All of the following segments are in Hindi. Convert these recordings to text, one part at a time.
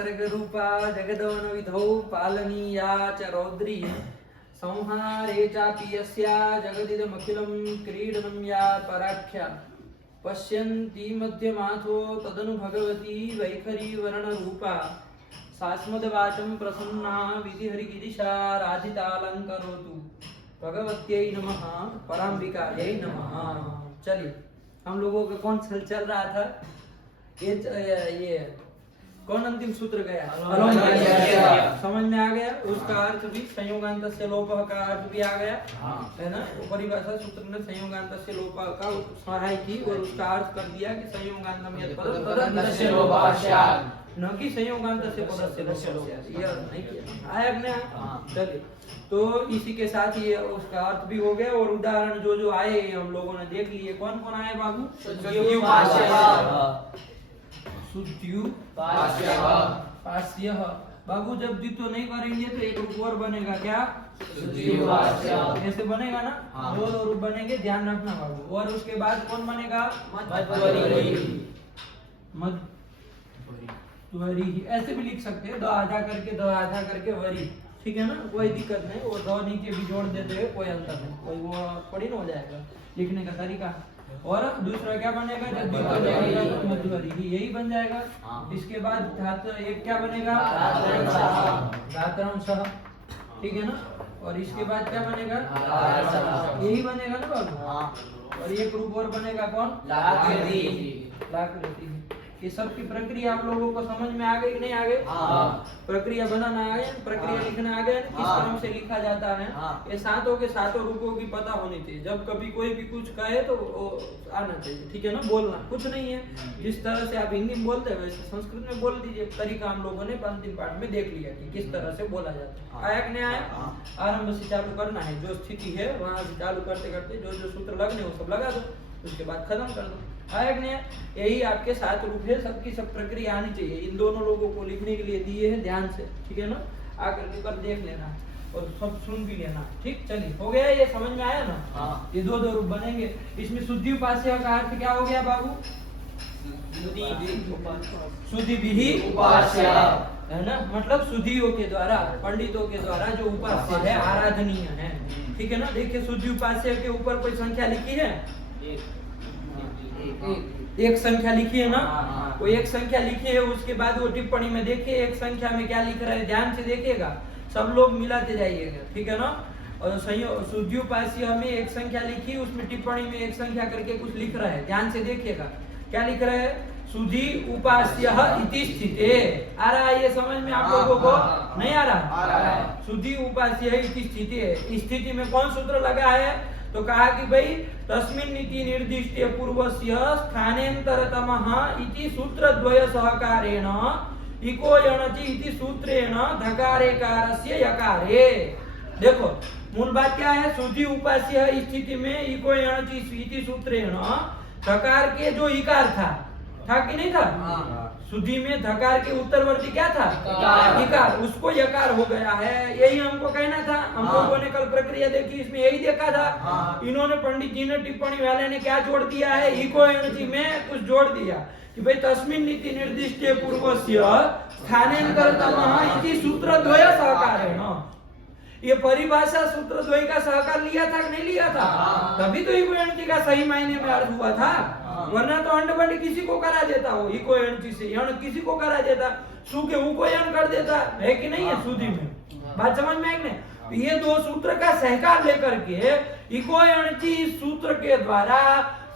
रूपा जगदवन विधौ पालनीया च रौद्री संहारे चापि यस्या जगदिदमखिलं क्रीडनं या पराख्या पश्यन्ति मध्यमाथो तदनु भगवती वैखरी वर्णरूपा सास्मदवाचं प्रसन्ना विधिहरिगिरिशा राधितालंकरोतु भगवत्यै नमः पराम्बिकायै नमः। चलिए हम लोगों का कौन चल रहा था ये कौन अंतिम सूत्र गया? समझ में आ गया? उसका अर्थ भी संयोगांत से लोपः का अर्थ भी आ गया है ना। परिभाषा सूत्र ने संयोगांत से लोपः का सहाय की और उसका अर्थ कर दिया कि संयोगांतम यत् पद तदन्तस्य लोपः स्यात्, न कि संयोगांत से पदस्य लोपः स्यात्। ये नहीं किया आया अपने। चलिए तो इसी के साथ ये उसका अर्थ भी हो गया और उदाहरण जो आए हम लोगों ने देख लिए। कौन कौन आए बाबू? पास्य बाबू जब द्वित्व नहीं करेंगे तो एक रूप और बनेगा। क्या? ऐसे बनेगा ना। दो रूप बनेंगे, ध्यान रखना बाबू। और उसके बाद कौन बनेगा? मध्वरी। ऐसे भी लिख सकते हैं, द आधा करके वरी। ठीक है ना, कोई दिक्कत नहीं। और दो नीचे भी जोड़ देते हैं, कोई अंतर नहीं, कोई वो पड़ी ना हो जाएगा लिखने का तरीका। और दूसरा क्या बनेगा? जब मध्वरी यही बन जाएगा। इसके बाद धातु एक क्या बनेगा? धातुरंशः। ठीक है ना। और इसके बाद क्या बनेगा? यही बनेगा ना बाबू। और एक रूप और बनेगा कौन? लाकृति। ये सब की प्रक्रिया आप लोगों को समझ में आ गई कि नहीं आ गई? प्रक्रिया बनाना आ गया, प्रक्रिया लिखना आ गया, किस क्रम से लिखा जाता है। ये सातों के सातों रूपों की पता होनी चाहिए। जब कभी कोई भी कुछ कहे तो आना चाहिए। ठीक है ना। बोलना कुछ नहीं है, जिस तरह से आप हिंदी में बोलते हैं वैसे संस्कृत में बोल दीजिए। तरीका हम लोगों ने अंतिम पाठ में देख लिया कि किस तरह से बोला जाता है। आया कि नहीं आया? आरंभ से चालू करना है। जो स्थिति है वहां से चालू करते करते जो सूत्र लगने वो सब लगा दो, उसके बाद खत्म कर दो। आया कि नहीं? यही आपके सात रूप है। सबकी सब प्रक्रिया आनी चाहिए। इन दोनों लोगों को लिखने के लिए दिए हैं, ध्यान से। ठीक है ना। आकर के कर देख लेना और सब सुन भी लेना। ठीक, चलिए हो गया। ये समझ में आया ना? ये दो रूप बनेंगे। इसमें शुद्धि उपास्य का अर्थ क्या हो गया बाबू? शुद्धि विधि उपास्य है ना। मतलब शुद्धियों के द्वारा, पंडितों के द्वारा जो उपास्य है, आराधनीय है। ठीक है ना। देखिए शुद्धि उपास्य के ऊपर कोई संख्या लिखी है? एक संख्या लिखी है ना। वो एक संख्या लिखी है। उसके बाद वो टिप्पणी में देखिए एक संख्या में क्या लिख रहा है, ध्यान से देखिएगा। सब लोग मिलाते जाइएगा। ठीक है ना। और शुद्ध्युपास्य में एक संख्या लिखी, उसमें टिप्पणी में एक संख्या करके कुछ लिख रहा है, ध्यान से देखिएगा क्या लिख रहा है। शुद्धि उपास्य इति स्थिते। आ रहा है ये समझ में आप लोगों को? नहीं आ रहा? शुद्धि उपास्य इति स्थिते। स्थिति में कौन सूत्र लगा है? तो कहा कि भाई तस्मिन् नीति निर्दिष्टे पूर्वस्य स्थानेन्तरतमः इति सूत्रद्वय सहकारेण इको यणचि इति सूत्रेण धकारेकारस्य यकारे। देखो मूल बात क्या है? शुद्धि उपास्य स्थिति में इको यणचि इति सूत्रेण धकार के जो इकार था कि नहीं था? शुद्धि में धकार के उत्तरवर्ती क्या था? इकार। उसको यकार हो गया है। यही हमको कहना था। हम लोगों ने कल प्रक्रिया देखी, इसमें यही देखा था। इन्होंने पंडित जी ने, टिप्पणी वाले ने क्या जोड़ दिया है? इको एनर्जी में कुछ जोड़ दिया कि भाई तस्मिन् नीति निर्दिष्टे पूर्वस्य स्थानेन्तरतमः इति सूत्रद्वय सहकारेण। ये परिभाषा सूत्रद्वय का सहकार लिया था कि नहीं लिया था? तभी तो इको एनर्जी का सही मायने में अर्थ हुआ था। वरना तो अंडबंड किसी को करा देता हो, इको एनर्जी से यण किसी को करा देता, सु के उ को यण कर देता है कि नहीं है शुद्धि में। बात समझ में आई नहीं? ये दो सूत्र का सहकार लेकर के इको एनर्जी सूत्र के द्वारा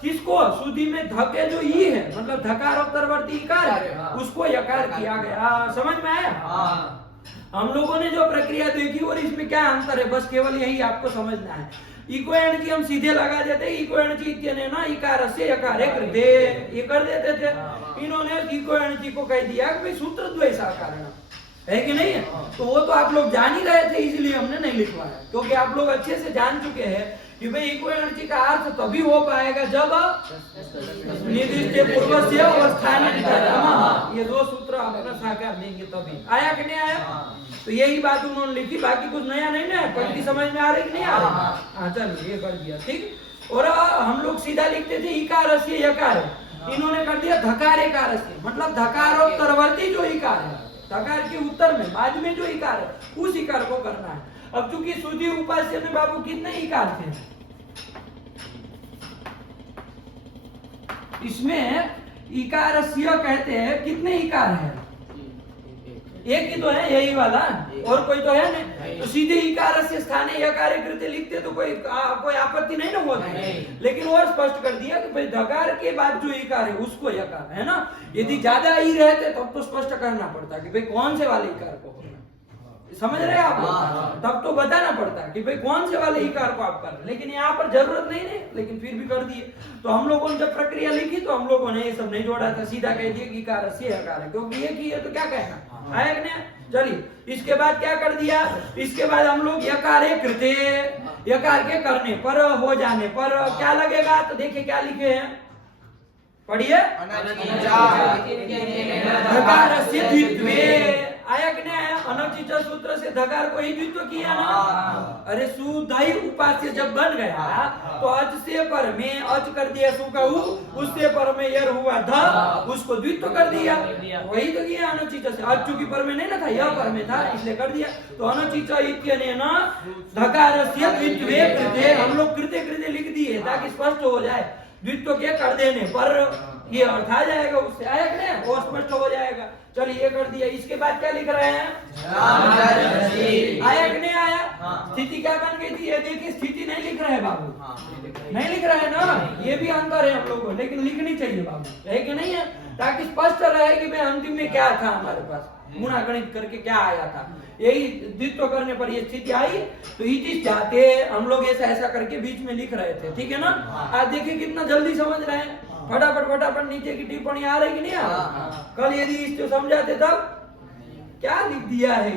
किसको? शुद्धि में धके जो ई है, मतलब धकारोत्तरवर्ती इकार है, उसको यकार किया गया। समझ में आया? हम लोगों ने जो प्रक्रिया देखी और इसमें क्या अंतर है, बस केवल यही आपको समझना है। इको एनर्जी हम सीधे लगा देते, इको एनर्जी इत्यनेन इकारस्य यकारे कृते, ये कर देते थे। इन्होंने इको एनर्जी को कह दिया कि भाई सूत्रद्वय सहकारेण है कि नहीं है। तो वो तो आप लोग जान ही रहे थे, इसलिए हमने नहीं लिखवाया, क्योंकि आप लोग अच्छे से जान चुके हैं कि भाई इको एनर्जी का अर्थ तभी हो पाएगा जब निर्दिष्ट पूर्वस्य और स्थानेन्तरतमः ये दो सूत्र अपना साकार देंगे तभी। आया कि नहीं आया? तो यही बात उन्होंने लिखी, बाकी कुछ नया नहीं ना। पंक्ति समझ में आ रही कि नहीं आ रही? चलिए ये कर दिया। ठीक। और हम लोग सीधा लिखते थे इकारस्य यकार, इन्होंने कर दिया धकारेकारस्य, मतलब धकारोत्तरवर्ती जो इकार है धकार के उत्तर में बाद में जो इकार है उस इकार को करना है। अब चूंकि सुधी उपास्य में बाबू कितने इकार थे, इसमें इकारस्य कहते हैं, कितने इकार है? एक ही तो है, यही वाला, और कोई तो है नहीं। तो सीधे इकारस्य स्थाने यकार कृत्य लिखते तो कोई आपत्ति नहीं ना होती, लेकिन और स्पष्ट कर दिया कि भाई धकार के बाद जो इकार है उसको यकार है ना। यदि ज्यादा ही रहते तब तो स्पष्ट करना पड़ता कि भाई कौन से वाले इकार को, समझ रहे हैं आप लोग? तब तो बताना पड़ता कि भाई कौन से वाले इकार को आप कर रहे हैं, लेकिन यहाँ पर जरूरत नहीं है, लेकिन फिर भी कर दिए। तो हम लोगों ने जब प्रक्रिया लिखी तो हम लोगों ने ये सब नहीं जोड़ा था, सीधा कह दिया कि इकार से यकार है, क्योंकि ये की है तो क्या कहना आया कि नहीं। चलिए इसके बाद क्या कर दिया, इसके बाद हम लोग यकार कृते, यकार के करने पर, हो जाने पर क्या लगेगा, तो देखिए क्या लिखे हैं, पढ़िए। धकारस्य द्वित्वे, आया कि नहीं आया? अनचिच सूत्र से धकार को ही द्वित्व किया ना। अरे सुधाई उपास्य जब बन गया तो अच से पर में अच कर दिया सु का उ, उससे पर में यर हुआ ध, उसको द्वित्व कर दिया, वही तो किया अनचिच से। अच चूंकि पर में नहीं ना था, यह पर में था, इसलिए कर दिया। तो अनचिच इत्यनेन धकारस्य द्वित्वे कृते, हम लोग कृते कृते लिख दिए ताकि स्पष्ट हो जाए, द्वित्व के कर देने पर ये अर्थ आ जाएगा उससे, आया कि नहीं, और स्पष्ट हो जाएगा। चलिए ये कर दिया। इसके बाद क्या लिख रहे हैं, आया कि नहीं आया? स्थिति क्या बन गई थी, ये देखिए स्थिति नहीं लिख रहे बाबू, नहीं लिख रहे ना, ये भी अंतर है हम लोगों को, लेकिन लिखनी चाहिए बाबू, है कि नहीं है, ताकि स्पष्ट रहे कि भाई अंतिम में क्या था हमारे पास, गुणा गणित करके क्या आया था। यही द्वित्व करने पर ये स्थिति आई, तो इति जाते हम लोग ऐसा करके बीच में लिख रहे थे, ठीक है ना। आज देखिए कितना जल्दी समझ रहे हैं, फटाफट फटाफट नीचे की टिप्पणी आ रही कि नहीं आ रही? कल यदि इसको समझाते तब क्या लिख दिया है?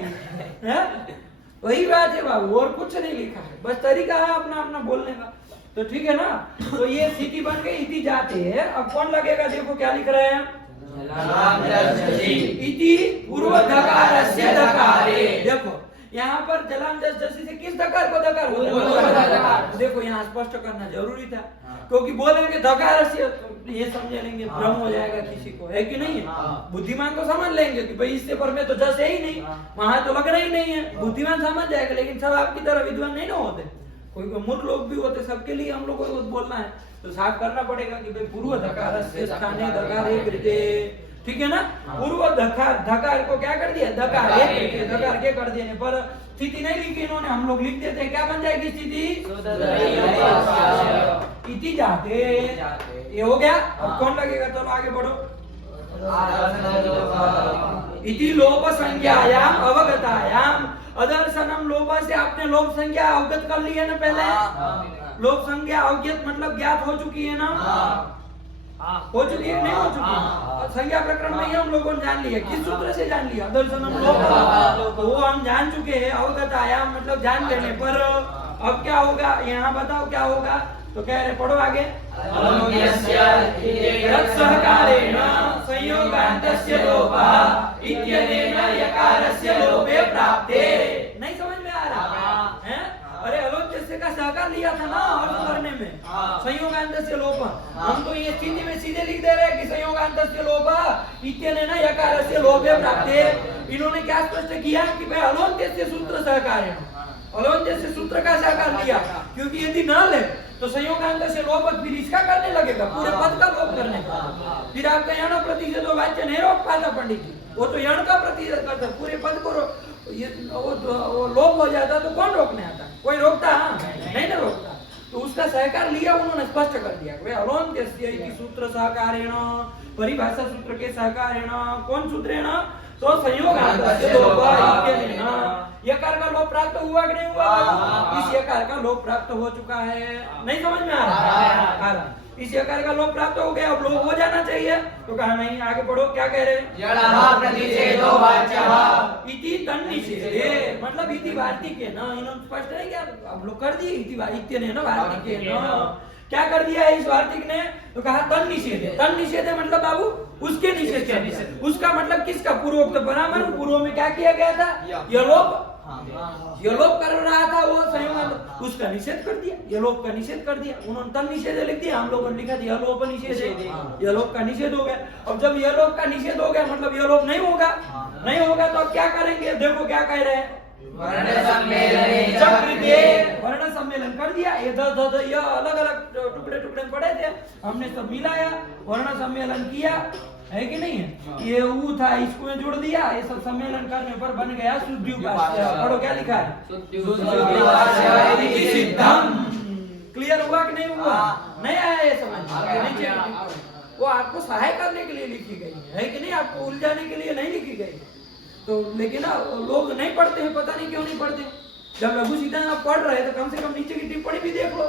वही बात है बाबू, और कुछ नहीं लिखा है, बस तरीका है अपना अपना बोलने का। तो ठीक है ना। तो ये स्थिति बन गई, इति जाते है। अब कौन लगेगा, देखो क्या लिख रहे हैं, इति पूर्व धकारस्य धकारे। देखो यहाँ पर जलाम जसी से किस धकार को धकार होगा, देखो यहाँ स्पष्ट करना जरूरी था, क्योंकि बोलेंगे धकार से ये समझ लेंगे, भ्रम हो जाएगा किसी को, है कि नहीं है। बुद्धिमान तो समझ लेंगे कि भाई इससे पर में तो जस है ही नहीं, वहां तो लगना ही नहीं है, बुद्धिमान समझ जाएगा। लेकिन सब आपकी तरह विद्वान नहीं ना होते, कोई मूर्ख लोग भी होते, सबके लिए हम लोग को बोलना है तो साफ करना पड़ेगा कि भाई पूर्व धकार से स्थाने धकारे कृते, ठीक है ना। पूर्व धकार को क्या कर दिया, धकार के कर देने पर स्थिति नहीं लिखी इन्होंने, हम लोग लिख देते हैं, क्या बन जाएगी स्थिति, इति जाते, ये हो गया। अब कौन लगेगा, चलो आगे बढ़ो। इति लोभ संज्ञायाम अवगतायाम, अदर्शनम लोभ से आपने लोभ संज्ञा अवगत कर ली है ना, पहले लोभ संज्ञा अवगत मतलब ज्ञात हो चुकी है ना, हो चुकी है नहीं हो चुकी, संज्ञा प्रकरण में ही हम लोगों ने जान लिया। किस सूत्र से जान लिया, दर्शनम लोभ, वो हम जान चुके हैं। अवगत आया मतलब जान लेने पर अब क्या होगा, यहाँ बताओ क्या होगा, तो कह रहे पढ़ो आगे, सहकारेण संयोगान्तस्य लोभः इत्यनेन यकारस्य लोभे प्राप्ते। नहीं समझ में आ रहा है? अरे अलोच्य का सहकार लिया था ना अर्थ करने में, संयोगान्तस्य लोभः, हम तो ये स्थिति में सीधे लिख दे रहे हैं कि संयोगान्तस्य लोभः इत्यनेन यकारस्य लोभे प्राप्ते। इन्होंने क्या स्पष्ट किया कि भाई अलोच्य सूत्र सहकारेण, अलोच्य से सूत्र का सहकार लिया, क्योंकि यदि न ले तो संयोगांत से लोभ फिर इसका करने लगेगा, पूरे पद का लोभ करने का, फिर आपका यण प्रतिशत वाच्य नहीं रोक पाता पंडित जी, वो तो यण का प्रतिशत करता, पूरे पद को वो लोभ हो जाता तो कौन रोकने आता, कोई रोकता नहीं ना रोकता। तो उसका सहकार लिया उन्होंने, स्पष्ट कर दिया भाई अलोन्त्यस्य इति सूत्र सहकारेण, परिभाषा सूत्र के सहकारेण, कौन सूत्रेण, तो संयोगान्तस्य लोभः इत्यनेन यकार का लोभ प्राप्त हुआ कि नहीं हुआ, इस यकार का लोभ प्राप्त हो चुका है। नहीं समझ में आ रहा, इस यकार का लोभ प्राप्त हो गया, अब लोभ हो जाना चाहिए, तो कहा नहीं, आगे बढ़ो, क्या कह रहे हैं, इति तन्निषेधे, मतलब इति वार्तिकेन, इन्होंने स्पष्ट नहीं किया, अब लोग कर दिए इति इत्यनेन वार्तिकेन, क्या कर दिया है इस वार्तिक ने, तो कहा तन निषेध मतलब बाबू उसके निषेध, उसका मतलब किसका, पूर्वोक्त परामर्श, पूर्व में क्या किया गया था, यह लोभ ये लोप कर रहा था वो संयोग, उसका निषेध कर दिया, ये लोप का निषेध कर दिया, उन्होंने तन निषेध लिख दिया, हम लोगों ने लिखा दिया लोप निषेध है, ये लोप का निषेध हो गया। अब जब ये लोप का निषेध हो गया मतलब ये लोप नहीं होगा, नहीं होगा तो अब क्या करेंगे, देखो क्या कह रहे हैं, वर्ण सम्मेलन कर दिया। ये ये अलग अलग टुकड़े टुकड़े पड़े थे, हमने सब मिलाया, वर्ण सम्मेलन किया, है कि नहीं है। ये ऊ था, इसको जोड़ दिया, ये सब सम्मेलन करने पर बन गया शुद्ध्युपास्य। पढ़ो क्या लिखा है, क्लियर हुआ कि नहीं हुआ, नहीं आया ये समझ, वो आपको सहाय करने के लिए लिखी गई है कि नहीं, आपको उलझाने के लिए नहीं लिखी गई। तो लेकिन ना लोग नहीं पढ़ते हैं, पता नहीं क्यों नहीं पढ़ते। जब लघु सीधा आप पढ़ रहे तो कम से कम नीचे की टिप्पणी भी देख लो,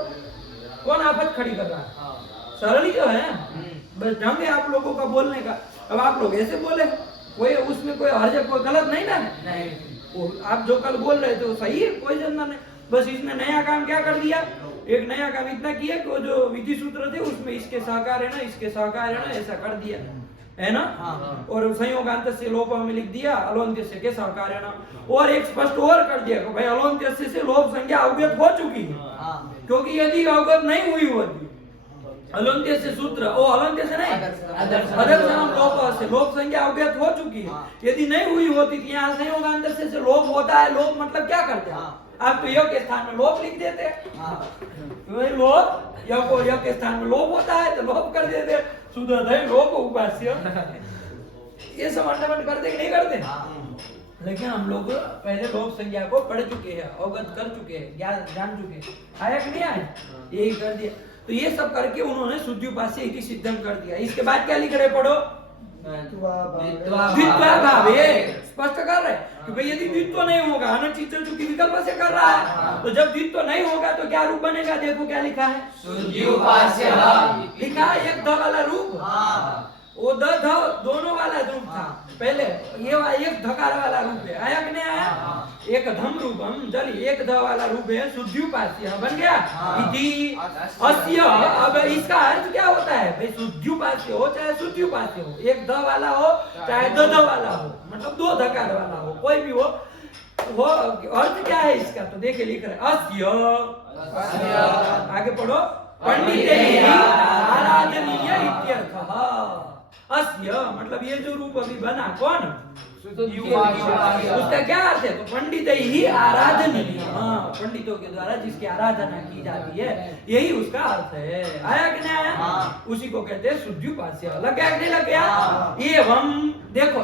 कौन आफत खड़ी कर रहा है, सरल ही जो है, बस ढंग है आप लोगों का बोलने का। अब आप लोग ऐसे बोले, कोई उसमें कोई हर्ज कोई गलत नहीं ना, नहीं आप जो कल बोल रहे थे वो सही है, कोई झंझट नहीं। बस इसने नया काम क्या कर दिया, एक नया काम इतना किया कि वो जो विधि सूत्र थे उसमें इसके सहकार है ना, इसके सहकार है ना, ऐसा कर दिया है ना। और संयोगांत से लोप में लिख दिया अलोन्त्य के सहकार है ना, और एक स्पष्ट और कर दिया कि भाई अलोन्त्य से लोप संज्ञा अवगत हो चुकी है, क्योंकि यदि अवगत नहीं हुई होती अलोन्त्य से सूत्र, ओ अलोन्त्य से नहीं, अदर्शनम लोप से लोप संज्ञा अवगत हो चुकी है, यदि नहीं हुई होती तो यहाँ संयोगांत से लोप होता है। लोप मतलब क्या करते हैं आप, तो योग के स्थान में लोप लिख देते हैं, लोप योग के स्थान में लोप होता है तो लोप कर देते, शुद्ध लोप उपास्य। ये सब अंडरस्टैंड करते कि नहीं करते, लेकिन हम लोग पहले लोप संज्ञा को पढ़ चुके हैं, अवगत कर चुके हैं, ज्ञान जान चुके हैं, आया कि नहीं आया, यही कर दिया। तो ये सब करके उन्होंने शुद्ध्युपास्य इति सिद्धम कर दिया। इसके बाद क्या लिख रहे, पढ़ो, द्वित्वा भावे, स्पष्ट कर रहे कि भाई यदि द्वित्व नहीं होगा, अनचित चूंकि विकल्प से कर रहा है, तो जब द्वित्व नहीं होगा तो क्या रूप बनेगा, देखो क्या लिखा है, शुद्ध्युपास्य लिखा है, एक ध वाला रूप, वो द ध दोनों वाला रूप था पहले, ये एक धकार वाला रूप है, आया कि नहीं आया, एक धम रूपम चलिए एक ध वाला रूप है, शुद्ध्युपास्य बन गया इति अस्य। अब इसका अर्थ क्या होता है भाई, शुद्ध्युपास्य हो चाहे शुद्ध्युपास्य हो, एक ध वाला हो चाहे द वाला हो, मतलब दो धकार वाला हो, कोई भी हो, वो अर्थ क्या है इसका, तो देखिए लिख रहे अस्य, आगे पढ़ो, पंडित आराधनीय इत्यर्थः। अस्य मतलब ये जो रूप अभी बना, कौन, उसका क्या अर्थ है, तो पंडित ही आराधनीय, पंडितों के द्वारा जिसकी आराधना की जाती है, यही उसका अर्थ है। आया कि नहीं आया, उसी को कहते हैं शुद्ध्युपास्य। लग गया कि नहीं लग गया, एवं देखो,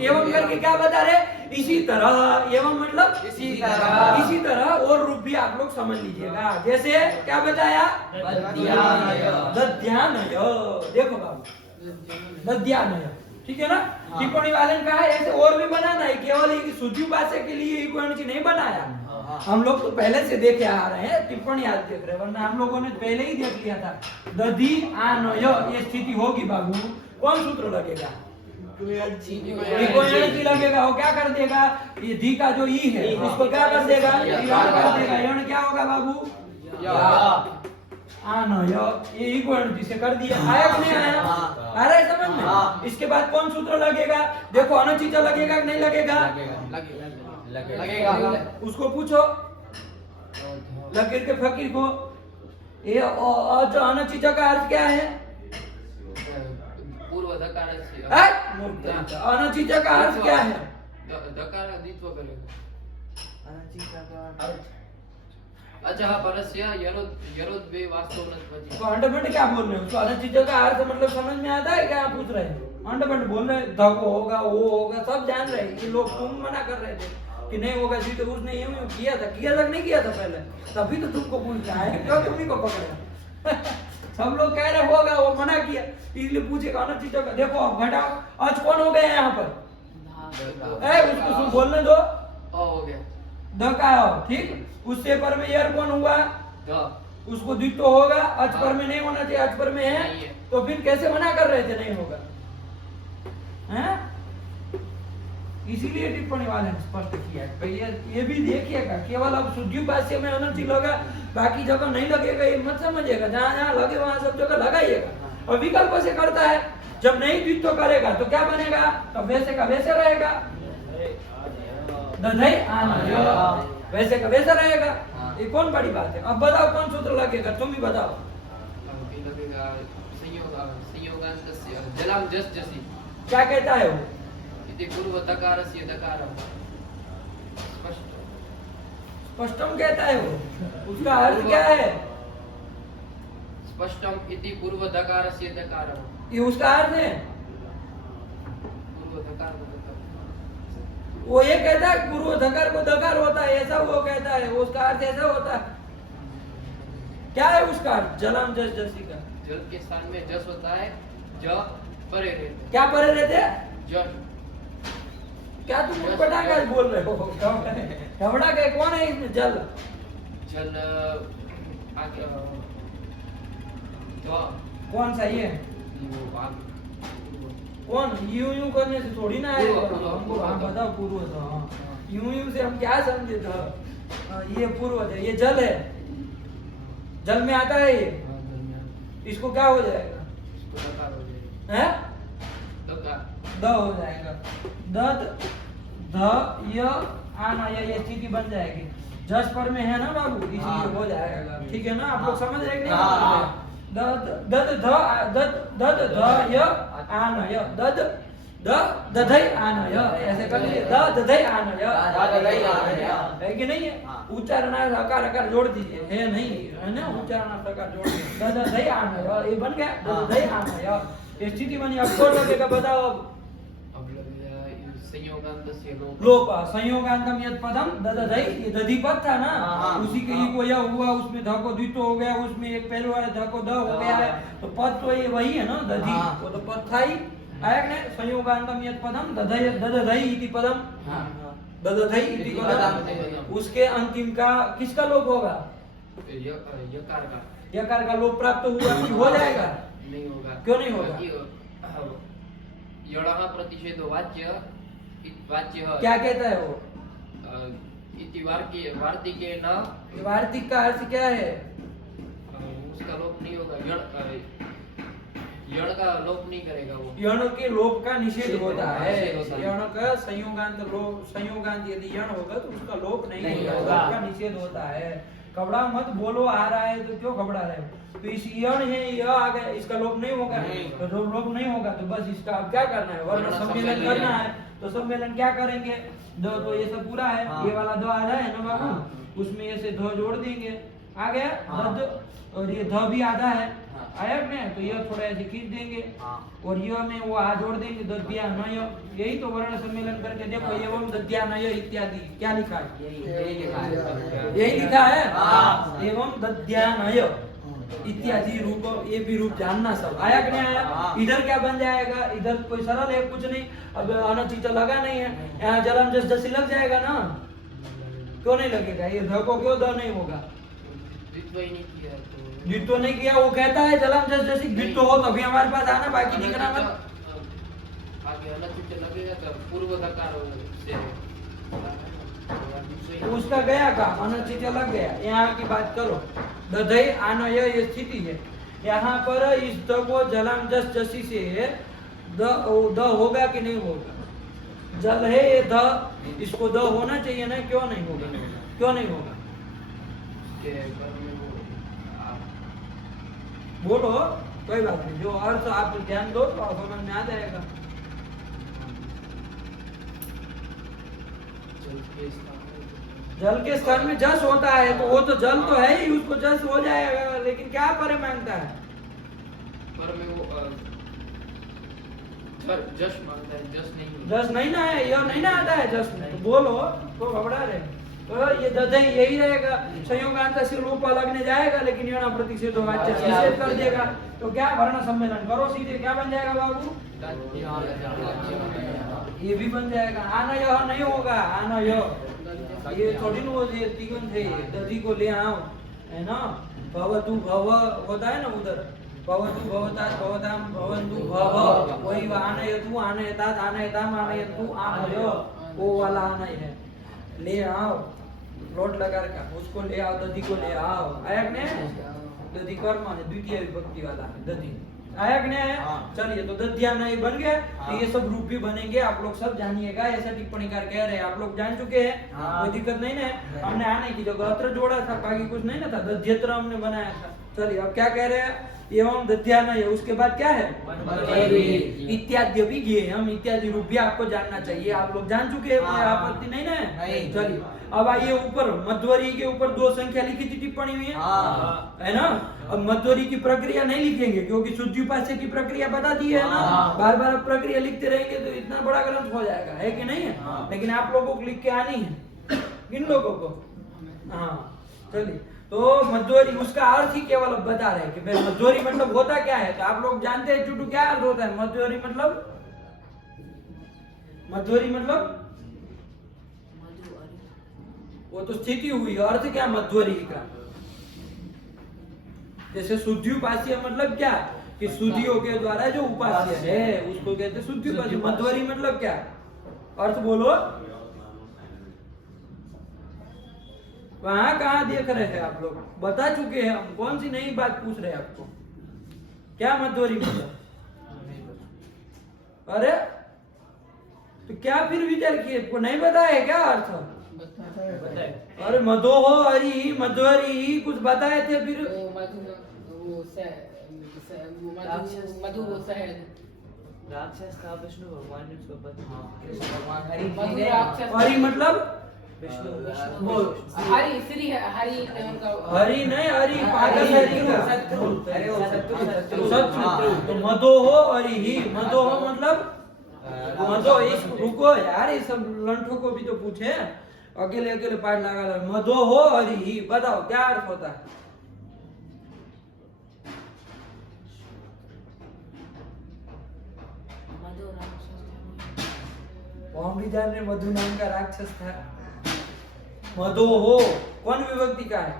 एवं करके क्या बता रहे, इसी तरह, एवं मतलब इसी तरह और रूप भी आप लोग समझ लीजिएगा। जैसे क्या बताया, दध्यानय, देखो बाबू दध्यानय, ठीक है ना, टिप्पणी वाले ने कहा ऐसे और भी बनाना है, केवल शुद्ध्युपास्य के लिए कोई नहीं बनाया। हम लोग तो पहले से देखे आ रहे हैं, टिप्पणी आज देख रहे हैं, वरना हम लोगों ने पहले ही देख लिया था। दधि आनय ये स्थिति होगी बाबू, कौन सूत्र लगेगा, लगेगा, वो क्या कर देगा, ये धी का जो ई है उसको क्या कर देगा, कर देगा, यण क्या होगा बाबू, आनय, ये इक्वल से कर दिया। आया कि नहीं आया, आ रहा है समझ में। इसके बाद कौन सूत्र लगेगा, देखो अनचित लगेगा कि नहीं लगेगा, लगेगा, उसको पूछो लकीर के फकीर को, ये जो अनचित का अर्थ क्या है, पूर्व धकार से, अनचित का अर्थ क्या है, धकार द्वित्व करेगा, अनचित का अर्थ, अच्छा हाँ, परस्य यरोद्वे वास्तव अंडरबंड क्या बोल रहे हैं, उसको अलग चीजों का अर्थ मतलब समझ में आता है क्या, आप पूछ रहे हैं, अंडरबंड बोल रहे हैं, धको होगा वो होगा सब जान रहे हैं, ये लोग तुम मना कर रहे थे कि नहीं होगा जी, तो उसने यूं किया था नहीं किया था पहले, तभी तो तुमको पूछ रहा है, क्यों तुम्ही को पकड़ा सब लोग कह रहे होगा, वो मना किया, इसलिए पूछेगा अलग चीजों का। देखो अब घटाओ, आज कौन हो गया यहाँ पर, उसको बोलने दो, हो गया धका हो, ठीक, उससे पर में यार कौन हुआ, उसको द्वित्व होगा, अच पर में नहीं होना चाहिए, अच पर में है, तो फिर कैसे मना कर रहे थे नहीं होगा, हैं? इसीलिए टिप्पणी वाले ने स्पष्ट किया है। पहले ये भी देखिएगा, केवल अब शुद्ध्युपास्य में अनंति लगा, बाकी जगह नहीं लगेगा, ये मत समझिएगा, जहाँ जहाँ लगे वहां सब जगह लगाइएगा। और विकल्प से करता है, जब नहीं द्वित्व करेगा तो क्या बनेगा, तब वैसे का वैसे रहेगा, दधई आनय, वैसे का वैसा रहेगा। हाँ। ये कौन बड़ी बात है? अब बताओ कौन सूत्र लगेगा, तुम ही बताओ। अभी लगेगा संयोगान्तस्य जलाम जस जसी क्या कहता है वो? इति पूर्व दकारस्य दकारम स्पष्ट स्पष्टम कहता है वो, उसका अर्थ क्या है? स्पष्टम इति पूर्व दकारस्य दकारम, ये उसका अर्थ है। पूर्व दकार को दकार। वो ये कहता है पूर्व धकार को दकार होता है, ऐसा वो कहता है, उसका अर्थ ऐसा होता है। क्या है उसका अर्थ? जलाम जस जसी का जल के स्थान में जस होता है, ज परे रहते क्या परे रहते हैं? जल। क्या तुम उटपटा का बोल रहे हो? घबड़ा के कौन है इसमें? जल जल आगे जो कौन सा ये? वो आगे कौन? यूं यूं करने से थोड़ी ना आएगा। पूर्व, हमको हाँ पूर्व। बताओ पूर्व तो हाँ। यूं यूं से हम क्या समझे था? ये पूर्व है, ये जल है, जल में आता है ये। इसको क्या हो जाएगा? इसको दकार हो जाएगा, है दकार द हो जाएगा। दद ध य आना ये स्थिति बन जाएगी। जस पर में है ना बाबू, इसलिए हो जाएगा। ठीक है ना? आप लोग समझ रहे हैं कि नहीं? दद दद ध दद दद ध य आना य दद द दधई आना य, ऐसे कर लीजिए। द दधई आना य, है कि नहीं है? उच्चारण आकार आकार जोड़ दीजिए, है नहीं है ना? उच्चारण आकार जोड़ दीजिए। द दधई आना य, ये बन गया। द दधई आना य, ये स्थिति बनी। अब कौन लगेगा बताओ? अब लगेगा संयोगान्तस्य लोप। लोप संयोगांतम यद पदम ददधई, ये दधि पद था ना, उसी के ही को यह हुआ, उसमें ध को द्वित्व हो गया, उसमें एक पहले वाला ध को द हो गया है, तो पद तो ये वही है ना, दधि। वो तो पद था ही। आया कि नहीं? संयोगांतम यद पदम दधई ददधई इति पदम, ददधई इति पदम। उसके अंतिम का किसका लोप होगा? यकार का। यकार का लोप प्राप्त हुआ कि हो जाएगा? नहीं होगा। क्यों नहीं होगा? यणः प्रतिषेधो वाच्य वाच्य क्या कहता है वो? इति वार्तिके न, वार्तिक का अर्थ क्या है? उसका लोप नहीं होगा। यण का लोप नहीं करेगा वो। यण के लोप का निषेध होता है। निषेध होता है। यण का संयोगांत लोप, संयोगांत यदि यण होगा तो उसका लोप नहीं होगा, उसका निषेध होता है। घबरा मत, बोलो आ रहा है तो क्यों घबरा रहे हो? तो इस यण है, यह आ गया, इसका लोप नहीं होगा। तो लोप नहीं होगा तो बस इसका अब क्या करना है? वर्ण सम्मेलन करना है। तो सम्मेलन क्या करेंगे? दो तो ये सब पूरा है, ये वाला दो आधा है ना बाबू, उसमें ऐसे ध जोड़ देंगे, आ गया दद, और ये ध भी आधा है, आया में, तो ये थोड़ा ऐसे खींच देंगे, और ये में वो आ जोड़ देंगे, दद्या नय। यही तो वर्ण सम्मेलन करके देखो, एवं दद्या नय इत्यादि क्या लिखा है? यही लिखा है, एवं दद्या नय इत्यादि रूप। ये भी रूप जानना सब। आया कि नहीं आया? इधर क्या बन जाएगा? इधर कोई सरल है, कुछ नहीं। अब अनचित लगा नहीं है, यहाँ जलम जस जसी लग जाएगा ना? क्यों नहीं लगेगा? ये ध को क्यों द नहीं होगा? द्वित्व ही नहीं किया तो द्वित्व नहीं किया, वो कहता है जलम जस जसी। द्वित्व हो तभी हमारे पास आना, बाकी दिखना मत। आगे अनचित लगेगा तो पूर्व दकार से उसका गया काम, अनचित लग गया। यहाँ की बात करो, दधई आनय ये स्थिति है। यहाँ पर इस द को जलम जस जसी से द होगा कि नहीं होगा? जल है ये द, इसको द होना चाहिए ना? क्यों नहीं होगा? क्यों नहीं होगा? बोलो, कोई बात नहीं, जो अर्थ आप ध्यान दो तो समझ में आ जाएगा। जल के स्थान में जस होता है तो वो तो जल तो है ही, उसको जस हो जाएगा, लेकिन क्या परे मांगता है? पर में वो जस मांगता है, जस नहीं। जस नहीं ना है, यह नहीं ना आता है जस में, तो बोलो तो घबरा रहे। तो ये दधई यही रहेगा। संयोगांत से लोप लगने जाएगा, लेकिन यण प्रतिषेध वाच्य निषेध कर देगा। तो क्या वर्ण सम्मेलन करो सीधे, क्या बन जाएगा बाबू? ये भी बन जाएगा। आनय नहीं होगा, आनय ये थोड़ी ना, ये तिगुन थे, दधि को ले आओ, है ना? भवतु भव होता है ना उधर, भवतु भवता भवताम भवन्तु भव, वही आनयतु आनयतात आनयताम आनयन्तु आनय, वो वाला आनय है। ले आओ, लोट लगा रखा, उसको ले आओ, दधि को ले आओ। आया कि नहीं? दधि कर्म है, द्वितीय विभक्ति वाला है दधि। आया कि नहीं आया? हाँ। चलिए तो दध्यान ये बन गया। हाँ। तो ये सब रूप भी बनेंगे, आप लोग सब जानिएगा। ऐसा टिप्पणीकार कह रहे हैं, आप लोग जान चुके हैं, हाँ। कोई दिक्कत नहीं ना। हमने आने की जगह अत्र जोड़ा था, बाकी कुछ नहीं ना था, दध्यत्र हमने बनाया था। चलिए अब क्या कह रहे हैं, एवं दध्यान है, उसके बाद क्या है, मध्वरी। इत्यादि भी ज्ञेयम, इत्यादि रूप भी आपको जानना चाहिए, आप लोग जान चुके हैं, कोई हाँ। आपत्ति नहीं ना है? नहीं। चलिए अब आइए ऊपर, मध्वरी के ऊपर 2 संख्या लिखी थी टिप्पणी में, हाँ। है ना। अब मध्वरी की प्रक्रिया नहीं लिखेंगे क्योंकि शुद्ध्युपास्य की प्रक्रिया बता दी है ना। हाँ। बार बार आप प्रक्रिया लिखते रहेंगे तो इतना बड़ा ग्रंथ हो जाएगा, है कि नहीं है? हाँ। लेकिन आप लोगों को लिख के आनी है, किन लोगों को? हाँ चलिए, तो मध्वरी उसका अर्थ ही केवल अब बता रहे हैं कि भाई मध्वरी मतलब होता क्या है। तो आप लोग जानते हैं चुटू क्या अर्थ होता है मध्वरी मतलब? मध्वरी मतलब वो तो स्थिति हुई, अर्थ क्या मध्वरी का? जैसे शुद्ध्युपास्य मतलब क्या, कि शुद्धियों के द्वारा जो उपास्य है उसको कहते हैं शुद्ध्युपास्य। मध्वरी मतलब क्या अर्थ बोलो? वहां कहा देख रहे हैं आप लोग, बता चुके हैं हम, कौन सी नई बात पूछ रहे हैं आपको? क्या मध्वरी मतलब? अरे तो क्या फिर विचार किए, को नहीं बताया क्या अर्थ? बताए अरे मधो हो हरि मध्वरी कुछ बताए थे फिर? मधु शहद राक्षस था विष्णु भगवान ने उसको पता। कृष्ण भगवान हरि मधु जी ने राक्षस हरि मतलब विष्णु बोल। हरि श्री हरि उनका हरि नहीं, हरि पागल हरि का शत्रु। अरे वो शत्रु। शत्रु। तो मधो हो हरि ही, मधो हो मतलब मधो। इस रुको यार, ये सब लंठों को भी तो पूछे, अकेले अकेले पाठ लगा रहे। मधो हो हरि ही, बताओ क्या अर्थ होता है? मधु राक्षस हम भी जान रहे मधु नाम का राक्षस था। मधो हो कौन विभक्ति का है?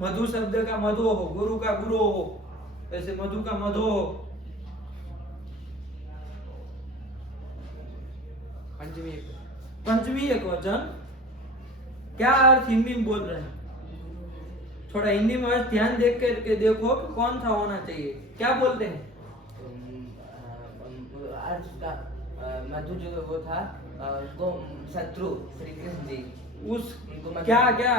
मधु शब्द का मधो हो, गुरु का गुरु हो, वैसे मधु का मधो हो। पंचमी एक वचन, क्या अर्थ हिंदी में बोल रहे हैं? थोड़ा हिंदी में अर्थ ध्यान देख करके देखो कि कौन सा होना चाहिए, क्या बोलते हैं? अर्थ का मधु जो वो था वो शत्रु श्री कृष्ण जी। उस उनको मधु- क्या क्या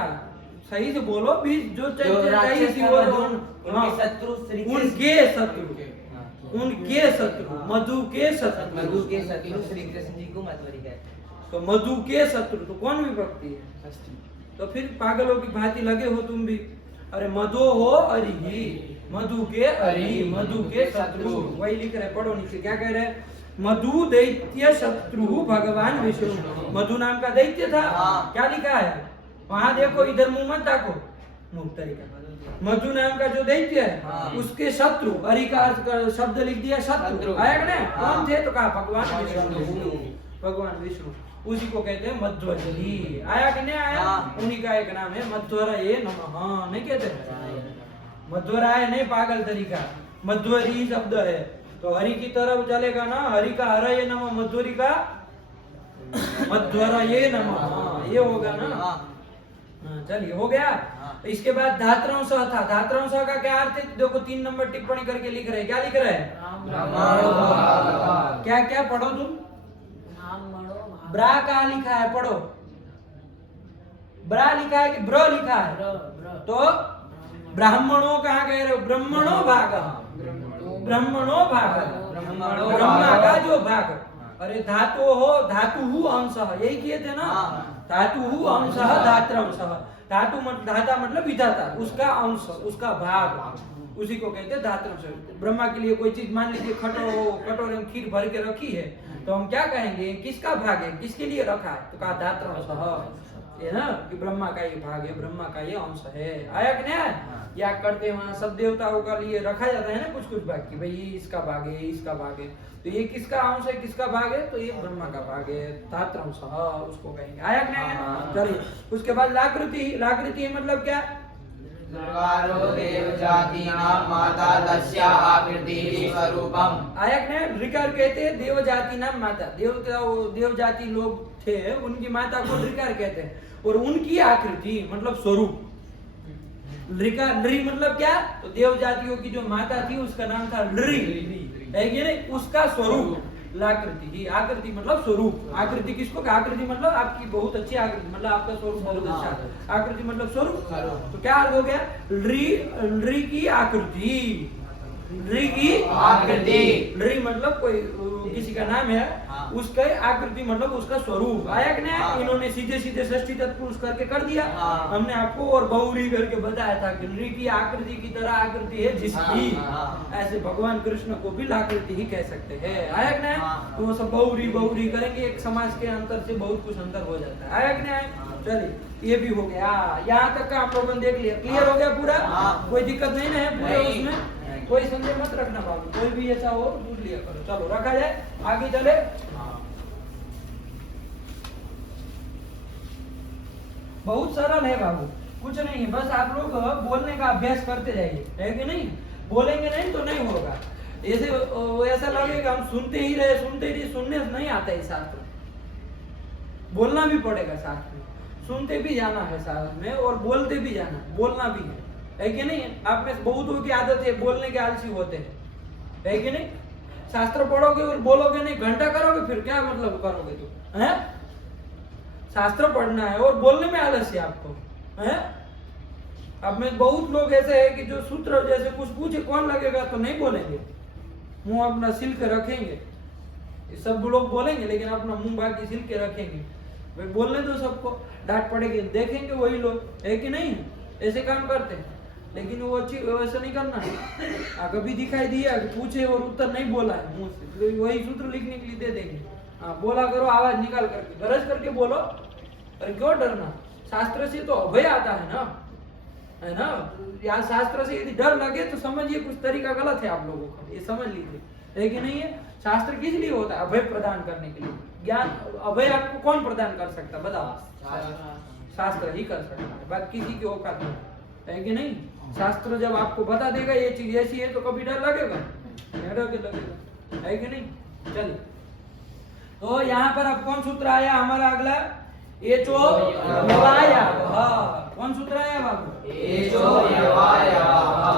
सही से बोलो भी, जो जो चाहिए राक्षस थी था वो मधु, हाँ। उनके शत्रु श्री कृष्ण। उनके शत्रु, हाँ। उनके शत्रु, मधु के शत्रु, मधु के शत्रु श्री कृष्ण जी को मध्वरी कहते हैं। तो मधु के शत्रु तो कौन विभक्ति है? तो फिर पागलों की भांति लगे हो तुम भी। अरे मधो हो अरि, मधु के अरि, मधु के शत्रु, वही लिख रहे, पढ़ो नीचे क्या कह रहे हैं। मधु दैत्य शत्रु भगवान विष्णु, मधु नाम का दैत्य था। हाँ। क्या लिखा है वहां देखो, इधर मुंह मत ताको, मुंह तरीका। मधु नाम का जो दैत्य है हाँ। उसके शत्रु, हरि का अर्थ का शब्द लिख दिया शत्रु, शत्रु। आया कि नहीं? हाँ। कौन थे? तो कहा भगवान विष्णु। विष्णु, भगवान विष्णु, उसी को कहते हैं मध्वरी। आया कि नहीं आया? हाँ। उन्हीं का एक नाम है मध्वराय नमः। हाँ नहीं कहते मध्वराय नहीं, पागल तरीका, मध्वरी शब्द है। तो हरि की तरफ चलेगा ना, हरि का हरये नमः, मध्वरी का मध्वराय नमः। हाँ, ये होगा ना। हाँ। हाँ, चलिए हो गया। हाँ। तो इसके बाद धात्रंश था, धात्रंश का क्या अर्थ है? देखो 3 नंबर टिप्पणी करके लिख रहे हैं, क्या लिख रहे हैं? क्या क्या पढ़ो तुम? ब्रा का लिखा है, पढ़ो। ब्रा लिखा है कि ब्र लिखा है? तो ब्राह्मणों कहाँ कह रहे हो? ब्रह्मणो भाग, ब्रह्मणो भाग, ब्रह्मा का जो भाग। अरे धातु हो, धातु अंश, यही किए थे ना। धातु अंश धात्रंश, धातु धाता मतलब विधाता, उसका अंश, उसका भाग, उसी को कहते हैं धात्रंश। ब्रह्मा के लिए कोई चीज मान लीजिए कटोरे में खीर भर के रखी है, तो हम क्या कहेंगे? किसका भाग है, किसके लिए रखा है? तो कहा धात्रंश, ये ना कि ब्रह्मा का ये भाग है, ब्रह्मा का ये अंश है। आया कि नहीं? या करते वहां सब देवताओं का लिए रखा जाता है ना कुछ कुछ भाग की, भाई ये इसका भाग है, इसका भाग है, तो ये किसका अंश है, किसका भाग है? तो ये ब्रह्मा का भाग है, धात्रंश उसको कहेंगे। आया कि नहीं? चलिए उसके बाद लाकृति, लाकृति मतलब क्या? ऋकारो देवजातीनां माता तस्या आकृतिः स्वरूपम्। आया कि नहीं? ऋकार कहते हैं देव जाति नाम माता, देव जाति लोग थे, उनकी माता को ऋकार कहते हैं, और उनकी आकृति मतलब स्वरूप। लृ का लृ मतलब क्या? तो देव जातियों की जो माता थी उसका नाम था लृ, है कि नहीं? उसका स्वरूप लाकृति ही। आकृति मतलब स्वरूप। आकृति किसको? आकृति मतलब आपकी बहुत अच्छी आकृति, मतलब आपका स्वरूप बहुत अच्छा है। आकृति मतलब स्वरूप। तो क्या अर्थ हो गया? लृ की आकृति, लृ की आकृति। लृ मतलब कोई किसी का नाम है, उसका आकृति मतलब उसका स्वरूप। आया कि नहीं? इन्होंने सीधे सीधे षष्ठी तत्पुरुष करके कर दिया हमने आपको, और बहुरी करके बताया था कि लृ की आकृति की तरह आकृति है जिसकी, ऐसे भगवान कृष्ण को भी लाकृति ही कह सकते हैं। आया कि नहीं? तो वो सब बहुरी बहुरी करेंगे, एक समाज के अंतर से बहुत कुछ अंतर हो जाता है। आया कि नहीं? चलिए ये भी हो गया, यहाँ तक का आप लोगों ने देख लिया। क्लियर हो गया पूरा? कोई दिक्कत नहीं ना है पूरे उसमें? कोई संदेह मत रखना बाबू, कोई भी ऐसा हो पूछ लिया करो। चलो रखा जाए, आगे चले। बहुत सरल है बाबू, कुछ नहीं है, बस आप लोग बोलने का अभ्यास करते जाइए, है कि नहीं? बोलेंगे नहीं तो नहीं होगा। ऐसे ऐसा लगेगा हम सुनते ही रहे, सुनने से नहीं आता है शास्त्र, बोलना भी पड़ेगा साथ में, सुनते भी जाना है साथ में और बोलते भी जाना, बोलना भी है कि नहीं? आप में बहुतों की आदत है बोलने के आलसी होते हैं, है कि नहीं? शास्त्र पढ़ोगे और बोलोगे नहीं, घंटा करोगे, फिर क्या मतलब करोगे तुम? है शास्त्र पढ़ना है और बोलने में आलस्य आपको, है? अब में बहुत लोग ऐसे हैं कि जो सूत्र जैसे कुछ पूछे कौन लगेगा तो नहीं बोलेंगे, मुंह अपना सिल के रखेंगे। सब लोग बोलेंगे लेकिन अपना मुंह बाकी सिल के रखेंगे। भाई बोलने दो सबको, डांट पड़ेगी, देखेंगे वही लोग, है कि नहीं? ऐसे काम करते हैं, लेकिन वो अच्छी वैसा नहीं करना। कभी दिखाई दिया कि पूछे और उत्तर नहीं बोला है मुंह से, तो वही सूत्र लिखने के लिए दे देंगे। हाँ बोला करो, आवाज निकाल करके, गरज करके बोलो। अरे क्यों डरना? शास्त्र से तो अभय आता है ना, है ना? या शास्त्र से यदि डर लगे तो समझिए कुछ तरीका गलत है आप लोगों का, ये समझ लीजिए, है कि नहीं है? शास्त्र किस लिए होता है? अभय प्रदान करने के लिए। ज्ञान अभय आपको कौन प्रदान कर सकता है बताओ? शास्त्र ही कर सकता है, बाकी किसी की औकात नहीं, है कि नहीं? शास्त्र जब आपको बता देगा ये चीज ऐसी है तो कभी डर लगेगा? लगेगा, है कि नहीं? चलिए, तो यहाँ पर अब कौन सूत्र आया हमारा अगला? एचो यवायावः। कौन सूत्र आया बाबू? एचो यवायावः।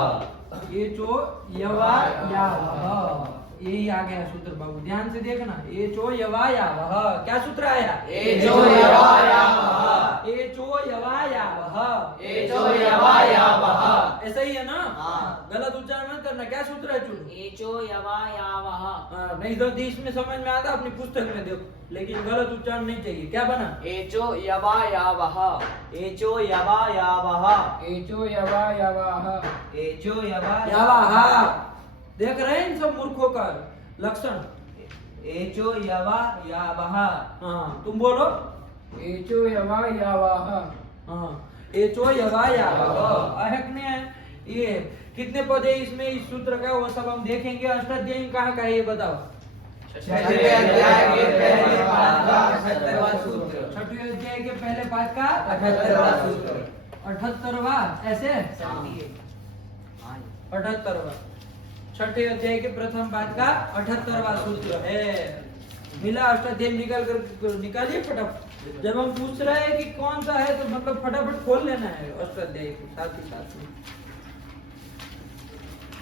एचो यवायावः, यही आ गया सूत्र बाबू, ध्यान से देखना। एचो यवायावः, क्या सूत्र आया? एचो यवायावः। एचो यवायावः। एचो यवायावः। ऐसा ही है ना? गलत उच्चारण मत करना। क्या सूत्र है चुन? एचो यवायावः। नहीं तो देश में समझ में आता, अपनी पुस्तक में देखो, लेकिन गलत उच्चारण नहीं चाहिए। क्या बना? एचो यवायावः। एचो यवायावः। एचो यवायावः। एचो यवायावः। यावाहा। देख रहे हैं इन सब मूर्खों का लक्षण? एचो यवायावः। हाँ तुम बोलो। एचो यवायावः। हाँ एचो यवायावः। है ये कितने पद है इसमें इस सूत्र का, वो सब हम देखेंगे। अष्टाध्यायी कहाँ का है ये बताओ? छठवें अध्याय के पहले पाद का 78वां सूत्र। छठवें अध्याय के पहले पाद का 78वां सूत्र। 78वां ऐसे 78वां छठे अध्याय के प्रथम पाद का 78वां सूत्र है। मिला? अष्टाध्यायी निकालिए फटाफट। जब हम पूछ रहे हैं कि कौन सा है तो मतलब फटाफट खोल लेना है अष्टाध्यायी को साथ ही साथ में।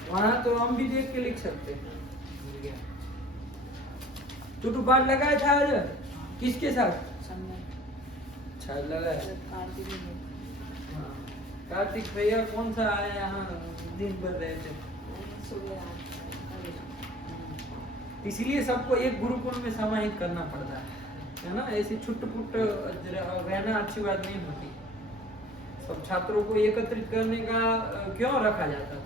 वहां तो हम भी देख के लिख सकते हैं। टूटू पाठ लगाया था आज किसके साथ? अच्छा लगाया। हाँ। कार्तिक भैया कौन सा आया यहाँ दिन भर रहे थे, इसलिए सबको एक गुरुकुल में समाहित करना पड़ता है ना? ऐसे छुट-पुट रहना अच्छी बात नहीं होती। सब छात्रों को एकत्रित करने का क्यों रखा जाता है?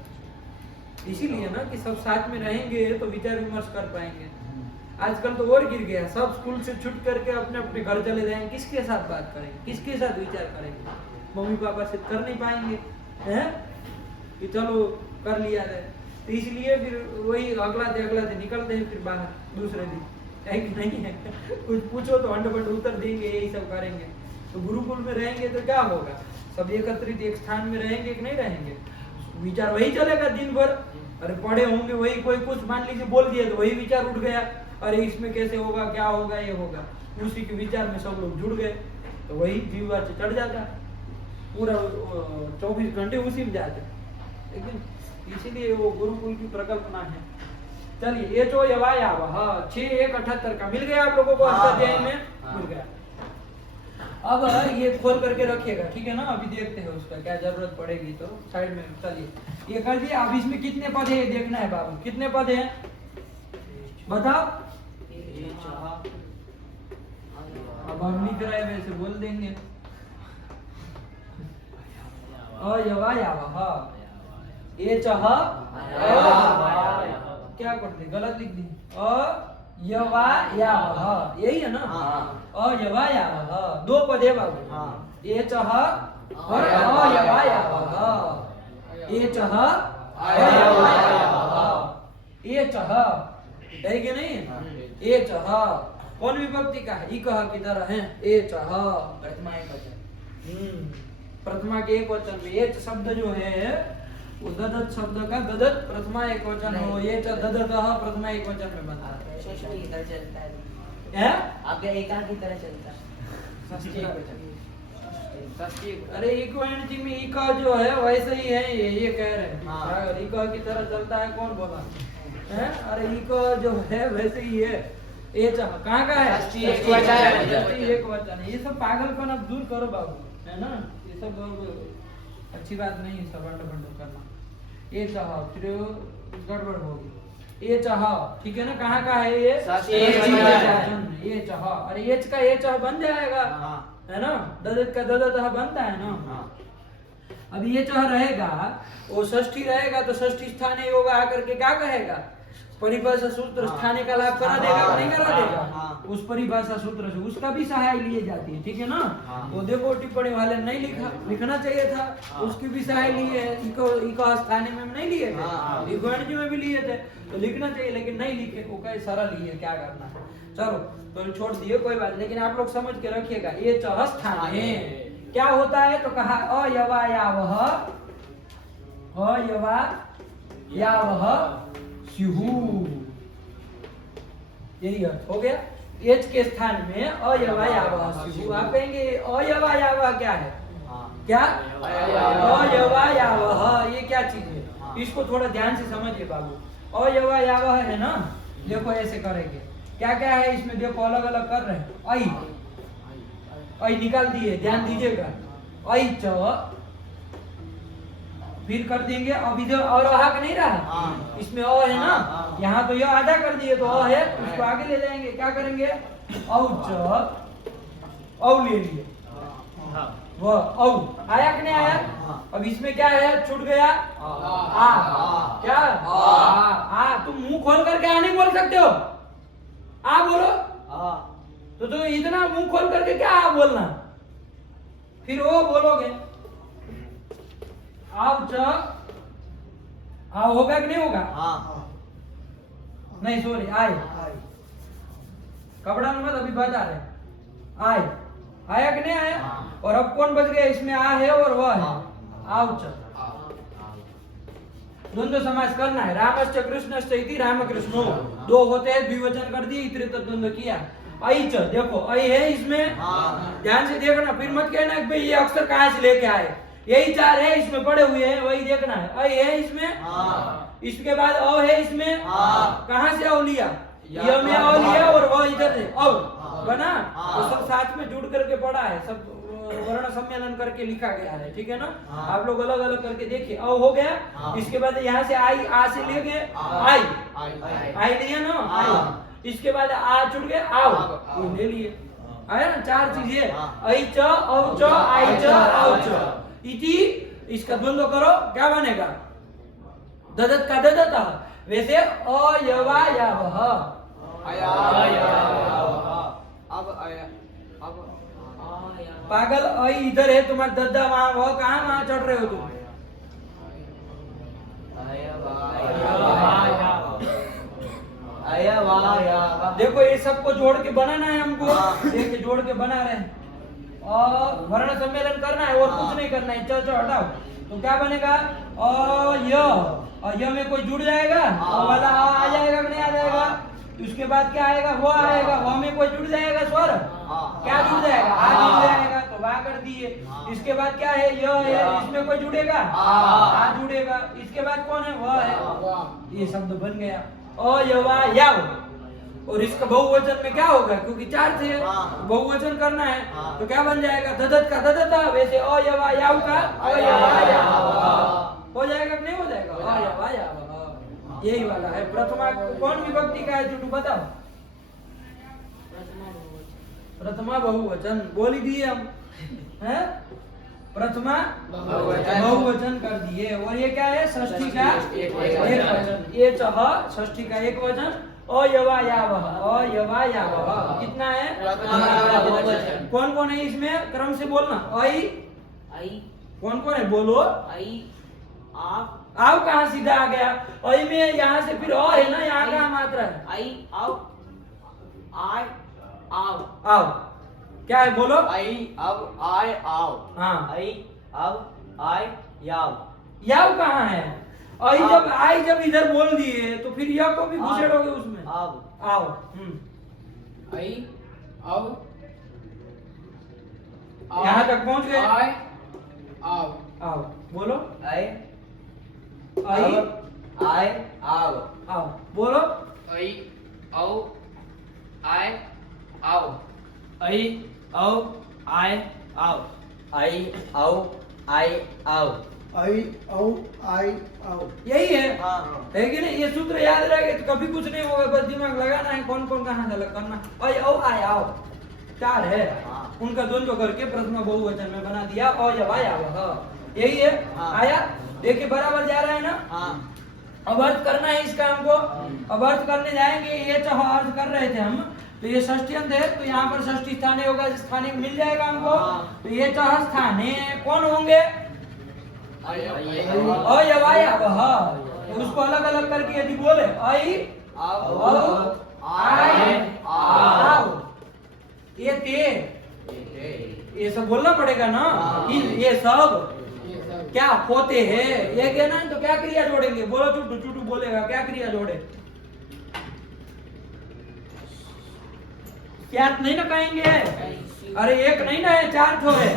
इसीलिए ना कि सब साथ में रहेंगे तो विचार विमर्श कर पाएंगे। आजकल तो और गिर गया, सब स्कूल से छूट करके अपने अपने घर चले जाएंगे। किसके साथ बात करेंगे, किसके साथ विचार करेंगे? मम्मी पापा से कर नहीं पाएंगे, हैं कि चलो कर लिया जाए। तो इसलिए फिर वही अगला दिन निकलते हैं फिर बाहर दूसरे दिन, है कि नहीं है? कुछ पूछो तो हंड उत्तर देंगे, यही सब करेंगे। तो गुरुकुल में रहेंगे तो क्या होगा? सब एकत्रित एक स्थान में रहेंगे कि नहीं रहेंगे? विचार वही चलेगा दिन भर। अरे पढ़े होंगे वही, कोई कुछ मान लीजिए बोल दिया तो वही विचार उठ गया, अरे इसमें कैसे होगा, क्या होगा, ये होगा, उसी के विचार में सब लोग जुड़ गए तो वही जीवा से चढ़ जाता। पूरा 24 घंटे उसी में जाते हैं। लेकिन इसीलिए वो गुरुकुल की प्रकल्पना है। चलिए एचो यवा यावह 6 1 78 का मिल गया आप लोगों को अष्टाध्यायी में मिल गया। अब ये खोल करके रखिएगा, ठीक है ना। अभी देखते हैं उसका क्या जरूरत पड़ेगी तो साइड में। चलिए ये कर दिया। अब इसमें कितने पद है ये देखना है बाबू, कितने पद हैं बताओ। अब हम लिख रहे हैं वैसे बोल देंगे। अयवा यावह एचह क्या कर दी, गलत लिख दी। अयवा यावह यही है ना। अयवा यावह 2 पद है बाबू। एचह और अयवा यावह। एचह अयवा यावह। एचह है कि नहीं। एचह कौन विभक्ति का है, इकह की तरह है। एचह प्रथमा एकवचन। प्रथमा के एक वचन में एच शब्द जो है वो ददत शब्द का ददत प्रथमा एक वचन हो। ये ददतः प्रथमा एक वचन में बनता है। षष्ठी की तरह चलता है, हैं? आपके एका की तरह चलता है। षष्ठी एकवचन। अरे इक्वेंटी में इका जो है वैसे ही है, ये कह रहे हैं। हाँ। अगर इका की तरह चलता है कौन बोला है। अरे इका जो है वैसे ही है। ये कहाँ का है, षष्ठी एकवचन। षष्ठी एकवचन। ये सब पागलपन अब दूर करो बाबू, है ना। ये सब अच्छी बात नहीं, सब अंड करना। ये चाह फिर गड़बड़ होगी। ये चाह ठीक है ना। कहाँ का है ये, षष्ठी एकवचन। ये चाह, अरे एच का ये चाह बन जाएगा, है ना। ददत का ददतः बनता है ना। अब ये चाह रहेगा, वो षष्ठी रहेगा तो षष्ठी स्थाने योग आकर के क्या कहेगा, परिभाषा सूत्र स्थाने का लाभ करा देगा कि नहीं करा देगा। उस परिभाषा सूत्र से उसका भी सहाय लिए जाती है, ठीक है ना। वो देखो टिप्पणी वाले नहीं लिखा, लिखना चाहिए था। उसकी भी सहाय लिए, इको स्थाने में नहीं लिए थे, इकोएनजी में भी लिए थे, तो लिखना चाहिए लेकिन नहीं लिखे। वो कई सरल ही है, क्या करना है। चलो तो छोड़ दिए, कोई बात। लेकिन आप लोग समझ के रखिएगा। ये चह स्थाने क्या होता है तो कहा अयवा यावह, अयवा यावह स्युहु, यही अर्थ हो गया। एच के स्थान में अयवा यावह स्युहु। आप कहेंगे अयवा यावह क्या है, क्या अयवा यावह ये क्या चीज है, इसको थोड़ा ध्यान से समझिए बाबू। अयवा यावह है ना, देखो ऐसे करेंगे। क्या क्या है इसमें, देखो अलग अलग कर रहे हैं। आई निकाल दिए, ध्यान दीजिएगा। आई च फिर कर देंगे। अब इधर और आग नहीं रहा, इसमें अ है ना। यहाँ तो यह आधा कर दिए तो अ है, उसको आगे ले जाएंगे। क्या करेंगे, औ च औ ले लिए, वह औ आया कि नहीं आया। अब इसमें क्या है, छूट गया आ। क्या आ, तुम मुंह खोल करके आ नहीं बोल सकते हो, आ बोलो। तो तुम इतना मुंह खोल करके क्या आ बोलना, फिर वो बोलोगे। आओ च आ होगा कि नहीं होगा। नहीं सॉरी, आए कपड़ा मत, अभी बता रहे। आए आया कि नहीं आया। और अब कौन बच गया इसमें, आ है और वह है। आओ च द्वंद्व समास करना है। रामश्च कृष्णश्च इति रामकृष्णो, 2 होते हैं, द्विवचन कर दिए, इतरेतर द्वंद्व किया। आई च देखो, आई है इसमें, ध्यान से देखना। फिर मत कहना कि भाई ये अक्षर कहाँ से लेके आए, यही 4 है इसमें पड़े हुए हैं, वही देखना है। आई है इसमें, इसके बाद अ है इसमें, कहाँ से अ लिया, य में अ लिया और वह इधर से अ बना। तो सब साथ में जुड़ करके पड़ा है, सब वर्ण सम्मेलन करके लिखा गया है, ठीक है ना। आप लोग अलग अलग करके देखिए। अ हो गया, इसके बाद यहाँ से आई, आ से ले गए आई, आई लिया ना आई। इसके बाद आ छूट गए आओ, वो ले लिए। आया ना 4 चीजें, आई च औ च आई च औ च इति। इसका द्वंद्व करो, क्या बनेगा, ददत का ददतः। वैसे अयवा यावह, पागल आई इधर है, तुम्हारा दद्दा वहां, वह कहाँ वहां चढ़ रहे हो तुम। देखो ये सबको जोड़ के बनाना है हमको, देखिए जोड़ के बना रहे हैं। और वर्ण सम्मेलन करना है और कुछ नहीं करना है। च हटाओ तो क्या बनेगा, य में कोई जुड़ जाएगा, वाला आ जाएगा कि नहीं आ जाएगा। उसके बाद क्या आएगा, वो आएगा, वह में कोई जुड़ जाएगा स्वर, क्या जुड़ जाएगा, आ जुड़ जाएगा, तो वाह कर दिए। इसके बाद क्या है? य है। इसमें कोई जुड़ेगा? आ जुड़ेगा। इसके बाद कौन है? वह है। वाह। ये शब्द बन गया अयवा याव। और इसका बहुवचन में क्या होगा? क्योंकि 4 थे, बहुवचन करना है तो क्या बन जाएगा? ददत का ददता, वैसे अयवा याव का अयवा याव हो जाएगा कि नहीं हो जाएगा? अयवा याव, यही वाला है। प्रथमा कौन विभक्ति का है? टूटू बताओ। प्रथमा बहुवचन बोल ही दिए हम, हैं? प्रथमा बहुवचन कर दिए। और ये क्या है? षष्ठी का एक वचन। ये चह षष्ठी का एक वचन। अयवायावः, अयवायावः कितना है? कौन कौन है इसमें? क्रम से बोलना। आई कौन कौन है? बोलो। आव कहाँ सीधा आ गया? आई में यहाँ से फिर अ है ना, यहाँ कहाँ मात्रा है? आव क्या है? बोलो। हाँ, याव कहाँ है? आई जब इधर बोल दिए तो फिर यह को भी घुसेड़ोगे उसमें। आओ। आई आव यहाँ तक पहुंच गए। आय आव आओ बोलो। आई आओ बोलो। आई आओ आय आओ यही है कि नहीं? ये सूत्र याद रहेगा तो कभी कुछ नहीं होगा, बस दिमाग लगाना है कौन कौन कहाँ अलग करना। आई आओ आय आओ 4 है, उनका द्वंद्व करके प्रथमा बहुवचन में बना दिया। यही है। आया? देखिए बराबर जा रहा है ना? अब अर्थ करना है इस काम को। अब अर्थ करने जाएंगे। ये चाह अर्थ कर रहे थे हम, तो ये षष्ठी अंत है तो यहाँ पर षष्ठी स्थानीय होगा, स्थानीय मिल जाएगा हमको। तो ये चाह स्थानीय कौन होंगे? अयवायावः। उसको अलग अलग करके यदि बोले आई आव, ये ते, ये सब बोलना पड़ेगा ना। ये सब क्या होते हैं? ये क्या ना, तो क्या क्रिया जोड़ेंगे? बोलो। चुटू चुटू बोलेगा क्या क्रिया जोड़े? क्या नहीं ना कहेंगे? अरे एक नहीं ना है, 4 ठो है।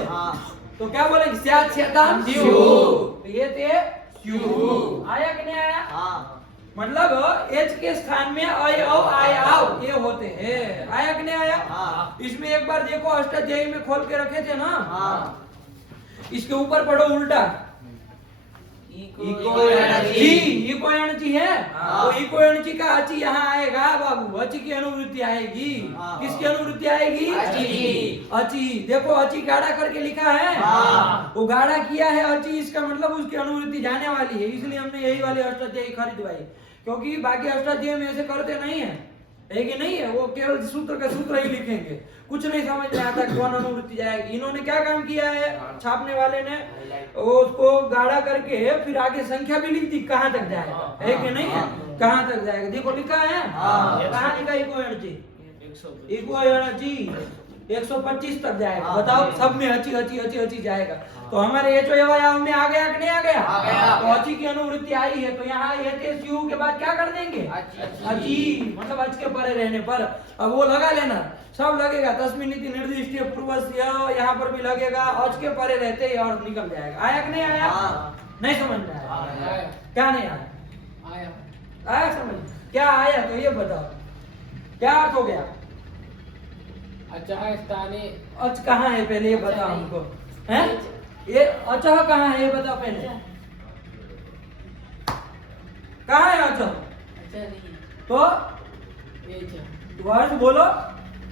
तो क्या बोलेंगे? स्यात स्याताम स्यु। तो ये थे स्यु। आया कि नहीं आया? मतलब एच के स्थान में अय औ आय आव ये होते हैं। आया कि नहीं आया? इसमें एक बार देखो, अष्टाध्यायी में खोल के रखे थे ना, इसके ऊपर पढ़ो उल्टा। इको एणची है, तो इको एणची का अची यहाँ आएगा बाबू। अची की अनुवृत्ति आएगी। किसकी अनुवृत्ति आएगी? अची। देखो अची गाढ़ा करके लिखा है, वो गाढ़ा किया है अची, इसका मतलब उसकी अनुवृत्ति जाने वाली है। इसलिए हमने यही वाली अष्टाध्यायी खरीदवाई, क्योंकि बाकी अष्टाध्यायी में ऐसे करते नहीं है कि नहीं है? वो केवल सूत्र का सूत्र ही लिखेंगे, कुछ नहीं समझ में आता कौन अनुवृत्ति जाएगी। इन्होंने क्या काम किया है छापने वाले ने? वो उसको गाढ़ा करके फिर आगे संख्या भी लिख दी, कहाँ तक जाएगा, है कि नहीं है? कहाँ तक जाएगा देखो लिखा है। कहाँ लिखा? इको एणची 125 तक जाएगा। बताओ, सब में अची अची अची अची जाएगा। तो हमारे एचो एवयाव में आ गया कि नहीं आ गया? तो अची की अनुवृत्ति आई है, तो यहाँ एतेस्यु के बाद क्या कर देंगे? अची, मतलब अच के परे रहने पर। अब वो लगा लेना, सब लगेगा। तस्मिन्निति निर्दिष्ट पूर्वस्य, यहाँ पर भी लगेगा। अच के परे रहते ही और निकल जाएगा। आया कि नहीं आया? नहीं समझ में आया? क्या नहीं आया? आया समझ? क्या आया तो ये बताओ, क्या अर्थ हो गया? अचः स्थाने अच कहाँ है पहले ये बताओ हमको, हैं? ये अचह कहाँ है ये बताओ पहले। कहाँ है अचह? तो वर्ड बोलो।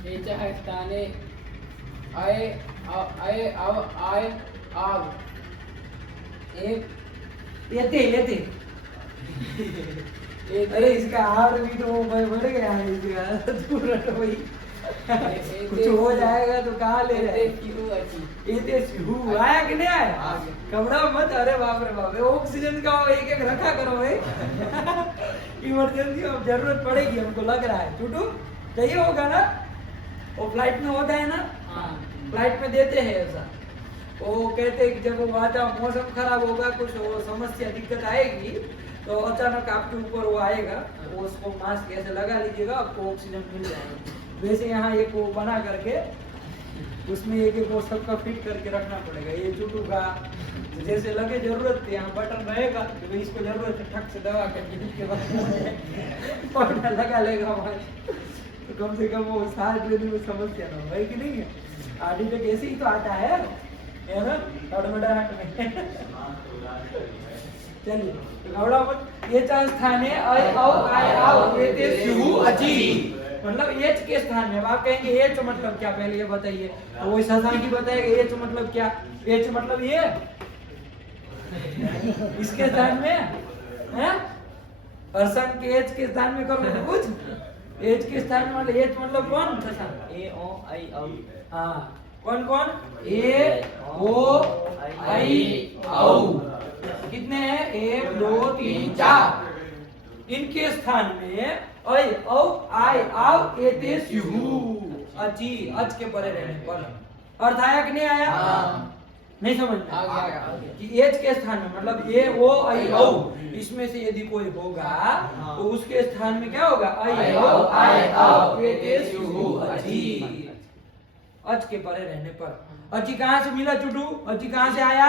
एचः स्थाने अय अव आय आव एक येते अरे इसका हार्ट बीट वो बढ़ गया है इसका। तुरंत वही कुछ हो जाएगा तो कहाँ ले जाए? आया कि नहीं आया? कमरा मत। अरे बाप रे बाप, ऑक्सीजन का एक एक रखा करो भाई। इमरजेंसी अब जरूरत पड़ेगी हमको लग रहा है। टूटू चाहिए होगा ना? वो फ्लाइट में होता है ना, फ्लाइट में देते हैं ऐसा। वो कहते हैं कि जब वो वातावरण मौसम खराब होगा, कुछ वो समस्या दिक्कत आएगी, तो अचानक आपके ऊपर वो आएगा, वो उसको मास्क ऐसे लगा लीजिएगा, आपको ऑक्सीजन मिल जाएगा। वैसे यहाँ एक वो बना करके उसमें एक एक वो सबका फिट करके रखना पड़ेगा। ये चुटू का जैसे लगे जरूरत थी, यहाँ बटन रहेगा तो भाई इसको जरूरत है, ठक से दबा के के बाद पौधा लगा लेगा हमारे, तो कम से कम वो सांस लेने में समस्या ना हो, है कि नहीं है। आधी तक ऐसे ही तो आता है ना, हड़बड़ाहट में। चलिए तो घबरा मत। ये चार स्थान है अय औ आय आव एते स्यु अचि, मतलब एच के स्थान में। अब आप कहेंगे एच मतलब क्या, पहले ये बताइए। तो वो शशांकी बताएगा एच मतलब क्या। एच मतलब ये इसके स्थान में है, हर्षण के एच के स्थान में करो कुछ। एच के स्थान में मतलब एच मतलब कौन शशांक? ए ओ आई औ। हाँ कौन कौन? ए ओ आई औ। कितने हैं? 1 2 3 4। इनके स्थान में अय औ आय आव एते स्यु अचि, अच के परे रहने पर। अर्थ आया कि नहीं आया? नहीं समझ में आ गया। कि एच के स्थान में मतलब ए ओ आई औ, इसमें से यदि कोई होगा तो उसके स्थान में क्या होगा? अय औ आय आव एते स्यु अचि, अच के परे रहने पर। अचि कहाँ से मिला चुटू? अचि कहाँ से आया?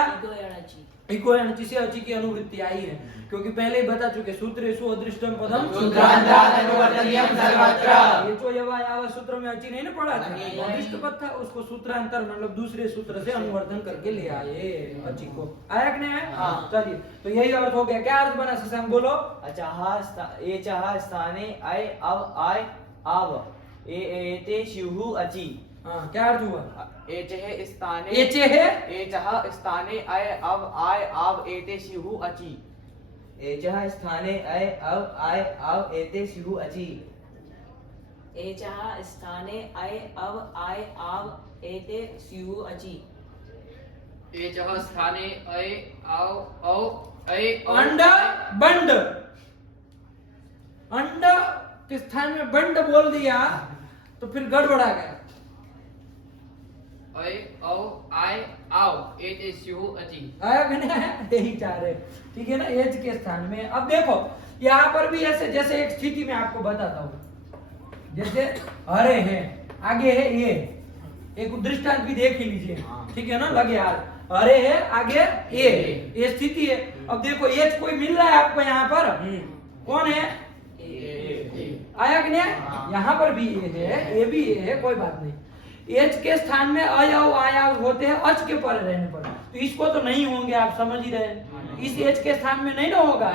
इको अणचि से अचि की अनुवृत्ति आई है, क्योंकि पहले ही बता चुके सूत्रेषु अदृष्टम पदम सूत्रांतरात् अनुवर्तनीयं सर्वत्र। ये तो यवा यावा सूत्र में अचि नहीं ना पढ़ा था, नहीं। अदृष्ट पद था, उसको सूत्रांतर मतलब दूसरे सूत्र से अनुवर्तन करके ले आए अचि को। आया कि नहीं आया? हाँ। चलिए तो यही अर्थ हो गया। क्या अर्थ बना शशांक बोलो? एचः स्थाने अय अव आय आव एते स्युः अचि। हाँ क्या अर्थ हुआ? एचः स्थाने एचे है एचः स्थाने अय अव आय आव एते स्युः अचि। एचः स्थाने अय अव आय आव एते स्युः अचि। एचः स्थाने अय अव आय आव एते स्युः अचि। एचः स्थाने अय आव औ अय औ अंड बंड, अंड के स्थान में बंड बोल दिया तो फिर गड़बड़ा गया। अय औ आय आव एते स्युः अचि। आया कि नहीं आया? यही चाह रहे, ठीक है ना, एच के स्थान में। अब देखो यहाँ पर भी ऐसे, जैसे एक स्थिति में आपको बताता हूँ, जैसे हरे है आगे है ये, एक दृष्टांत भी देख ही लीजिए, ठीक है ना, लगे यार हरे है आगे ये स्थिति है। अब देखो एच कोई मिल रहा है आपको यहाँ पर, कौन है? आया कि नहीं? यहाँ पर भी ये है, ये भी ये है, कोई बात नहीं। एच के स्थान में अय औ आय आव होते हैं अच के परे रहने पर, तो इसको तो नहीं होंगे, आप समझ ही रहे हैं। इस एच के स्थान में नहीं ना होगा।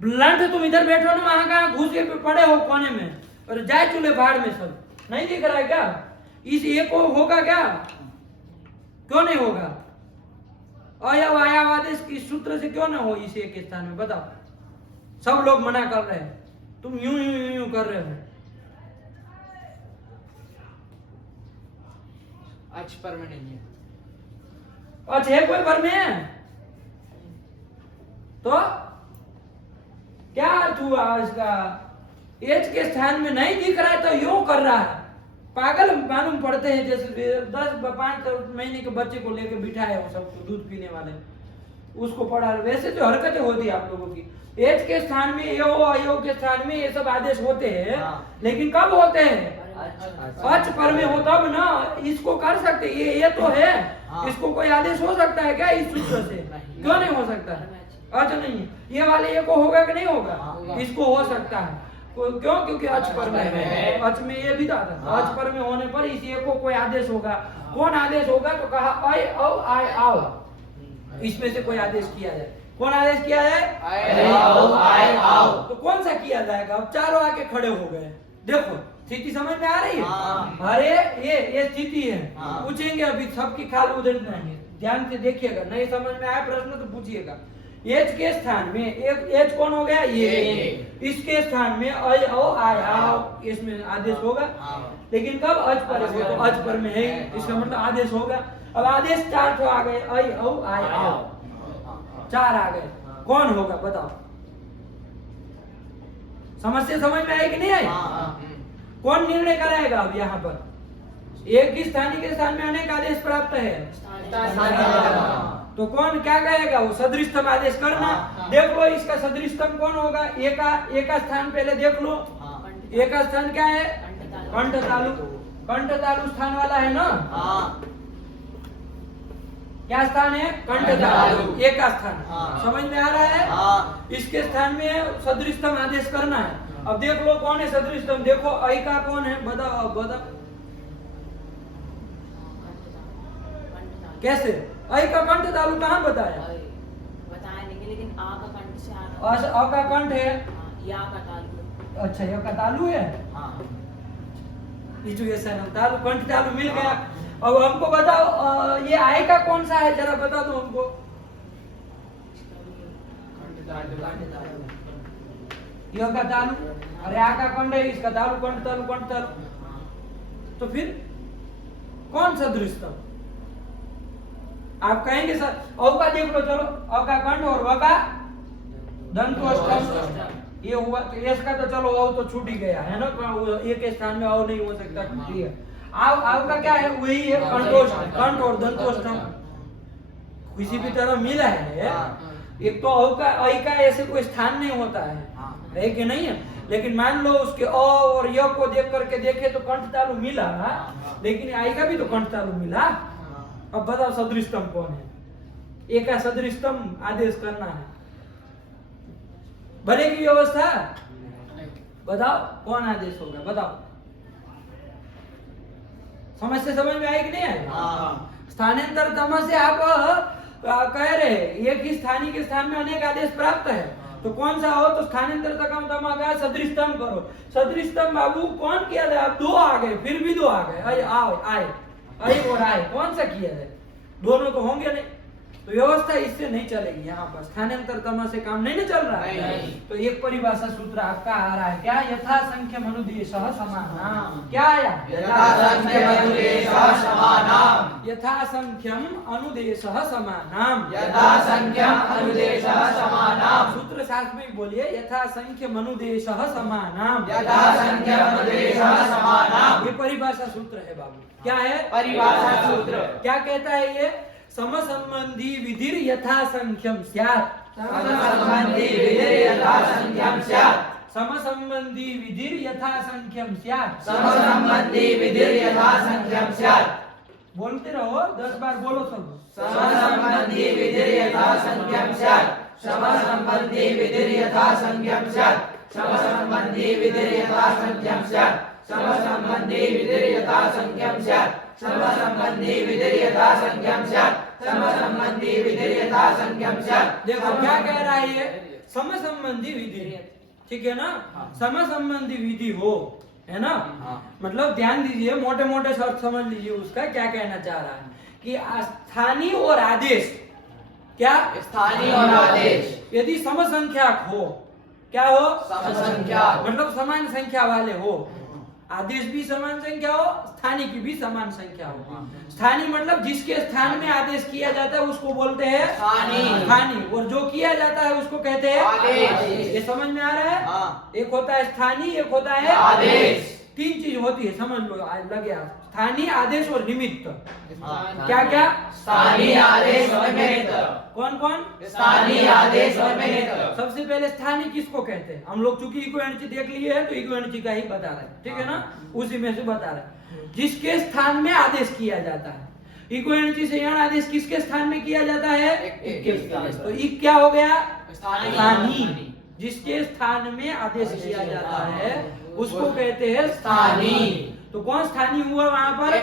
ब्लंट तुम इधर बैठो ना, वहां कहाँ घुस के पड़े हो कोने में, और जाए चूल्हे भाड़ में, सब नहीं दिख रहा है क्या? इस ए को होगा क्या? क्यों नहीं होगा? अय औ आय आव आदेश की सूत्र से क्यों ना हो इस ए के स्थान में? बताओ। सब लोग मना कर रहे हैं, तुम यूं यूं यूं यूं कर रहे हो। अच पर में नहीं है। अच्छा है कोई पर में, तो क्या अर्थ हुआ इसका? एच के स्थान में नहीं दिख रहा है तो यूं कर रहा है। पागल मालूम पड़ते हैं, जैसे 10-5 महीने के बच्चे को लेके बिठाए हो, सबको दूध पीने वाले, उसको पढ़ा। वैसे जो हरकतें होती है आप लोगों की, एच के स्थान में यो अयो के स्थान में ये सब आदेश होते हैं, लेकिन कब होते हैं? अच पर में हो तब ना। इसको कर सकते, ये तो है, इसको कोई आदेश हो सकता है क्या इस सूत्र से? क्यों नहीं हो सकता? अच्छा नहीं है, ये वाले ये को होगा कि नहीं होगा? इसको हो सकता है, क्यों? क्योंकि अच पर में है। अच में ये भी था, अच पर में होने पर इस ये को कोई आदेश होगा। कौन आदेश होगा? तो कहा अय औ आय आव, इसमें से कोई आदेश किया जाए। कौन आदेश किया जाए? अय औ आय आव। तो कौन सा किया जाएगा? अब चारों आके खड़े हो गए, देखो स्थिति समझ में आ रही है? अरे ये स्थिति है, पूछेंगे अभी सबकी खाल उधर जाएंगे, ध्यान से देखिएगा, नहीं समझ में आया प्रश्न तो पूछिएगा। एच के स्थान में एक एच कौन हो गया? ये। इसके स्थान में अय औ आय आव, इसमें आदेश होगा, लेकिन कब? अच पर है, तो अच पर में है, इसका मतलब आदेश होगा। अब आदेश 4 तो आ गए, अय औ आय आव 4 आ गए, कौन होगा बताओ? समस्या समझ में आई कि नहीं आई? कौन निर्णय कराएगा? अब यहाँ पर एक ही स्थानीय के स्थान में अनेक आदेश प्राप्त है, तो कौन क्या कहेगा? वो सदृशतम आदेश करना। देख लो इसका सदृशतम कौन होगा? एक का स्थान पहले देख लो, एक का स्थान क्या है? कंठ तालु। कंठ तालु स्थान वाला है ना? हाँ क्या स्थान है? कंठ तालु, एक का स्थान। समझ में आ रहा है? हाँ इसके स्थान में सदृशतम आदेश करना है। अब देख लो कौन है सदृशतम, देखो ऐ का कौन है, बताओ अब बताओ कैसे? ऐ का कंठ तालु कहाँ बताया? बताया नहीं लेकिन आ का कंठ से आ रहा अ का कंठ है, या का तालु। अच्छा य का तालु है, तालु कंठ तालु मिल गया। अब हमको बताओ ये आय का कौन सा है, जरा बता दो हमको। य का तालु, अरे आ का कंठ है, इसका तालु कंठ तालु। तो फिर कौन सदृशतम? आप कहेंगे सर औ का देख लो, चलो अ का कंठ और व का दंतोष्ठम, ये हुआ। तो एस का तो चलो औ तो छूट ही गया है ना, एक स्थान में औ नहीं हो सकता, क्लियर। आव का क्या है? वही है कंठोष्ठ, कंठ और दंतोष्ठम किसी भी तरह मिला है। एक तो औ का ऐ का ऐसे कोई स्थान नहीं होता है कि नहीं है? लेकिन मान लो उसके अ और य को देख करके देखे तो कंठ तालु मिला, लेकिन आई का भी तो कंठ तालु मिला। अब बताओ सदृशतम कौन है? एक का सदृशतम आदेश करना है, बनेगी व्यवस्था? बताओ कौन आदेश होगा, बताओ। समस्या समझ में आई कि नहीं आई? स्थानांतर तम से आप कह रहे एक ही स्थानीय के स्थान में अनेक आदेश प्राप्त है, तो कौन सा हो? तो स्थानांतर तकम तम का सदृशतम करो। सदृशतम बाबू कौन किया था? आप दो आ गए, फिर भी दो आ गए, आए और आए, कौन सा किया है? दोनों तो होंगे नहीं, तो व्यवस्था इससे नहीं चलेगी। यहाँ पर स्थानांतर तम से काम नहीं चल रहा है। तो एक परिभाषा सूत्र आपका आ रहा है क्या? यथा संख्यम अनुदेशः समानाम। क्या आया? यथा संख्यम अनुदेशः समानाम। यथा संख्यम अनुदेशः समानाम। यथा संख्यम अनुदेशः समानाम। सूत्र साथ में बोलिए, यथा संख्यम अनुदेशः समानाम। यथा संख्यम अनुदेशः समानाम। ये परिभाषा सूत्र है बाबू। क्या है? परिभाषा सूत्र। क्या कहता है ये? समसंबंधी विधिर यथा संख्यम स्यात्। समसंबंधी विधिर यथा संख्यम स्यात्। समसंबंधी विधिर यथा संख्यम स्यात्। समसंबंधी विधिर यथा संख्यम स्यात्। बोलते रहो, 10 बार बोलो सब। समसंबंधी विधिर यथा संख्यम स्यात्। समसंबंधी विधिर यथा संख्यम स्यात्। समसंबंधी विधिर यथा संख्यम स्यात्। समसंबंधी विधिर यथा संख्यम स्यात्। समसंबंधी विधिर यथा संख्यम स्यात्। समसंबंधी विधिर यथा संख्यम स्यात्। देखो क्या कह रहा है ये? समसंबंधी विधि, ठीक है ना? समसंबंधी विधि हो, है ना? मतलब ध्यान दीजिए, मोटे मोटे शब्द समझ लीजिए उसका क्या कहना चाह रहा है कि स्थानीय और आदेश, क्या? स्थानीय और आदेश यदि समसंख्यक हो, क्या हो? समसंख्यक, मतलब समान संख्या वाले हो। आदेश भी समान संख्या हो, स्थानीय की भी समान संख्या हो। स्थानीय मतलब जिसके स्थान में आदेश किया जाता है उसको बोलते हैं स्थानीय, और जो किया जाता है उसको कहते हैं आदेश। ये समझ में आ रहा है? हाँ। एक होता है स्थानीय, एक होता है आदेश। 3 चीज होती है, समझ लो, लग गया। स्थानीय, आदेश और निमित्त। हाँ। क्या क्या? स्थानीय, आदेश और निमित्त। कौन कौन? स्थानीय, आदेश और निमित्त। सबसे पहले स्थानीय किसको कहते हैं? हम लोग चूंकि इको एनर्जी देख लिए है तो इको एनर्जी का ही बता रहे हैं, ठीक है ना? उसी में से बता रहे हैं जिसके स्थान में आदेश किया जाता है। इको एनर्जी से यहाँ आदेश किसके स्थान में किया जाता है? तो इक क्या हो गया? स्थानीय। जिसके स्थान में आदेश किया जाता है उसको कहते हैं स्थानीय। तो कौन स्थानीय हुआ वहां पर?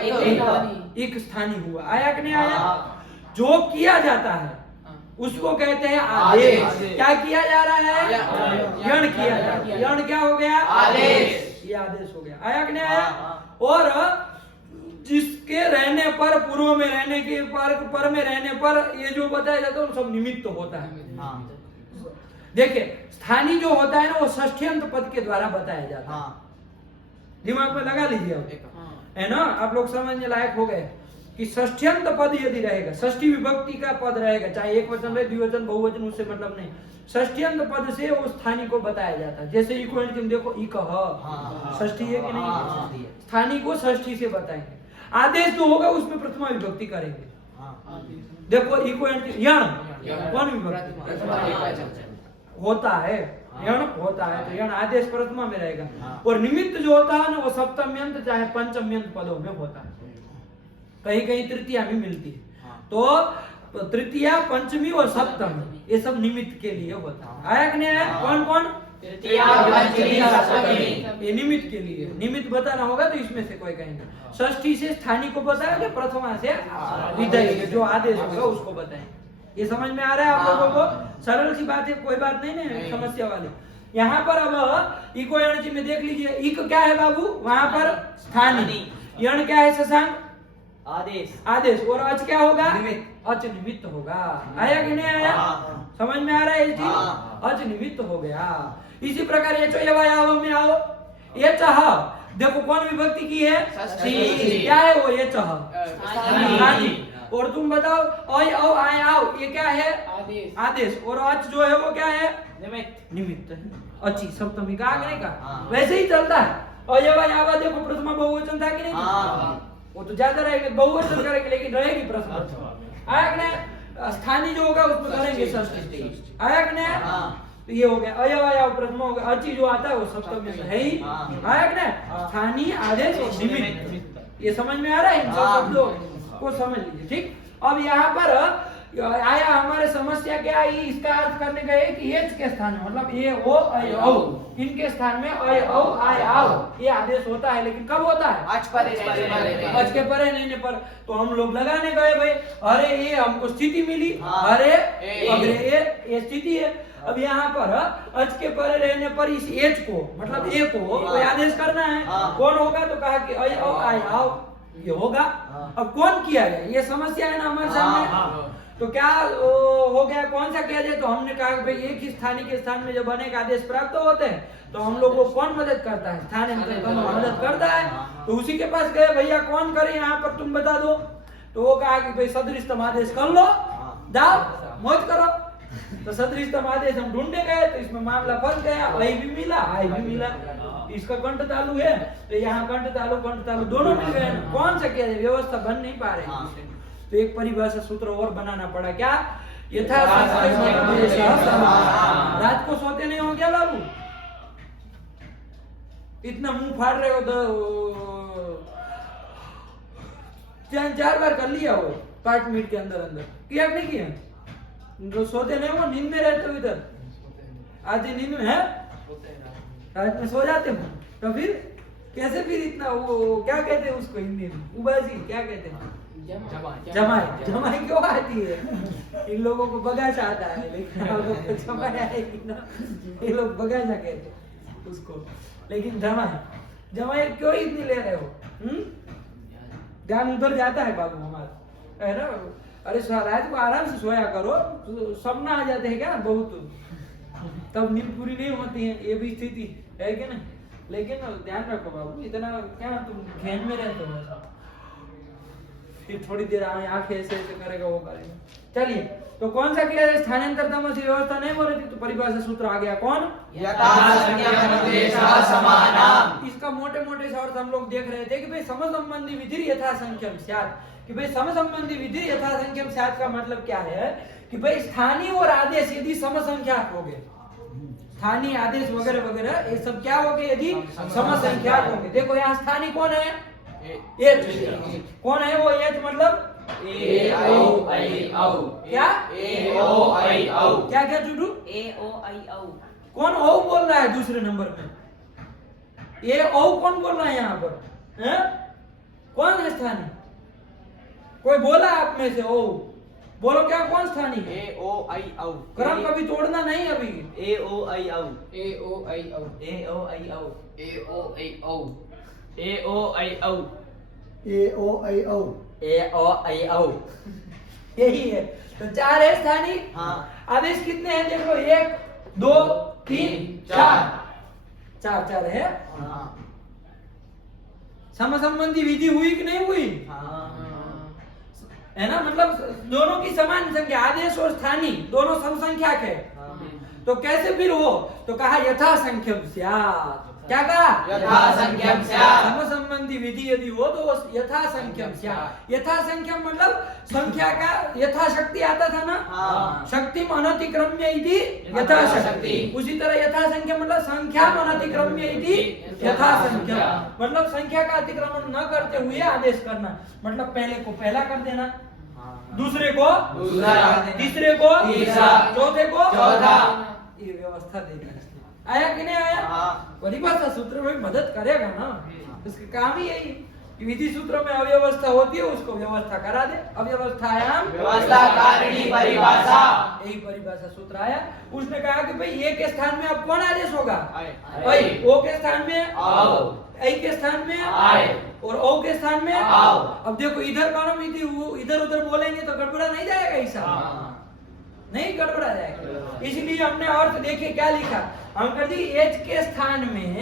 एक स्थानीय हुआ। आया कि नहीं आया? जो किया जाता है उसको कहते हैं आदेश। क्या किया जा रहा है? यण किया जा रहा है। यण क्या हो गया? आदेश। ये आदेश हो गया। आया कि नहीं आया? और जिसके रहने पर, पूर्व में रहने के पर में रहने पर ये जो बताया जाता है वो सब निमित्त होता है। देखिए स्थानीय जो होता है ना वो षष्ठ्यंत पद के द्वारा बताया जाता है। दिमाग में लगा लीजिए अब, है ना? आप लोग समझने लायक हो गए कि षष्ठ्यंत पद यदि रहेगा, षष्ठी विभक्ति का पद रहेगा, चाहे एक वचन रहे, द्विवचन, बहुवचन, उससे मतलब नहीं। षष्ठ्यंत पद से वो स्थानीय को बताया जाता है। जैसे इको एनर्जी में देखो, इक षष्ठी है कि नहीं? स्थानीय को षष्ठी से बताएंगे। आदेश जो होगा उसमें प्रथमा विभक्ति करेंगे। देखो इको एनर्जी, यण कौन विभक्ति होता है? यण होता है, तो यण आदेश प्रथमा में रहेगा। हाँ। और निमित्त जो होता है ना वो सप्तम्यंत चाहे पंचम्यंत पदों में होता है, कहीं कहीं तृतीया भी मिलती है। हाँ। तो तृतीया, पंचमी और सप्तमी ये सब निमित्त के लिए होता है। आया कि नहीं आया? हाँ। कौन कौन? तृतीया, पंचमी, सप्तमी। ये निमित्त के लिए, निमित्त बताना होगा तो इसमें से कोई कहेंगे। षष्ठी से स्थानी को बताएंगे, प्रथमा से विधेय जो आदेश होगा उसको बताएंगे। ये समझ में आ रहा है आप लोगों को? सरल सी बात है, कोई बात नहीं ना समस्या वाली। यहाँ पर अब इको यण जी में देख लीजिए, इक क्या है बाबू? वहां पर स्थानी, यण क्या है शशांक? आदेश। आदेश। और अच क्या होगा? निमित्त। अच निमित्त होगा। आया कि नहीं आया? हाँ। समझ में आ रहा है ये चीज? हाँ। अच निमित्त हो गया। इसी प्रकार ये चो में आओ, ये चाह देखो कौन विभक्ति की है? षष्ठी। क्या है वो? ये चाह स्थानी। और तुम बताओ अय औ आय आओ ये क्या है? आदेश। आदेश। और अच जो है वो क्या है? निमित्त। निमित्त है। अच्छी सप्तमी का आगे का हाँ। वैसे ही चलता है। अय आवा देखो प्रथमा बहुवचन था कि नहीं? हाँ। वो तो ज्यादा रहेगी, बहुवचन करेंगे लेकिन रहेगी प्रथमा। आया कि नहीं? स्थानीय जो होगा उसमें करेंगे षष्ठी। आया कि नहीं? हाँ। तो ये हो गया अय प्रथमा हो गया। अची जो आता है वो सप्तमी में है ही। हाँ। आया कि नहीं? स्थानीय, आदेश और निमित्त। ये समझ में आ रहा है? इन सब हाँ। शब्दों को समझ लीजिए। ठीक, अब यहाँ पर आया हमारे समस्या क्या आई? इसका अर्थ करने गए कि एच के स्थान में मतलब ए ओ अय औ, इनके स्थान में अय औ आय आओ ये आदेश होता है, लेकिन कब होता है? आज परे अच के परे नहीं पर। तो हम लोग लगाने गए भाई, अरे ये हमको स्थिति मिली, हाँ। अरे ए। अग्रे ये स्थिति है। अब यहाँ पर अच के परे रहने पर इस एच को मतलब ए को कोई आदेश करना है। हाँ। कौन होगा? तो कहा कि अय औ आय आओ ये होगा। हाँ। अब कौन किया जाए? ये समस्या है ना हमारे सामने। हाँ। तो क्या हो गया? कौन सा किया जाए? तो हमने कहा कि भाई एक ही स्थानीय के स्थान में जब अनेक आदेश प्राप्त होते हैं तो हम लोग को कौन मदद करता है? स्थानांतरण करना मदद करता है। तो उसी के पास गए, भैया कौन करे यहाँ पर तुम बता दो। तो वो कहा कि भाई सदृशतम आदेश कर लो, जाओ मौज करो। तो सदृशतम आदेश हम ढूंढने गए तो इसमें मामला फंस गया। अय भी मिला, आय भी मिला। इसका कंठ तालु है तो यहाँ कंठ तालु दोनों मिल गए। कौन सा किया जाए? व्यवस्था बन नहीं पा रही। तो एक परिभाषा सूत्र और बनाना पड़ा। क्या? यथा रात को सोते नहीं हो क्या बाबू? इतना मुंह फाड़ रहे हो तो 4 बार कर लिया हो 5 मिनट के अंदर अंदर। किया नहीं किया? जो सोते नहीं हो, नींद में रहते हो इधर। आज नींद में है, रात में सो जाते हो तो फिर कैसे? फिर इतना वो क्या कहते हैं उसको हिंदी में? उबासी क्या कहते हैं? जमाई। जमाई क्यों आती है? इन लोगों को बगासा आता है, लेकिन हम लोग को जमाई आएगी ना। ये लोग बगासा कहते हैं उसको, लेकिन जमाई क्यों इतनी ले रहे हो? ध्यान उधर जाता है बाबू हमारा, है ना? अरे रात को आराम से सोया करो, तो सपना आ जाते हैं क्या बहुत, तब नींद पूरी नहीं होती है। ये भी स्थिति है कि नहीं? लेकिन ध्यान रखो बाबू, इतना क्या तुम घेन में रहते हो? फिर थोड़ी देर आंखें ऐसे करेगा वो करेगा। चलिए, तो कौन सा किया जाए? स्थानांतर तमसी व्यवस्था नहीं बोल रही थी तो परिभाषा सूत्र आ गया। कौन? इसका मोटे मोटे से अर्थ हम लोग देख रहे थे कि भाई समसंबंधी विधि यथा संख्यम स्यात्। कि भाई समसंबंधी विधि यथा संख्यम स्यात् का मतलब क्या है? कि भाई स्थानीय और आदेश यदि समसंख्याक हो गए, स्थानीय आदेश वगैरह वगैरह ये सब क्या हो गए? यदि समसंख्याक होंगे। देखो यहाँ स्थानीय कौन है? एच। कौन है वो एच? मतलब ए ओ आई औ। क्या? ए ओ आई औ। क्या क्या चुटू? ए ओ आई औ। कौन ओ बोल रहा है दूसरे नंबर पे? ये ओ कौन बोल रहा है यहाँ पर? हैं? कौन है स्थानीय? कोई बोला आप में से ओ? बोलो क्या कौन स्थानीय है? ए ओ आई औ। क्रम कभी तोड़ना नहीं अभी। ए ओ आई औ। ए ओ आई औ। ए ओ आई औ। ए ओ आई औ। ए ओ आई औ। ए ओ आई औ। ए ओ आई औ। यही है। तो 4 है स्थानीय। हाँ। आदेश कितने हैं? देखो 1 2 3 4 4 है। हाँ। समसंबंधी विधि हुई कि नहीं हुई? हाँ। है ना? मतलब दोनों की समान संख्या, आदेश और स्थानीय दोनों समसंख्यक है। तो कैसे फिर हो? तो कहा यथा संख्यम स्यात्। क्या कहा? यथासंख्यम स्यात्। समसंबंधी विधि यदि हो तो यथासंख्यम स्यात्। यथासंख्यम मतलब संख्या का यथाशक्ति आता था ना, हाँ। शक्ति अनतिक्रम्य इति यथाशक्ति। उसी तरह यथासंख्यम मतलब संख्या अनतिक्रम्य इति यथासंख्यम, मतलब संख्या का अतिक्रमण न करते हुए आदेश करना। मतलब पहले को पहला कर देना, दूसरे को दूसरा, तीसरे को तीसरा, चौथे को चौथा। ये व्यवस्था देना। आया कि नहीं आया? हाँ। परिभाषा सूत्र में मदद करेगा ना, इसका काम ही यही कि विधि सूत्र में अव्यवस्था होती है उसको व्यवस्था करा दे। अव्यवस्थायाम व्यवस्था कारिणी परिभाषा। यही परिभाषा सूत्र आया। उसने कहा कि भाई ए के स्थान में अब कौन आदेश होगा? ऐ। ओ के स्थान में आओ। ऐ के स्थान में आए। और ओ के स्थान में आओ। अब देखो इधर कौन विधि, वो इधर उधर बोलेंगे तो गड़बड़ा नहीं जाएगा ऐसा? नहीं गड़बड़ा जाएगा। इसलिए हमने अर्थ देखे क्या लिखा, हम कर दिए एच के स्थान में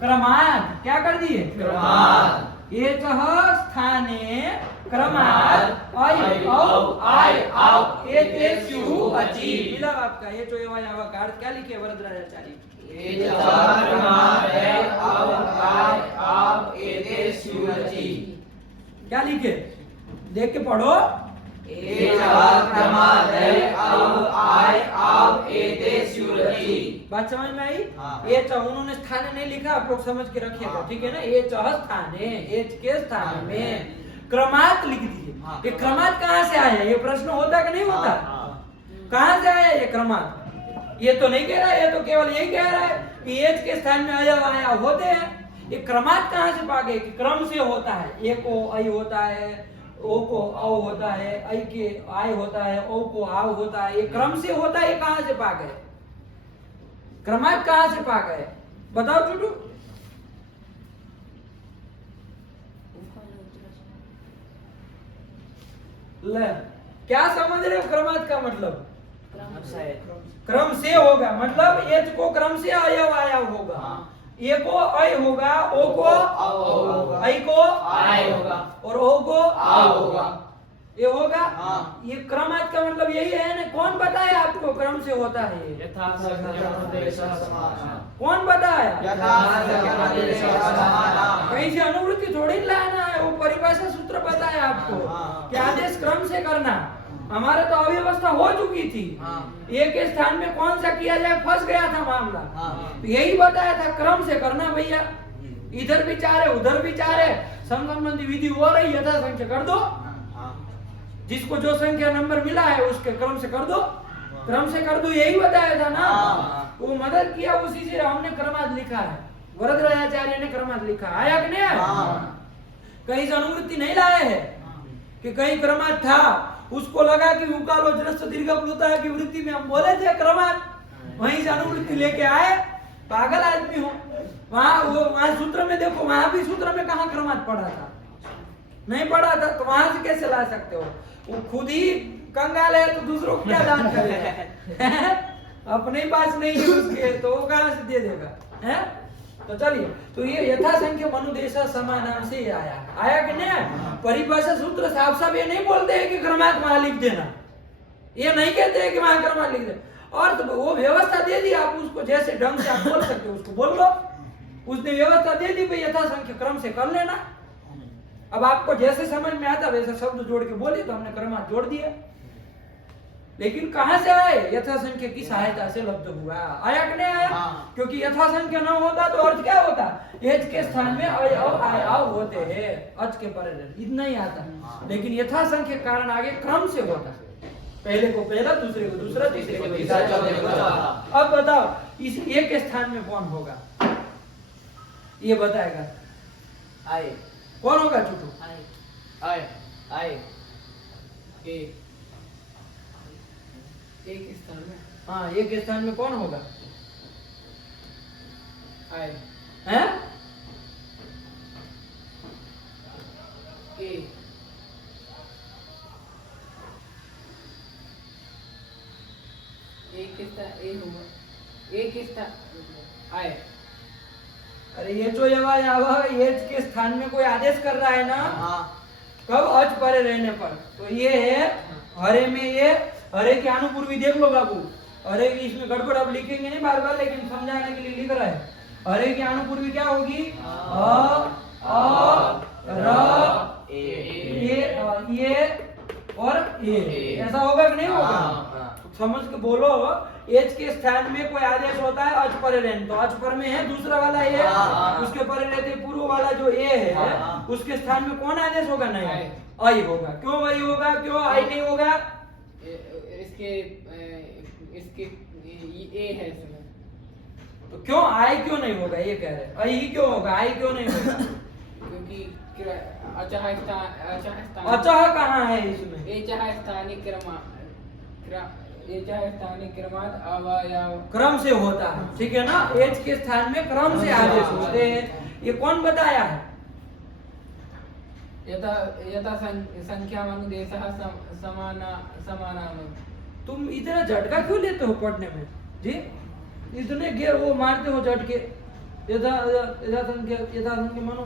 क्रमांक, क्या कर दिए? क्रमांक। एच स्थाने क्रमांक ऐ औ आय आओ एते स्यु अचि। अचि। मिला आपका एच ओ एवा यावा का अर्थ क्या लिखे वरदराजाचार्य? क्या लिखे? देख के पढ़ो। बात समझ में आई? हाँ। एच उन्होंने स्थान नहीं लिखा, आप लोग समझ के रखिएगा, हाँ। ठीक है ना? एच स्थाने, एच के स्थान में क्रमांक लिख दिए। हाँ। ये क्रमांक कहाँ से आया? ये प्रश्न होता कि नहीं होता? कहाँ से आया ये क्रमांक? ये तो नहीं कह रहा है, ये तो केवल यही कह रहा है कि एच के स्थान में आया आया होते हैं। ये क्रमांक कहाँ से पा गए? क्रम से होता है। ए को आई होता है, ओ को औ होता है, आई के आय होता है, ओ को आव होता है। ये क्रम से होता है। ये कहाँ से पा गए? क्रमांक कहाँ से पा गए? बताओ टूटू। ले, क्या समझ रहे हो क्रमांक का मतलब? क्रम से होगा, मतलब एच को क्रम से अयव आया होगा। ए को ऐ होगा, ओ को होगा, ऐ को आय होगा और ओ को आव होगा। ये होगा। हाँ। ये क्रमांक का मतलब यही है ना। कौन बताया आपको क्रम से होता है ये? कौन बताया? कहीं से अनुवृत्ति थोड़ी लाना है, वो परिभाषा सूत्र बताया आपको हाँ। कि आदेश क्रम से करना। हमारे तो अव्यवस्था हो चुकी थी। हाँ। एक के स्थान में कौन सा किया जाए, फंस गया था मामला। हाँ। तो यही बताया था क्रम से करना भैया। इधर भी चाह रहे उधर भी चाह रहे, संबंधी विधि हो रही, यथा संख्या कर दो। जिसको जो संख्या नंबर मिला है उसके क्रम से कर दो, क्रम से कर दो, यही बताया था ना। वो मदद किया, उसी से हमने क्रमांक लिखा है। वरदराजाचार्य ने क्रमांक लिखा। आया कि नहीं आया? कहीं से अनुवृत्ति नहीं लाए है कि कहीं क्रमांक था, उसको लगा कि उकालो जरस्त दीर्घ प्लुता की वृत्ति में हम बोले थे क्रमांक, वहीं से अनुवृत्ति लेके आए। पागल आदमी हो। वहां सूत्र में देखो, वहां भी सूत्र में कहाँ क्रमांक पढ़ा था? नहीं पढ़ा था, तो वहां से कैसे ला सकते हो? वो खुद ही कंगाल है तो दूसरों को क्या दान करेगा? अपने पास नहीं है उसके, तो वो कहां से दे देगा? है? तो चलिए, तो ये यथासंख्य मनुदेशा समानाम से आया। आया कि नहीं आया? परिभाषा सूत्र साफ साफ ये नहीं बोलते हैं कि क्रमांक वहां लिख देना, ये नहीं कहते हैं कि वहां क्रमांक लिख दे। और तो वो व्यवस्था दे दी, आप उसको जैसे ढंग से आप बोल सकते हो उसको बोल लो। उसने व्यवस्था दे दी भाई यथासंख्य क्रम से कर लेना। अब आपको जैसे समझ में आता वैसे शब्द जोड़ के बोलिए, तो हमने क्रमांक जोड़ दिया। लेकिन कहां से आए? यथासंख्य की सहायता से लब्ध हुआ। आया कि नहीं आया? क्योंकि यथासंख्य न होता तो अर्थ क्या होता? एच के स्थान में अय आय आव होते हैं, अच के पर इतना ही आता। लेकिन यथासंख्य कारण आगे क्रम से होता, पहले को पहला, दूसरे को दूसरा, तीसरे को तीसरा, चौथे को चौथा। अब बताओ इस एक के स्थान में कौन होगा? ये बताएगा। आए। कौन होगा चुटू? आए आए। ए एक स्थान में हाँ, एक के स्थान में कौन होगा? आए हैं? ए एक स्थान ए होगा, एक स्थान आए। अरे ये जो एच के स्थान में कोई आदेश कर रहा है ना, कब? अच परे रहने पर। तो ये है हरे में, ये हरे के अनुपूर्वी देख लो बाबू। हरे की इसमें गड़बड़ अब लिखेंगे नहीं बार बार, लेकिन समझाने के लिए लिख रहा है। अरे की अनुपूर्वी क्या होगी? ये और ये, ऐसा होगा कि नहीं होगा? समझ के बोलो। एच के स्थान में कोई आदेश होता है अच परे रहने, तो अच पर में है दूसरा वाला ए, उसके परे रहते पूर्व वाला जो ए है उसके स्थान में कौन आदेश होगा? नहीं, आई होगा। क्यों आई होगा? क्यों आई नहीं होगा? इसके ए है इसमें, तो क्यों आई क्यों नहीं होगा? ये कह रहे आई ही क्यों होगा? आई क्यों नहीं होगा? क्योंकि अचह अचह कहाँ है इसमें? स्थानिक क्रमाद अवयव क्रम से होता है, ठीक है ना? एच के स्थान में क्रम से आदेश होते हैं। ये कौन बताया है? यथा संख्या अनुदेशः समानाम। तुम इतना झटका क्यों लेते हो पढ़ने में जी? इतने गेर वो मारते हो झटके। यथा संख्या मनु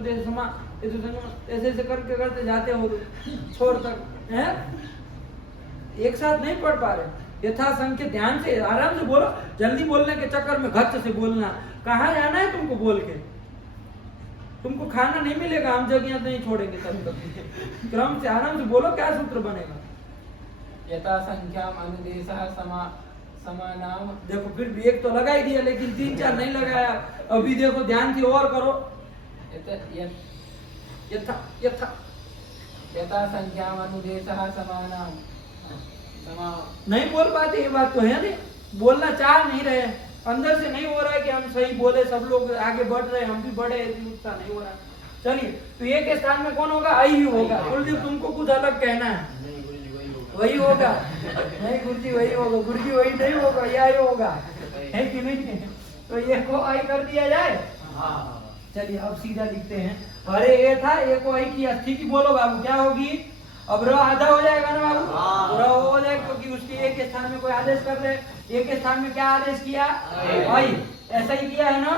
देश समा, ऐसे ऐसे करके करते जाते हो छोड़ तक, हैं? एक साथ नहीं पढ़ पा रहे। यथा संख्या ध्यान से आराम से बोलो, जल्दी बोलने के चक्कर में घच्च से बोलना। कहाँ जाना है तुमको बोल के? तुमको खाना नहीं मिलेगा, हम जगह नहीं छोड़ेंगे तब तक। क्रम से आराम से बोलो, क्या सूत्र बनेगा? यथा संख्या अनुदेशः समानाम। देखो फिर भी एक तो लगा ही दिया, लेकिन 3-4 नहीं लगाया। अभी देखो ध्यान से और करो। यथा यथा यथा संख्या अनुदेशः समानाम। नहीं बोल पाते, ये बात तो है नहीं। बोलना चाह नहीं रहे, अंदर से नहीं हो रहा है कि हम सही बोले, सब लोग आगे बढ़ रहे, हम भी बढ़े, उत्साह नहीं हो रहा। चलिए, तो ये के स्थान में कौन होगा? आई ही होगा। कुलदीप तुमको कुछ अलग कहना है? वही होगा? नहीं गुरुजी वही होगा। गुरुजी वही नहीं होगा, ये आई होगा, है कि नहीं? तो ये को आई कर दिया जाए। चलिए अब सीधा लिखते हैं। अरे ये था, ये को आई की स्थिति बोलो बाबू, क्या होगी? अब र आधा हो जाएगा ना बाबू? र हो जाएगा, क्योंकि उसके एक के स्थान में कोई आदेश कर रहे। एक के स्थान में क्या आदेश किया? आई। ऐसा ही किया है ना?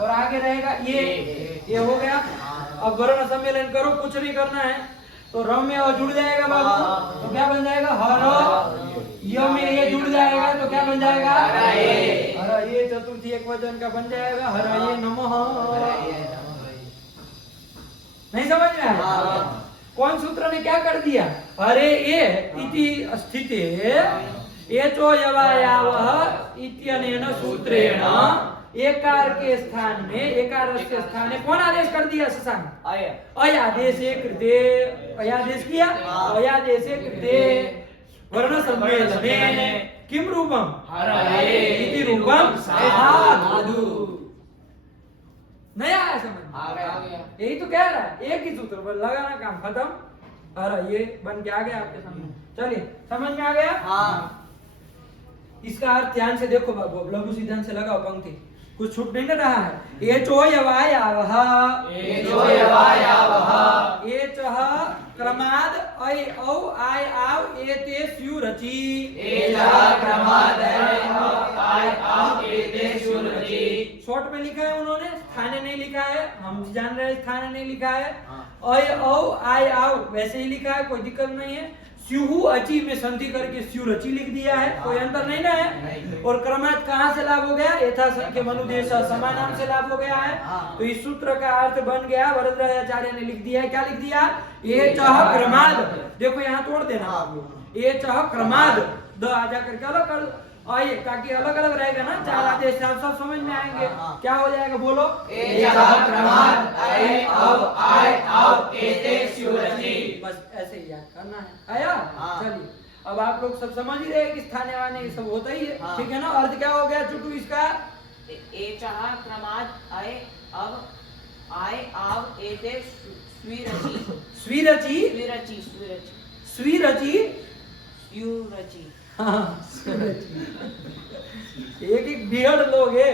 और आगे रहेगा ये हो गया। अब वर्ण सम्मेलन करो, कुछ नहीं करना है। तो र में और जुड़ जाएगा बाबू, तो क्या बन जाएगा? हर। य में ये जुड़ जाएगा तो क्या बन जाएगा? हर ये चतुर्थी एक वचन का बन जाएगा। हर ये नमः। नहीं समझ में आया? कौन सूत्र ने क्या कर दिया? अरे ये इति स्थिते एचो यवायावः इत्यनेन सूत्रेण एकार के स्थान में, एकारस्य स्थाने कौन आदेश कर दिया? शशांक। अयादेशे कृते। अयादेश किया? अयादेशे कृते वर्ण सम्मेलने किम रूपम? इति रूपम साधु। नहीं आया समझ? यही तो कह रहा है, एक ही सूत्र पर लगाना, काम खत्म। अरे ये बन के आ गया आपके सामने। चलिए समझ में आ गया? इसका अर्थ ध्यान से देखो बाबू, अब लघु सिद्धांत से लगाओ पंक्ति, कुछ छूट नहीं रहा है। एचो यवायावः एचः क्रमाद ऐ औ आय आव एते स्युरचि। शॉर्ट में लिखा है उन्होंने, स्थाने नहीं लिखा है। हम जान रहे हैं स्थाने नहीं लिखा है। ऐ औ आय आव वैसे ही लिखा है, कोई दिक्कत नहीं है। स्युहु अची में संधि करके स्युरचि लिख दिया है, कोई अंतर नहीं ना है। और क्रमात् कहाँ से लाभ हो गया? यथा संख्या मनुदेश समानाम से लाभ हो गया है। तो इस सूत्र का अर्थ बन गया, वरदराजाचार्य ने लिख दिया है। क्या लिख दिया? ये चह क्रमाद। देखो यहाँ तोड़ देना, ये चह क्रमाद द आ जाकर के अलग कर आइए, ताकि अलग अलग रहेगा ना, 4 आदेश सब समझ में आएंगे। क्या हो जाएगा बोलो? बस ऐसे ही याद करना है। आया? चलिए अब आप लोग सब समझ ही रहे कि स्थाने वाने ये सब होता ही है, ठीक है ना? अर्थ क्या हो गया चुटू इसका? एचः क्रमाद अय अव आय आव एते स्विरचि। स्विरचि स्विरचि स्विरचि स्विरचि स्युरचि। एक एक बिगड़ लोग है।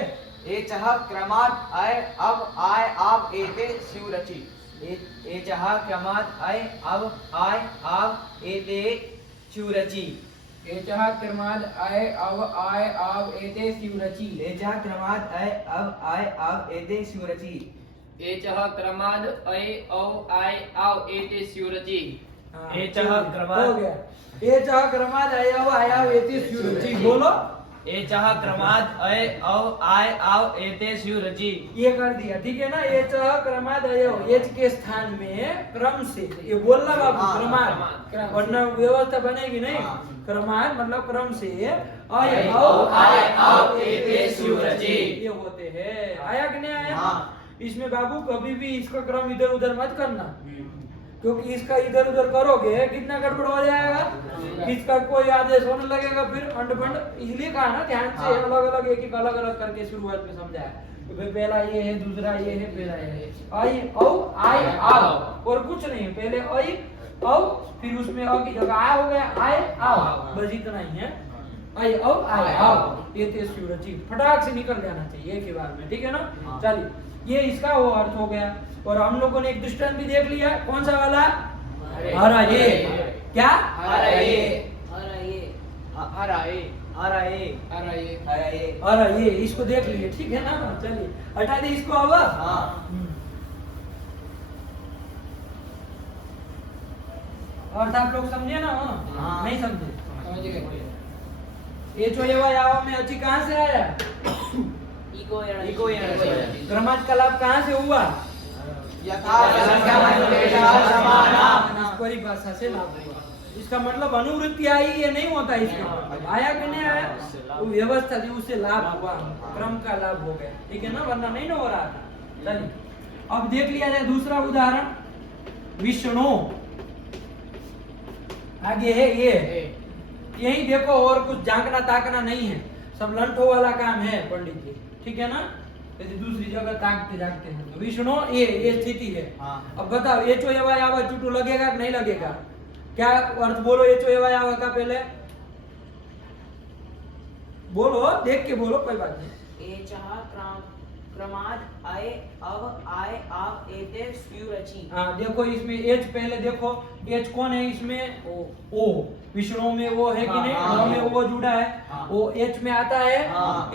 एचः क्रमात् अय अव आय आव एते स्युरचि। एचः क्रमात् अय अव आय आव एते स्युरचि। एचः क्रमाद अय अव आय आव एते स्युरचि। एचः क्रमात् अय अव आय आव एते स्युरचि। एचः क्रमाद ऐ औ आय आव एते स्युरचि। एचः क्रमाद हो गया। एचः क्रमाद अय औ आय आव एते स्युरचि। बोलो एचः क्रमात् अय अव आय आव एते स्यु रचि। ये कर दिया, ठीक है ना। एच क्रमाद अयव, एच के स्थान में क्रम से, ये बोलना बाबू, क्रमाद, वरना व्यवस्था बनेगी नहीं। क्रमाद मतलब क्रम से अय अव आय आव एते स्यु रचि, ये होते हैं। आया कि नहीं आया? इसमें बाबू कभी भी इसका क्रम इधर उधर मत करना, क्योंकि इसका इधर उधर करोगे कितना गड़बड़ हो जाएगा, इसका कोई आदेश होने लगेगा फिर अंड बंड। इसलिए कहा ना ध्यान से अलग अलग एक अलग अलग करके शुरुआत में समझाया। तो पहला ये है, दूसरा ये है, पहला ये है आई औ आय आव, और कुछ नहीं, पहले आई औ, फिर उसमें अ की जगह आ हो गया आय आव, बस इतना ही है। आई औ आय आव एते स्यु रचि, फटाक से निकल जाना चाहिए एक ही बार में, ठीक है ना। चलिए, ये इसका वो अर्थ हो गया। और हम लोगों ने एक दृष्टांत भी देख लिया, कौन सा वाला? हरा ये, क्या? हरा ये, हरा ये, हरा ये, हरा ये, हरा ये, हरा ये। हरा ये, इसको देख लिए, ठीक है ना। चलिए हटा दे इसको अब। और आप लोग समझे ना? नहीं समझे? समझ गए। ये जो यावा में अची कहाँ से आया? इको इको क्रमाद का लाभ कहाँ से हुआ? परिभाषा से लाभ हुआ। इसका मतलब अनुवृत्ति आई, ये नहीं होता इसका। आया कि नहीं आया? वो व्यवस्था थी, उससे लाभ हुआ, क्रम का लाभ हो गया, ठीक है ना, वरना नहीं ना हो रहा था। चलिए अब देख लिया जाए दूसरा उदाहरण, विष्णु। आगे है ये, यही देखो, और कुछ झांकना ताकना नहीं है, सब लंठो वाला काम है पंडित जी, ठीक है ना। यदि दूसरी जगह ताकते जागते हैं तो विष्णु ये स्थिति है। अब बताओ एचो एवा यावा चुटू लगेगा कि नहीं लगेगा? क्या अर्थ बोलो एचो एवा यावा का, पहले बोलो, देख के बोलो, कोई बात नहीं। एचः क्रमाद अय अव आय आव एते स्यु रचि। हाँ देखो, इसमें एच पहले देखो, एच कौन है इसमें? ओ। विष्णु में वो है कि नहीं? ओ में वो जुड़ा है, वो एच में आता है।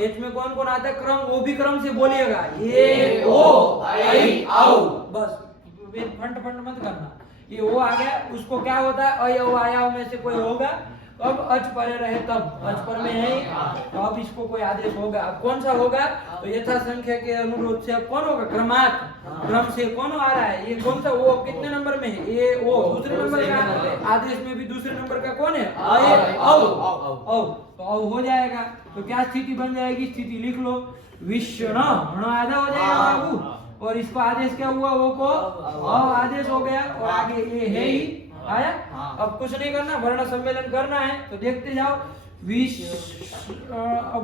एच में कौन कौन आता है? क्रम, वो भी क्रम से बोलिएगा, ए ओ आई औ, बस फंट फंट मत करना। ये ओ आ गया, उसको क्या होता है? अय औ आया में से कोई होगा, अब अच परे रहे तब, अच पर में है, तो अब इसको कोई आदेश होगा। अब कौन सा होगा? तो यथा संख्या के अनुरोध से अब कौन होगा? क्रमात्, क्रम से कौन आ रहा है? ये कौन सा? वो कितने नंबर में है? ये ओ दूसरे नंबर का, आदेश में भी दूसरे नंबर का कौन है? अय औ औ, तो औ हो जाएगा। तो क्या स्थिति बन जाएगी? स्थिति लिख लो, विष्णु आधा हो जाएगा बाबू, और इसको आदेश क्या हुआ? वो को आदेश हो गया, और आगे ये है ही आया। अब कुछ नहीं करना, वर्ण सम्मेलन करना है, तो देखते जाओ। अब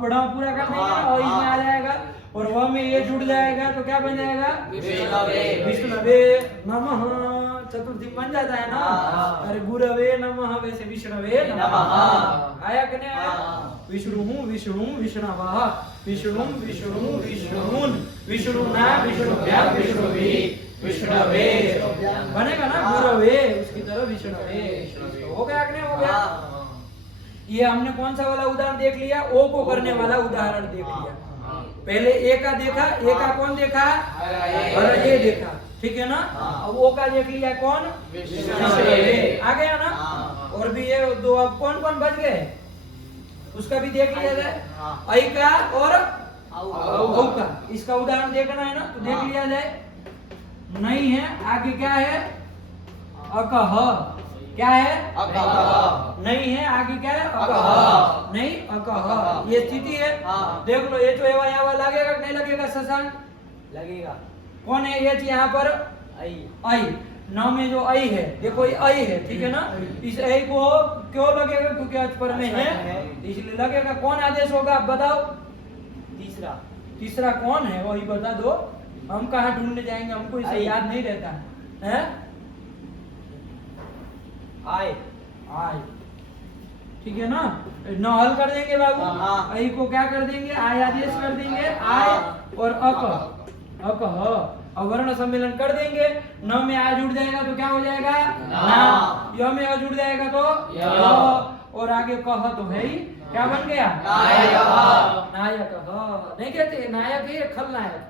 पूरा कर देंगे और इसमें आ जाएगा, और वह में ये जुड़ जाएगा, तो क्या बन जाएगा? विष्णवे नमः, चतुर्थी बन जाता है ना। अरे गुरवे नमः, वैसे विष्णवे नमः। आया कि नहीं आया? विष्णु विष्णु विष्णवः, विष्णु विष्णु विष्णुन्, विष्णुना विष्णुभ्यां विष्णुवे विष्णवे बनेगा ना, गुरवे उसकी तरह विष्णवे। हो गया कि नहीं हो गया? ये हमने कौन सा वाला उदाहरण देख लिया? ओ को करने वाला उदाहरण देख लिया। पहले ए का देखा, ए का कौन देखा? और ये देखा, ठीक है ना। अब ओ का देख लिया, कौन? विष्णवे। आ गया ना। और भी ये दो, अब कौन कौन बच गए उसका भी देख लिया जाए, आई का और औ का। इसका उदाहरण देखना है ना, तो देख लिया जाए। नहीं है, आगे क्या है? अकह, क्या है? अकह। नहीं है, आगे क्या है? अकह, नहीं अकह, ये स्थिति है। देख लो, ये तो एवा यावा लगेगा कि नहीं लगेगा? शशांक लगेगा। कौन है ये यहाँ पर? आई। आई, नाम में जो आई है, देखो ये आई है, ठीक है ना। इस आई को क्यों लगेगा? क्योंकि अच पर में है, इसलिए लगेगा। कौन आदेश होगा आप बताओ? तीसरा। तीसरा कौन है वही बता दो, हम कहाँ ढूंढने जाएंगे, हमको इसे याद नहीं रहता है। आय। आय, ठीक है ना। न हल कर देंगे बाबू, आई को क्या कर देंगे? आय आदेश कर देंगे, आय और अक वर्ण सम्मेलन कर देंगे। न में आ जुड़ जाएगा तो क्या हो जाएगा? ना। य में अ जुड़ जाएगा तो य, और आगे कह तो है ही, क्या बन गया? नायक। नायक नहीं कहते नायक है, खलनायक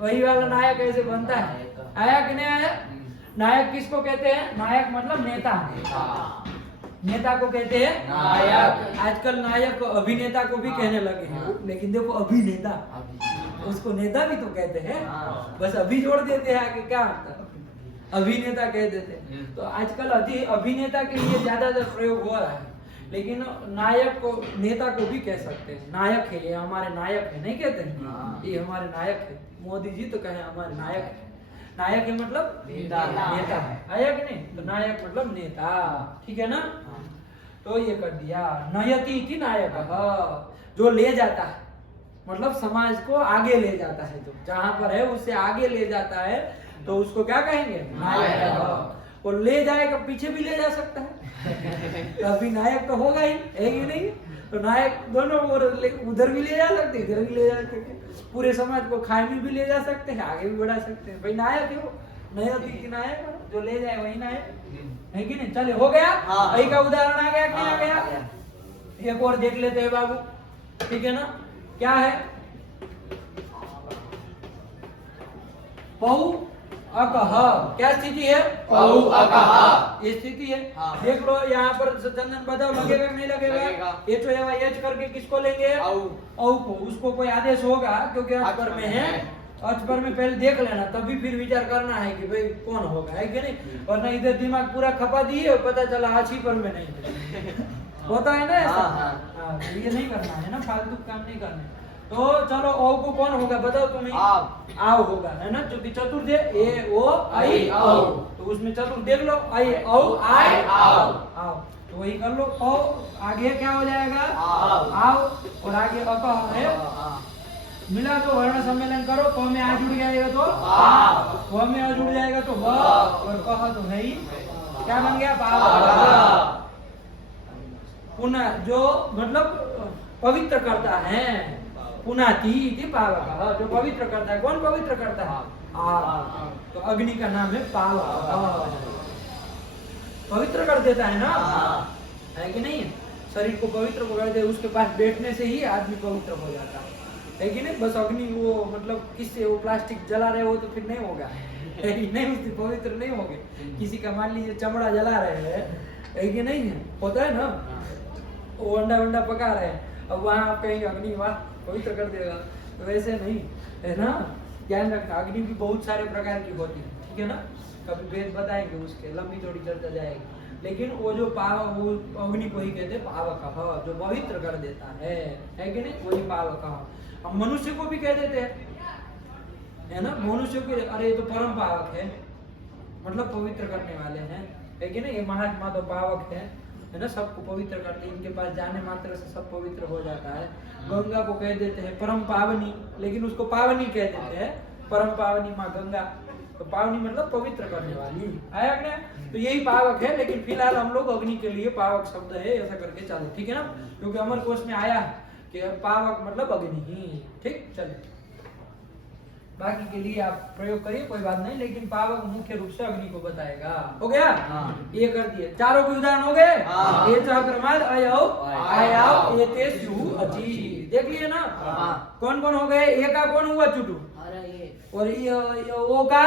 वही वाला नायक कैसे बनता है? आया कि नहीं आया? नायक किसको कहते हैं? नायक मतलब नेता। नेता को कहते हैं नायक। आजकल नायक अभिनेता को भी कहने लगे हैं, लेकिन देखो अभिनेता, उसको नेता भी तो कहते हैं, बस अभी जोड़ देते हैं आगे, क्या होता है अभिनेता कह देते हैं। तो आजकल अभिनेता के लिए ज्यादातर प्रयोग हो रहा है, लेकिन नायक को, नेता को भी कह सकते हैं। नायक है, ये हमारे नायक है, नहीं कहते हैं ये हमारे नायक है। मोदी जी तो कहे हमारे नायक है। नायक है मतलब नेता। नेता है, नायक नहीं तो नायक मतलब नेता, ठीक है ना। तो ये कर दिया नयति की नायक, जो ले जाता है, मतलब समाज को आगे ले जाता है, जो जहां पर है उससे आगे ले जाता है, तो उसको क्या कहेंगे नायक। और ले जाएगा, पीछे भी ले जा सकता है अभी नायक तो होगा ही, है कि नहीं। तो नायक दोनों ओर, उधर भी ले जा सकते हैं, इधर भी ले जा सकते हैं, पूरे समाज को खाए में भी ले जा सकते हैं, आगे भी बढ़ा सकते हैं। भाई नायक है वो, नयति की नायक, जो ले जाए वही नायक, है कि नहीं। चले, हो गया। यही का उदाहरण आ गया, क्या आ गया। एक और देख लेते हैं बाबू, ठीक है ना। क्या है, बहु अकह, क्या स्थिति है, बहु अकह, ये स्थिति है। हाँ। देख लो यहाँ पर चंदन बताओ, लगेगा कि नहीं लगेगा। एच ओ या एच करके किसको लेंगे, औ को। उसको कोई आदेश होगा, क्योंकि अच पर में है, अच पर में पहले देख लेना, तभी फिर विचार करना है कि भाई कौन होगा, है कि नहीं। और नहीं इधर दिमाग पूरा खपा दिए और पता चला आछी पर में नहीं होता है ना ऐसा। हाँ, ये नहीं करना है ना, फालतू काम नहीं करना। तो चलो, औ को कौन होगा बताओ तुम्हें, आव होगा, है ना। क्योंकि चतुर्थ है, ए ओ आई औ, तो उसमें चतुर्थ देख लो, आई औ आई आव, तो वही कर लो। औ आगे क्या हो जाएगा, आव, और आगे अकह है, मिला तो वर्ण सम्मेलन करो, क में आ जुड़ जाएगा तो व में आ जुड़ जाएगा तो व, और कह तो है ही, क्या बन गया, पाव। पुनः, जो मतलब पवित्र करता है, पुनाति पावक, जो पवित्र करता है। कौन पवित्र करता है, आग। तो अग्नि का नाम है पावक, पवित्र कर देता है ना, है कि नहीं। शरीर को पवित्र कर दे, उसके पास बैठने से ही आदमी पवित्र हो जाता है कि नहीं। बस अग्नि वो मतलब किससे, वो प्लास्टिक जला रहे हो तो फिर नहीं होगा, है कि नहीं, उससे पवित्र नहीं होगे। किसी का मान लीजिए चमड़ा जला रहे हैं, है कि नहीं, होता है ना, वो अंडा वंडा पका रहे हैं, अब वहां आप कहेंगे अग्नि वाह पवित्र कर देगा, तो वैसे नहीं, है ना। ध्यान रखना, अग्नि भी बहुत सारे प्रकार की होती है, ठीक है ना। कभी वेद बताएंगे, उसके लंबी थोड़ी चर्चा जाएगी, लेकिन वो जो वो अग्नि को ही कहते हैं पावक, जो पवित्र कर देता है कि नहीं, वही पावक। हम मनुष्य को भी कह देते हैं, है ना। मनुष्य को अरे ये तो परम पावक है, मतलब पवित्र करने वाले हैं, है कि नहीं। ये महात्मा तो पावक है ना, सबको पवित्र करते हैं, इनके पास जाने मात्र से सब पवित्र हो जाता है। गंगा को कह देते हैं परम पावनी, लेकिन उसको पावनी कह देते हैं, परम पावनी माँ गंगा। तो पावनी मतलब पवित्र करने वाली, आया क्या। तो यही पावक है, लेकिन फिलहाल हम लोग अग्नि के लिए पावक शब्द है ऐसा करके चले, ठीक है ना। क्योंकि अमर कोश में आया है कि पावक मतलब अग्नि ही, ठीक। चले, बाकी के लिए आप प्रयोग करिए, कोई बात नहीं, लेकिन पावक मुख्य रूप से अग्नि को बताएगा। हो गया, ये कर दिए। चारों के उदाहरण हो गए। ये क्रमाद आयाव एते स्यु अचि, देख लिए ना। कौन कौन हो गए, ए का कौन हुआ चुटू, और ये ओ का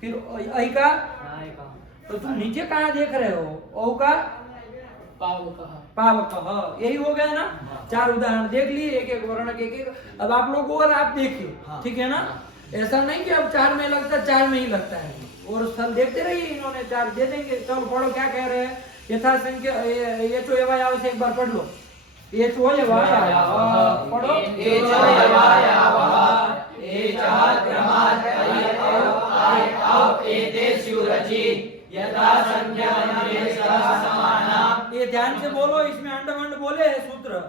फिर ऐ का, तो तुम नीचे कहाँ देख रहे हो, ओ का पावक, यही हो गया ना। चार उदाहरण देख लिए, एक एक वर्ण के एक। अब आप लोग और आप देखिए, ठीक है ना। ऐसा नहीं कि अब चार में लगता, चार में ही लगता है, और स्थल देखते रहिए, इन्होंने चार दे देंगे। चलो पढ़ो, क्या कह रहे हैं। यथा संख्या ये तो एवं से एक बार पढ़ लो, ये तो पढ़ो, ये ध्यान से बोलो, इसमें अंडवंड बोले है सूत्र।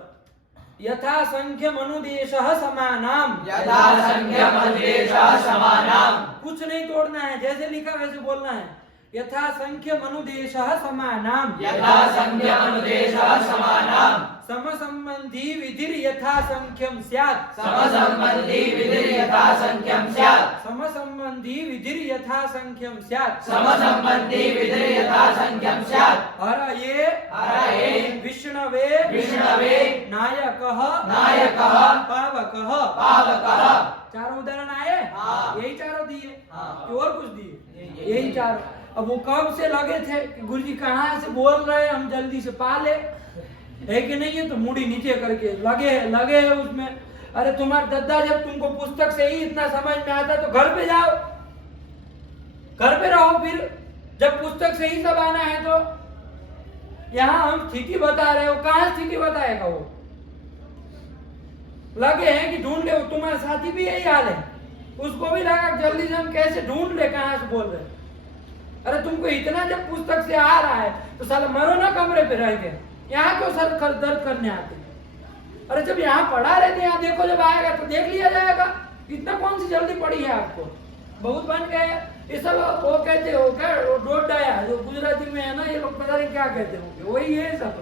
यथा संख्य मनुदेशः समानाम, यथा संख्य मनुदेशः समानाम, कुछ नहीं तोड़ना है, जैसे लिखा वैसे बोलना है। यथा संख्य मनुदेशः समानाम, यथा संख्य मनुदेशः समानाम, समसंबंधी विधिर यथा संख्यम स्यात्, समसंबंधी विधिर यथा संख्यम स्यात्, समसंबंधी विधिर यथा संख्यम स्यात्, समसंबंधी विधिर यथा संख्यम स्यात्, हरये विष्णवे नायकः पावकः। चारों उदाहरण आए, यही चारों दिए, और कुछ दिए, यही चार। अब वो कब से लगे थे कि गुरुजी कहाँ से बोल रहे हैं, हम जल्दी से पा ले, है कि नहीं है? तो मुड़ी नीचे करके लगे है उसमें। अरे तुम्हारा दद्दा जब तुमको पुस्तक से ही इतना समझ में आता तो घर पे जाओ, घर पे रहो। फिर जब पुस्तक से ही सब आना है तो यहाँ हम स्थिति बता रहे हो, कहाँ स्थिति बताएगा वो? लगे हैं कि ढूंढ ले, तुम्हारा साथी भी यही हाल है, उसको भी लगा जल्दी से हम कैसे ढूंढ ले कहाँ से बोल रहे। अरे तुमको इतना जब पुस्तक से आ रहा है तो साला मरो ना कमरे पे रह के, यहाँ क्यों सर दर्द करने आते? अरे जब यहाँ पढ़ा रहे थे, यहाँ देखो, जब आएगा तो देख लिया जाएगा। इतना कौन सी जल्दी पड़ी है आपको? बहुत बन गए ये सब। वो कहते हो क्या, डोडाया जो गुजराती में है ना, ये लोग पता नहीं क्या कहते होंगे, वही है सब।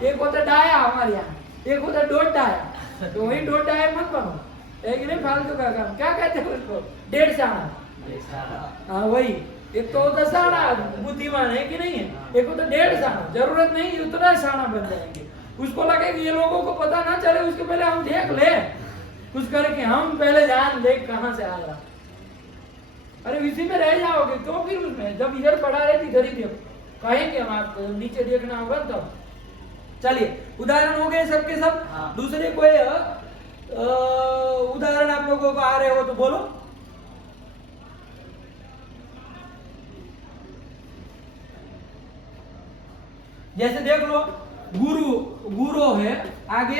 एक होता डाया हमारे यहाँ, एक होता डोडाया, तो वही डोडाया मत बनो, एक नहीं फालतू का काम। क्या कहते हो उसको? 1.5 साना। हाँ वही, एक तो होता साना बुद्धिमान है कि नहीं है, एक होता 1.5 साना। जरूरत नहीं उतना साना बन जाएंगे। उसको लगे कि ये लोगों को पता ना चले, उसके पहले हम देख ले कुछ करके, हम पहले जान ले कहाँ से आ रहा। अरे इसी में रह जाओगे तो फिर उसमें, जब इधर पढ़ा रहे थे इधर ही देखो, कहेंगे हम आपको, नीचे देखना होगा तब। चलिए उदाहरण हो गए सबके सब। दूसरे कोई उदाहरण आप लोगों को आ रहे हो तो बोलो। जैसे देख लो, गुरु है, आगे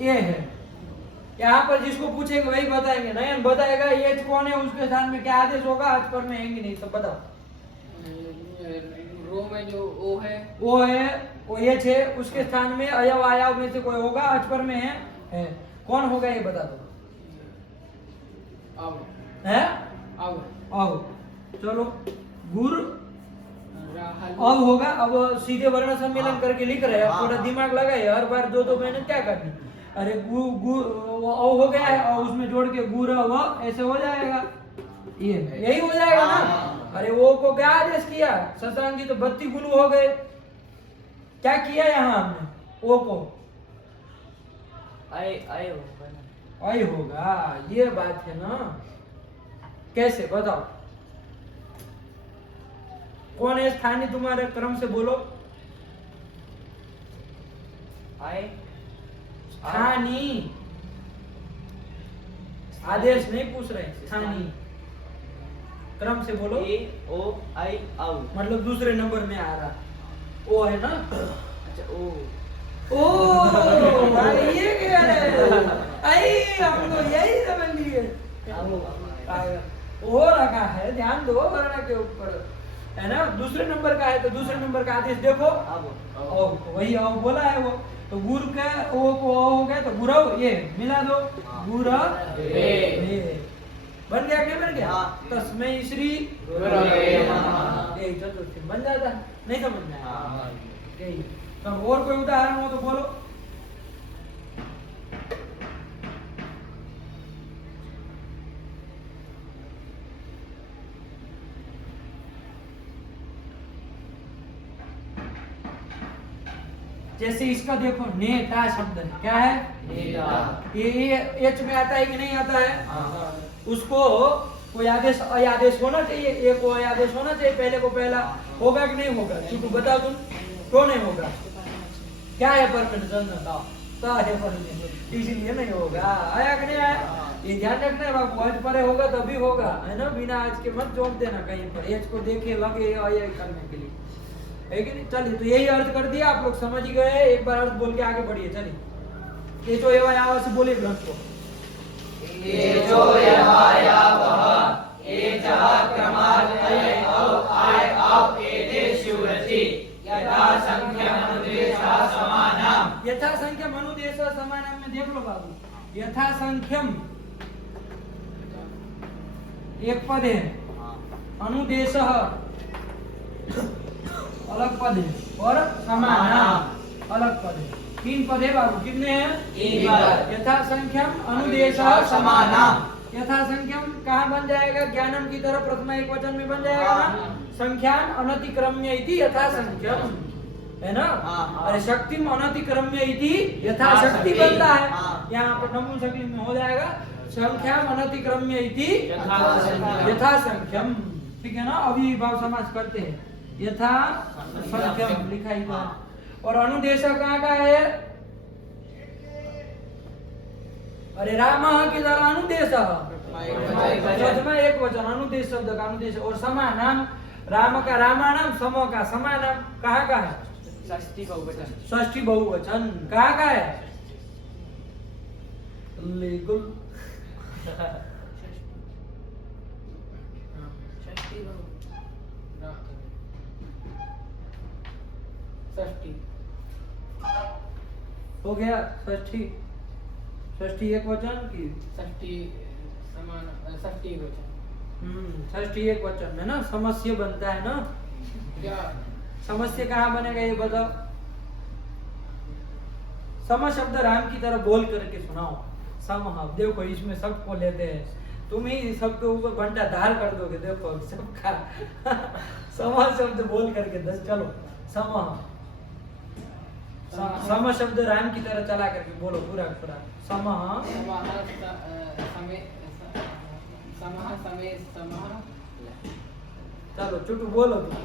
ये है। यहाँ पर जिसको पूछेंगे वही बताएंगे। नयन बताएगा ये कौन है, उसके स्थान में क्या आदेश होगा? आज पर में है कि नहीं, सब बताओ। रो में जो ओ है, वो है, वो ये है, उसके स्थान में अयव आयाव में से कोई होगा, आज पर में है। कौन होगा ये बता दो। अब है अब चलो, गुर राहल अब होगा। अब सीधे वर्ण सम्मेलन करके लिख रहे हैं, थोड़ा दिमाग लगाए, हर बार 2-2 मेहनत क्या करनी। अरे गु हो गया है, और उसमें जोड़ के गुर व ऐसे हो जाएगा, ये यही हो जाएगा ना। अरे वो को क्या आदेश किया? शशांक जी तो 32 गुरु हो गए। क्या किया यहाँ हमने? ओ को आई होगा, ये बात है ना। कैसे बताओ? कौन है स्थानीय तुम्हारे क्रम से बोलो। स्थानीय आदेश नहीं पूछ रहे, स्थानीय क्रम से बोलो। मतलब दूसरे नंबर में आ रहा ओ है ना। अच्छा ओ भाई ये क्या है? आई हम तो यही समझ लिए। ओ रखा है, ध्यान दो वर्ण के ऊपर, है ना। दूसरे नंबर का है तो दूसरे नंबर का आदेश देखो। वही अब बोला है वो, तो गुर का ओ को हो गया तो गुरव, ये मिला दो, गुरव बन गया। क्या बन गया? तस्मै श्री गुरवे नमः। यही चतुर्थी बन जाता, नहीं समझ में आया? यही। तो और कोई उदाहरण हो तो बोलो। जैसे इसका देखो, नेता शब्द है, क्या है? नेता। ये एच में आता है कि नहीं आता है? उसको कोई आदेश अयादेश होना चाहिए, एक को अयादेश होना चाहिए, पहले को पहला होगा कि नहीं होगा? क्योंकि बताओ तुम, क्यों नहीं होगा? क्या है परमानेंट? है परमानेंट, इसीलिए नहीं होगा। आया कि नहीं आया? ये ध्यान रखना है बाबू, आज पर होगा तभी होगा, है ना। बिना आज के मत जोड़ देना कहीं पर, एच को देखे लगे अय करने के लिए, है कि नहीं। चलिए तो यही अर्थ कर दिया, आप लोग समझ ही गए। एक बार अर्थ बोल के आगे बढ़िए। चलिए ये जो एवं से बोलिए ग्रंथ को। ये जो यहायावः एचः क्रमात् अय अव आय आव एते शिवरचि यथा संख्यम अनुदेशः समानम्। यथा संख्यम अनुदेशः समानम् में देख लो बाबू, यथा संख्यम एक पद है, अनुदेशः अलग पद है, और समानम् अलग पद है। 3 पद है बाबू, कितने हैं? 3 पद। यथा संख्यम अनुदेशः समानम्। यथा संख्यम कहाँ बन जाएगा? ज्ञानम की तरह प्रथम एक वचन में बन जाएगा ना। संख्यान अनतिक्रम्य इति यथा संख्यम, है ना? हाँ। अरे शक्ति अनतिक्रम्य इति यथाशक्ति बनता है। हाँ। यहाँ पर नपुंसकलिंग में हो जाएगा संख्या अनतिक्रम्य इति यथासंख्यम। यथासंख्यम। ठीक है ना? अभी भाव समास करते हैं। यथा संख्यम लिखा ही है। और अनुदेशक कहाँ का है? अरे राम किधर अनुदेश एक वचन अनुदेश शब्द का अनुदेश। और समानाम राम का रामानाम सम का समानाम कहाँ का है? षष्ठी बहुवचन। षष्ठी बहुवचन कहाँ का है? लेगुल षष्ठी हो गया। षष्ठी षष्ठी एक वचन की षष्ठी समान षष्ठी वचन षष्ठी एक वचन में ना समस्य बनता है ना। क्या समस्य कहाँ बनेगा ये बताओ? सम शब्द राम की तरह बोल करके सुनाओ। सम देखो इसमें सबको लेते हैं, तुम ही सबके ऊपर घंटा धार कर दोगे। देखो सबका सम शब्द बोल करके दस चलो सम सम शब्द राम की तरह चला करके बोलो पूरा पूरा सम चलो चुटू बोलो तुम।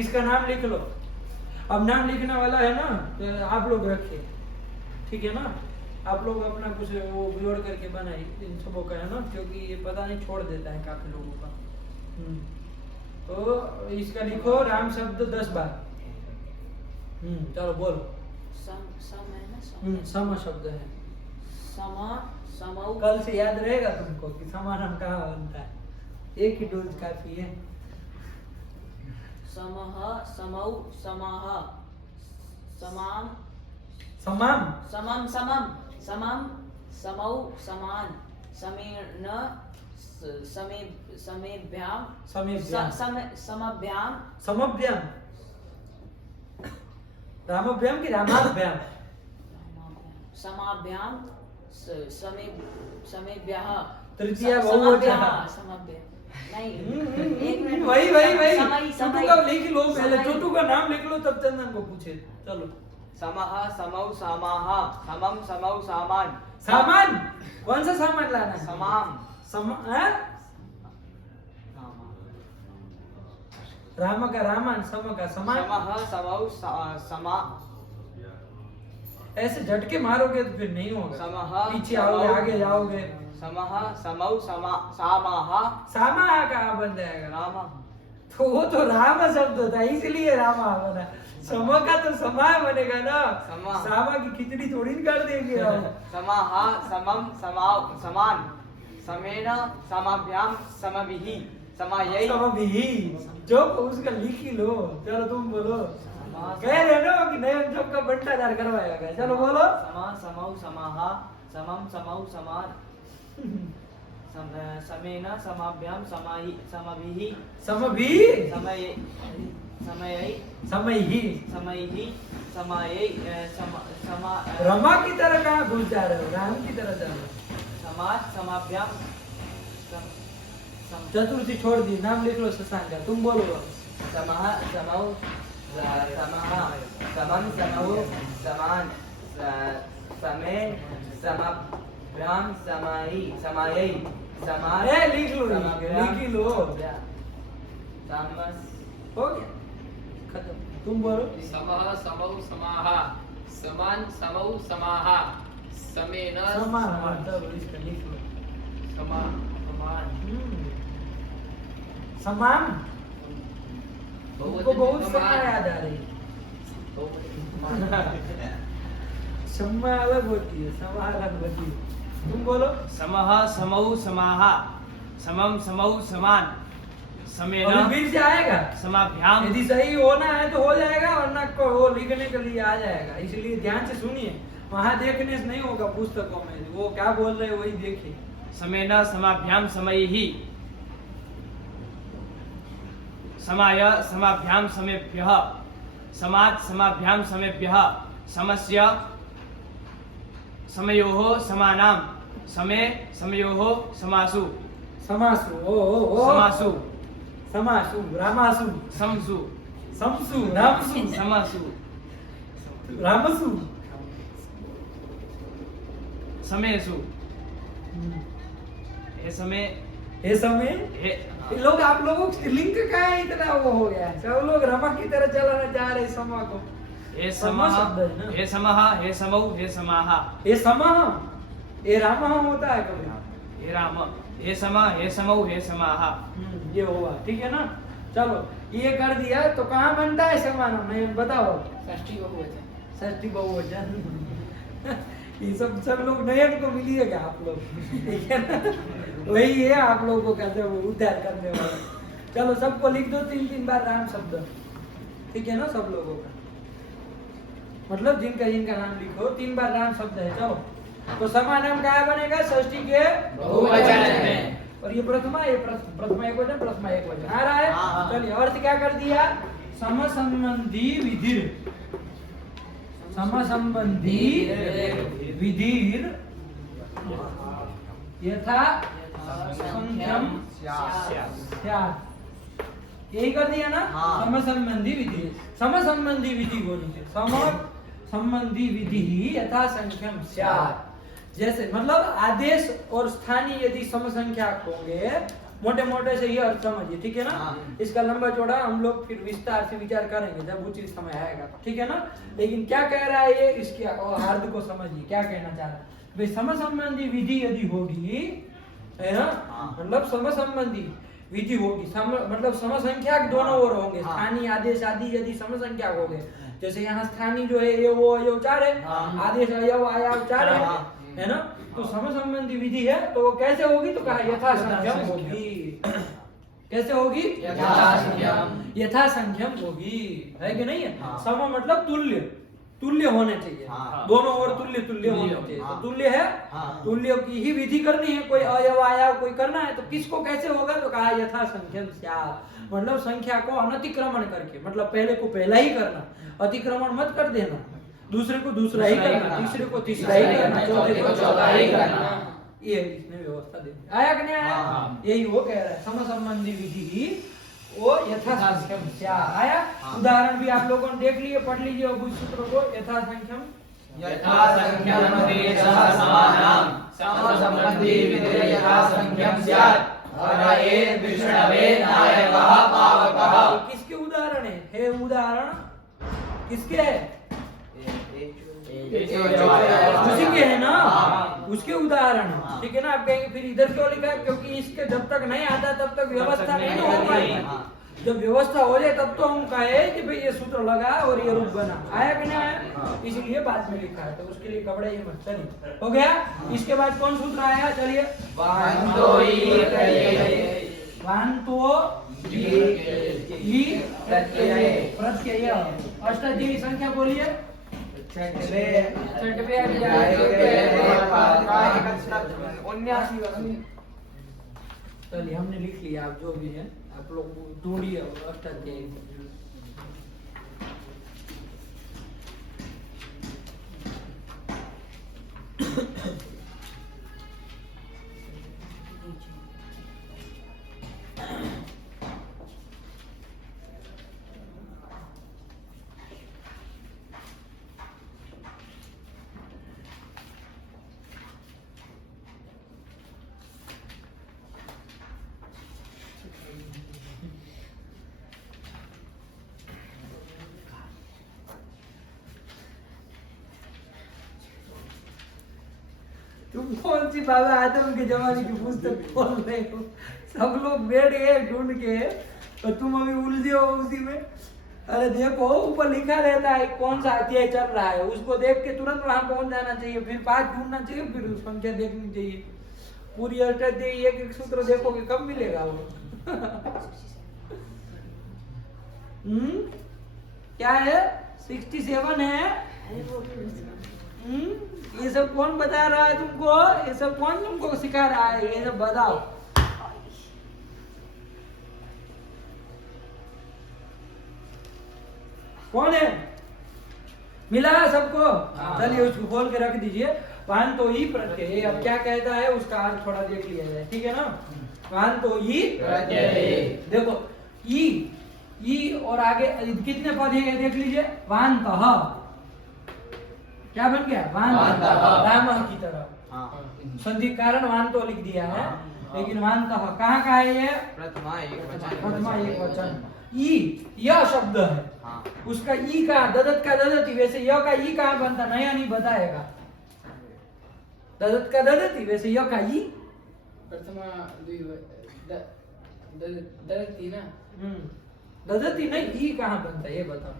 इसका नाम लिख लो। अब नाम लिखने वाला है ना तो आप लोग रखिए, ठीक है ना? आप लोग अपना कुछ वो जोड़ करके बनाइए इन सबों का, है ना? क्योंकि ये पता नहीं छोड़ देता है काफी लोगों का। तो इसका लिखो राम शब्द 10 बार। चलो बोलो। सम है ना? सम शब्द है। समा समौ कल से याद रहेगा तुमको कि समानम कहाँ बनता है। एक ही डोज काफी है। समः समौ समाः समाम समाम समम समम समम समौ समान समेन समे समेभ्याम समेभ्याम समभ्याम समभ्याम रामभ्याम की रामाभ्याम समाभ्याम समे समेभ्यः तृतीया बहुवचन। समभ्य नहीं एक मिनट वही समय छोटू समय का लिख लो पहले। समय। छोटू का नाम लिख लो तब चंदन को पूछे। चलो समः समौ समाः समम समौ सामान। सामान कौन सा सामान लाना है? समाम राम का रामान सम का समान। समः समौ समा ऐसे झटके मारोगे तो फिर नहीं होगा। समः पीछे आओगे आगे जाओगे। समः समौ समा सामाः सामा कहाँ बन जाएगा? राम। तो वो तो राम शब्द था इसलिए रामा बना। सम का तो समा बनेगा ना। समा। सामा की खिचड़ी थोड़ी न कर देंगे हम। समाः समम समाव समान समेन समाभ्याम समभिः समायै। समभिः जो उसका लिख ही लो। चलो तुम बोलो। कह रहे ना कि नयन जब का बंटाधार करवाएगा। चलो बोलो। समा समौ समाः समम समौ समान समेन समाभ्याम समाहि समभिः समभी समये समयै समयही समैहि समायै समा रमा की तरह कहाँ घुस जा रहे हो? राम की तरह जा रहे हो। समाज समाभ्याम चतुर्थी छोड़ दी। नाम लिख लो शशांक का। तुम बोलो। समः समौ समः समम समौ समान समे समाभ्याम समाहि समायै समाज ए लिख लो लिख ही लो। समस हो गया खत्म। तुम बोलो। समः समौ समाः समान समौ समाः समेन समान चलो इसका लिख लो। समा समान समान तुमको बहुत समान। समा याद आ रही। सम्मा अलग होती है, समा अलग होती है। तुम बोलो। समः समौ समाः समम समौ समान समेन अभी फिर से आएगा। समाभ्याम यदि सही होना है तो हो जाएगा, वरना को वो लिखने के लिए आ जाएगा। इसलिए ध्यान से सुनिए। वहां देखने से नहीं होगा पुस्तकों में। वो क्या बोल रहे हैं वही देखिए। समेन समाभ्याम समैहि समाय समाभ्याम समेभ्यः समाज समाभ्याम समेभ्यः समस्य समयोः समानाम समय समयोः समासु समासु ओ समासु समासु रामासु समसु समसु, रामसु, समसु, रामसु, समेसु, हे समय, हे समय। हे ये लोग आप लोगों को लिंक का है इतना वो हो गया है, सब लोग रमा की तरह चलाना चाह रहे समा को। हे समा समः, शब्द है ना। हे समः, हे समौ, हे समाः, ये समा, ये रामा होता है कभी। हे राम, हे सम, हे समौ, हे समाः। ये होगा, ठीक है ना। चलो ये कर दिया तो कहाँ बनता है समाना, मैं बताओ। षष्ठी बहुवचन। षष्ठी बहुवचन। ये सब लोग नयन को मिलिएगा आप लोग, ठीक है ना। वही है आप लोगों को कहते हैं उद्धार करने वाला। चलो सबको लिख दो 3-3 बार राम शब्द, ठीक है ना। सब लोगों का मतलब जिनका नाम लिखो 3 बार राम शब्द है। चलो तो समानाम कहाँ बनेगा, षष्ठी के बहुवचन में। और ये प्रथमा प्रथमा एक वचन, प्रथमा एक वचन आ रहा है। हाँ। चलिए अर्थ क्या कर दिया, समसंबंधी विधिर, समसंबंधी विधिर यथा संख्यम स्यात्। यही कर दिया ना। हाँ। समसंबंधी विधि, समसंबंधी विधि बोली थी, समसंबंधी विधि ही यथा संख्यम स्यात्। जैसे मतलब आदेश और स्थानीय यदि समसंख्यक होंगे, मोटे मोटे से ये अर्थ समझिए, ठीक है ना। हाँ। इसका लंबा चौड़ा हम लोग फिर विस्तार से विचार करेंगे जब उचित समय आएगा, ठीक है ना। लेकिन क्या कह रहा है ये, इसके अर्थ को समझिए क्या कहना चाह रहा है भाई। समसंबंधी विधि यदि होगी, है ना, हाँ। मतलब समसंबंधी विधि होगी, मतलब समसंख्यक दोनों ओर होंगे। हाँ। स्थानीय आदेश आदि यदि समसंख्यक होंगे, जैसे यहाँ स्थानीय जो है ये वो अयव 4 है, हाँ। आदेश अयव आयाव 4 है, हाँ। है ना। तो समसंबंधी विधि है तो वो कैसे होगी, तो कहा यथा संख्यम होगी। कैसे होगी, यथा संख्यम होगी, है कि नहीं है। हाँ। सम मतलब तुल्य, तुल्य होने चाहिए। हाँ। दोनों ओर तुल्य तुल्य होने चाहिए। हाँ। तो तुल्य है, हाँ। तुल्य की ही विधि करनी है। कोई अयव आयाव कोई करना है तो किसको कैसे होगा, तो कहा यथा संख्यम स्यात्। मतलब संख्या को अनतिक्रमण करके, मतलब पहले को पहला ही करना, अतिक्रमण मत कर देना। दूसरे को दूसरा ही करना, तीसरे को तीसरा ही करना, चौथे को चौथा ही करना। ये इसमें व्यवस्था दे आया कि नहीं आया। हाँ। यही वो कह रहा है, समसंबंधी विधि ही वो यथा संख्यम स्यात्। आया। हाँ। उदाहरण भी आप लोगों ने देख लिए, पढ़ लीजिए और सूत्र को। यथा संख्यम, यथा संख्यम देशः समानां समसंबंधी विधिर यथा संख्यम स्यात्। अनयेत् विष्णवे नायकः पावकः। किसके उदाहरण है उदाहरण किसके है, उसी के है ना। हाँ। उसके उदाहरण, हाँ। ठीक है ना। आप कहेंगे फिर इधर क्यों लिखा है, क्योंकि इसके जब तक नहीं आता तब तक व्यवस्था नहीं हो पाएगी। हाँ। जब व्यवस्था हो जाए तब तो हम कहे कि भाई ये सूत्र लगा और ये रूप बना। आया कि नहीं आया, इसलिए बाद में लिखा है। तो उसके लिए घबराइए मत। चलिए हो गया। इसके बाद कौन सूत्र आया, चलिए। वान्तो ई वान्तो ई प्रत्यय। अष्टाध्यायी संख्या बोलिए। छठवें अध्याय चलिए हमने लिख लिया, आप जो भी है आप लोग ढूंढिए अष्टाध्यायी। तुम कौन सी बाबा आदम के जमाने की पुस्तक खोल रहे हो। सब लोग बैठ गए ढूंढ के और तुम अभी उलझे हो उसी में। अरे देखो ऊपर लिखा रहता है कौन सा अध्याय चल रहा है, उसको देख के तुरंत वहां पहुंच जाना चाहिए। फिर 5 ढूंढना चाहिए, फिर उस संख्या देखनी चाहिए। पूरी अष्टाध्यायी एक एक सूत्र देखोगे कब मिलेगा वो। क्या है 67 है। ये सब कौन बता रहा है तुमको, ये सब कौन तुमको सिखा रहा है, ये सब बताओ। कौन है, मिला सबको। चलिए उसको खोल के रख दीजिए। वान तो ई प्रत्यय, अब क्या कहता है उसका अर्थ थोड़ा देख लिया जाए, ठीक है ना। वान तो ई प्रत्यय, देखो ई ई और आगे कितने पद हैं ये देख लीजिए। वान्तः क्या बन गया? वान्तः रामः की तरह। हाँ संधि कारण वान्तो लिख दिया है, लेकिन वान्तः कहाँ का है ये? प्रथमा एक वचन। प्रथमा एक वचन। ई यह शब्द है, हाँ उसका ई का ददत का ददती, वैसे य का ई कहाँ बनता? नया नहीं बताएगा। ददत का ददती, वैसे य का ई। प्रथमा ददती ना। ददती नहीं, ई कहाँ बनता ये बताओ।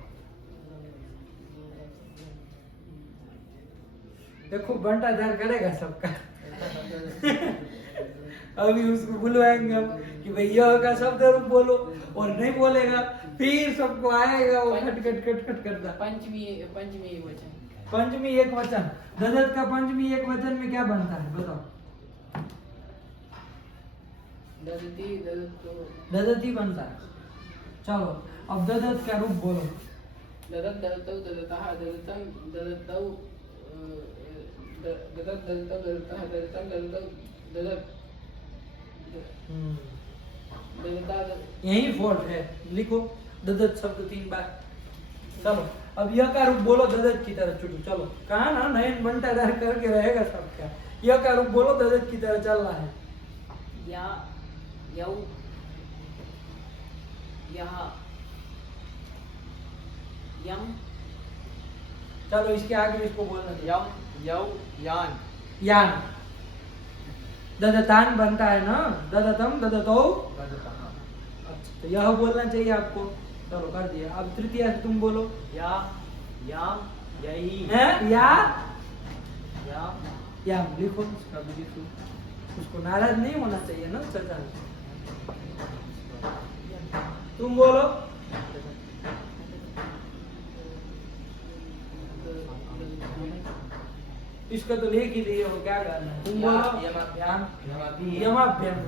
देखो बंटाधार करेगा सबका। अभी उसको बुलवाएंगे हम कि भाई यह का शब्द रूप बोलो, और नहीं बोलेगा फिर सबको आएगा वो खट खट खट खट करता। पंचमी एक वचन। पंचमी एक वचन, ददत का पंचमी एक वचन में क्या बनता है बताओ? ददती ददतो ददती बनता है। चलो अब ददत का रूप बोलो। ददत ददतौ ददतः ददतं ददतौ ददत ददतौ ददतः ददतं ददतौ ददत ददता यही फॉल्ट है, लिखो ददत शब्द 3 बार। चलो अब यह का रूप बोलो ददत की तरह चुटू। चलो कहा ना नयन बंटाधार करके रहेगा सबका। यह का रूप बोलो ददत की तरह चल रहा है। या यौ यह यम चलो इसके आगे इसको बोलना दो। यम यौ यान। यान ददतान बनता है ना, ददतम ददतौ। ददतः। अच्छा तो यह बोलना चाहिए आपको। चलो कर दिया। अब तृतीय तुम बोलो। या याम यही। है या याम याम लिखो, उसका भी लिखो। उसको नाराज नहीं होना चाहिए ना चचा। तुम बोलो। इसका तो लेख ही दिए हो, क्या करना है? तुम बोलो। यमाभ्याम यमाभ्याम।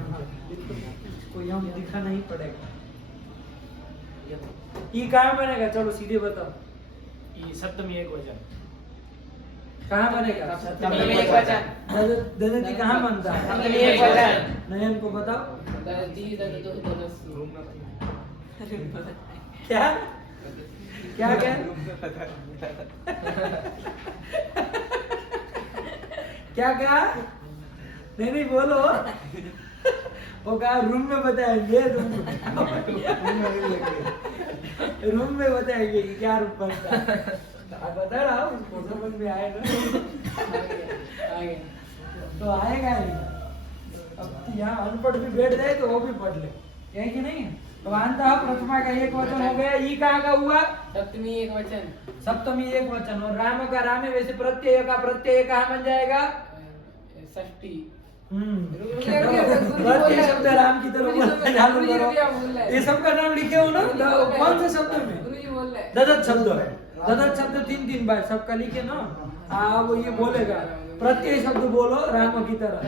इसको यम दिखा नहीं पड़ेगा। ये कहाँ बनेगा? चलो सीधे बताओ। सप्तमी एक वचन। कहाँ बनेगा? सप्तमी एक वचन। ददती कहाँ बनता है? सप्तमी एक वचन। नयन को बताओ। ददती ददतो ददस्सु क्या क्या क्या क्या कहा? नहीं बोलो। वो कहा रूम में बताएंगे। रूम में बताएंगे कि क्या रूप बनता है। आप बता रहा हूँ, उसको समझ में आएगा आगे तो आएगा ही। अब यहाँ अनपढ़ भी बैठ जाए तो वो भी पढ़ ले, है कि नहीं? तो अंतः प्रथमा का एक वचन हो गया। ई कहाँ का हुआ? सप्तमी एक वचन। सप्तमी एक वचन। और राम का राम है, वैसे प्रत्यय का प्रत्यय कहाँ बन जाएगा? षष्ठी। प्रत्यय शब्द राम की तरफ बोलना चालू करो। ये सबका नाम लिखे हो ना कौन से शब्द में? ददत शब्द है। ददत शब्द 3 बार सबका लिखे ना। वो ये बोलेगा प्रत्यय शब्द बोलो राम की तरह।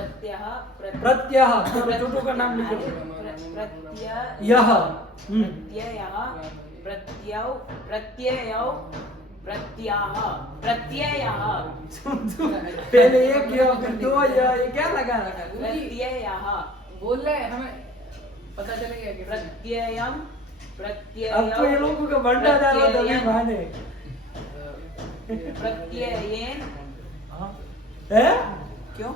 प्रत्यय। चलो छोटू का नाम लिखो। यह प्रत्ययौ प्रत्ययौ प्रत्याह प्रत्ययः पहले एक यह फिर 2 यह, ये क्या लगा रखा है? प्रत्ययः बोल रहे हैं, हमें पता चलेगा कि प्रत्ययम अब तो ये लोगों का बंटा जा रहा था मैं माने। प्रत्ययेन है? क्यों?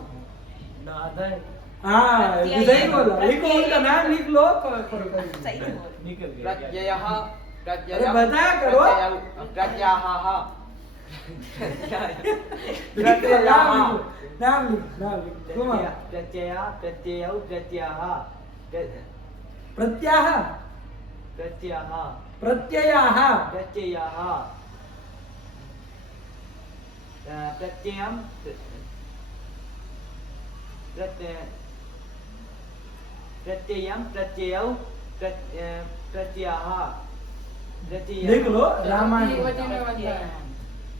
हाँ सही बोला। लिखो उनका नाम लिख लो। सही बोल। प्रत्ययः अरे बताया करो। प्रत्याहाः नाम लिख तुम्हारा। प्रत्यय प्रत्ययौ प्रत्याह प्रत्याह प्रत्याह प्रत्ययाः प्रत्ययाः प्रत्ययं प्रत्ययं प्रत्ययौ प्रत्याह लिख लो रामायण। एक वचन में बनता है।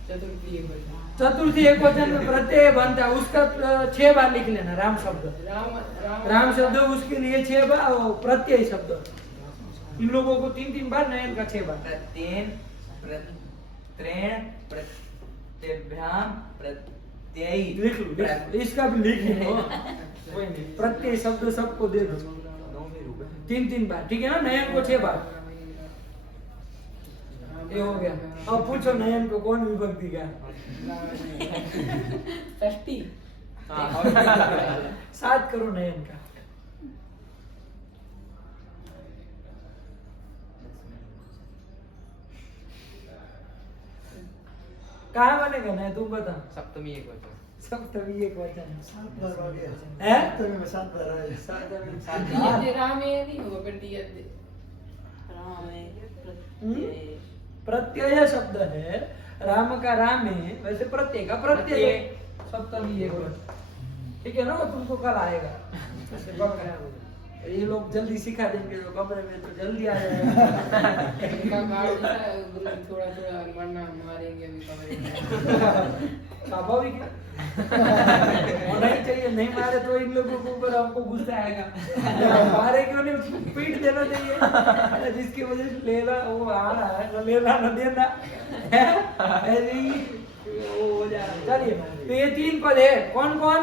चतुर्थी एक वचन। चतुर्थी एक वचन में प्रत्यय बनता है, उसका 6 बार लिख लेना। राम शब्द राम शब्द उसके लिए 6 बार, और प्रत्यय शब्द इन लोगों को 3 बार, नयन का 6 बार। प्रत्येन त्रेण प्रत्यभ्याम प्रत्यय लिख लो, इसका भी लिख लो। कोई नहीं, प्रत्यय शब्द सबको दे दो 3 बार, ठीक है ना? नयन को 6 बार। ये हो गया। अब पूछो नयन को कौन विभक्ति का? षष्ठी। सात करो नयन का। कहाँ बनेगा ना, तुम बता। सप्तमी एक वचन। सप्तमी एक वचन। 7 बार आ गया हैं? सप्तमी में 7 बार आया। सप्तमी ये राम ये नहीं होगा फिर दिया दे। राम है प्रत्यय। प्रत्यय शब्द है, राम का राम है, वैसे प्रत्यय का प्रत्यय है। सप्तमी एक वचन, ठीक है ना? वो तुमको कल आएगा। ऐसे पकड़ा। ये लोग जल्दी सिखा देंगे तो कमरे में तो जल्दी आ जाएगा। इनका कार्ड थोड़ा थोड़ा वरना मारेंगे अभी कमरे में। स्वाभाविक है। होना ही चाहिए, नहीं मारे तो इन लोगों के ऊपर हमको गुस्सा आएगा। मारे क्यों नहीं, पीट देना चाहिए। जिसकी वजह से लेना वो आ रहा है, न लेना न देना, ऐसे ही वो हो जा रहा है। चलिए, तो ये 3 पद है, कौन कौन?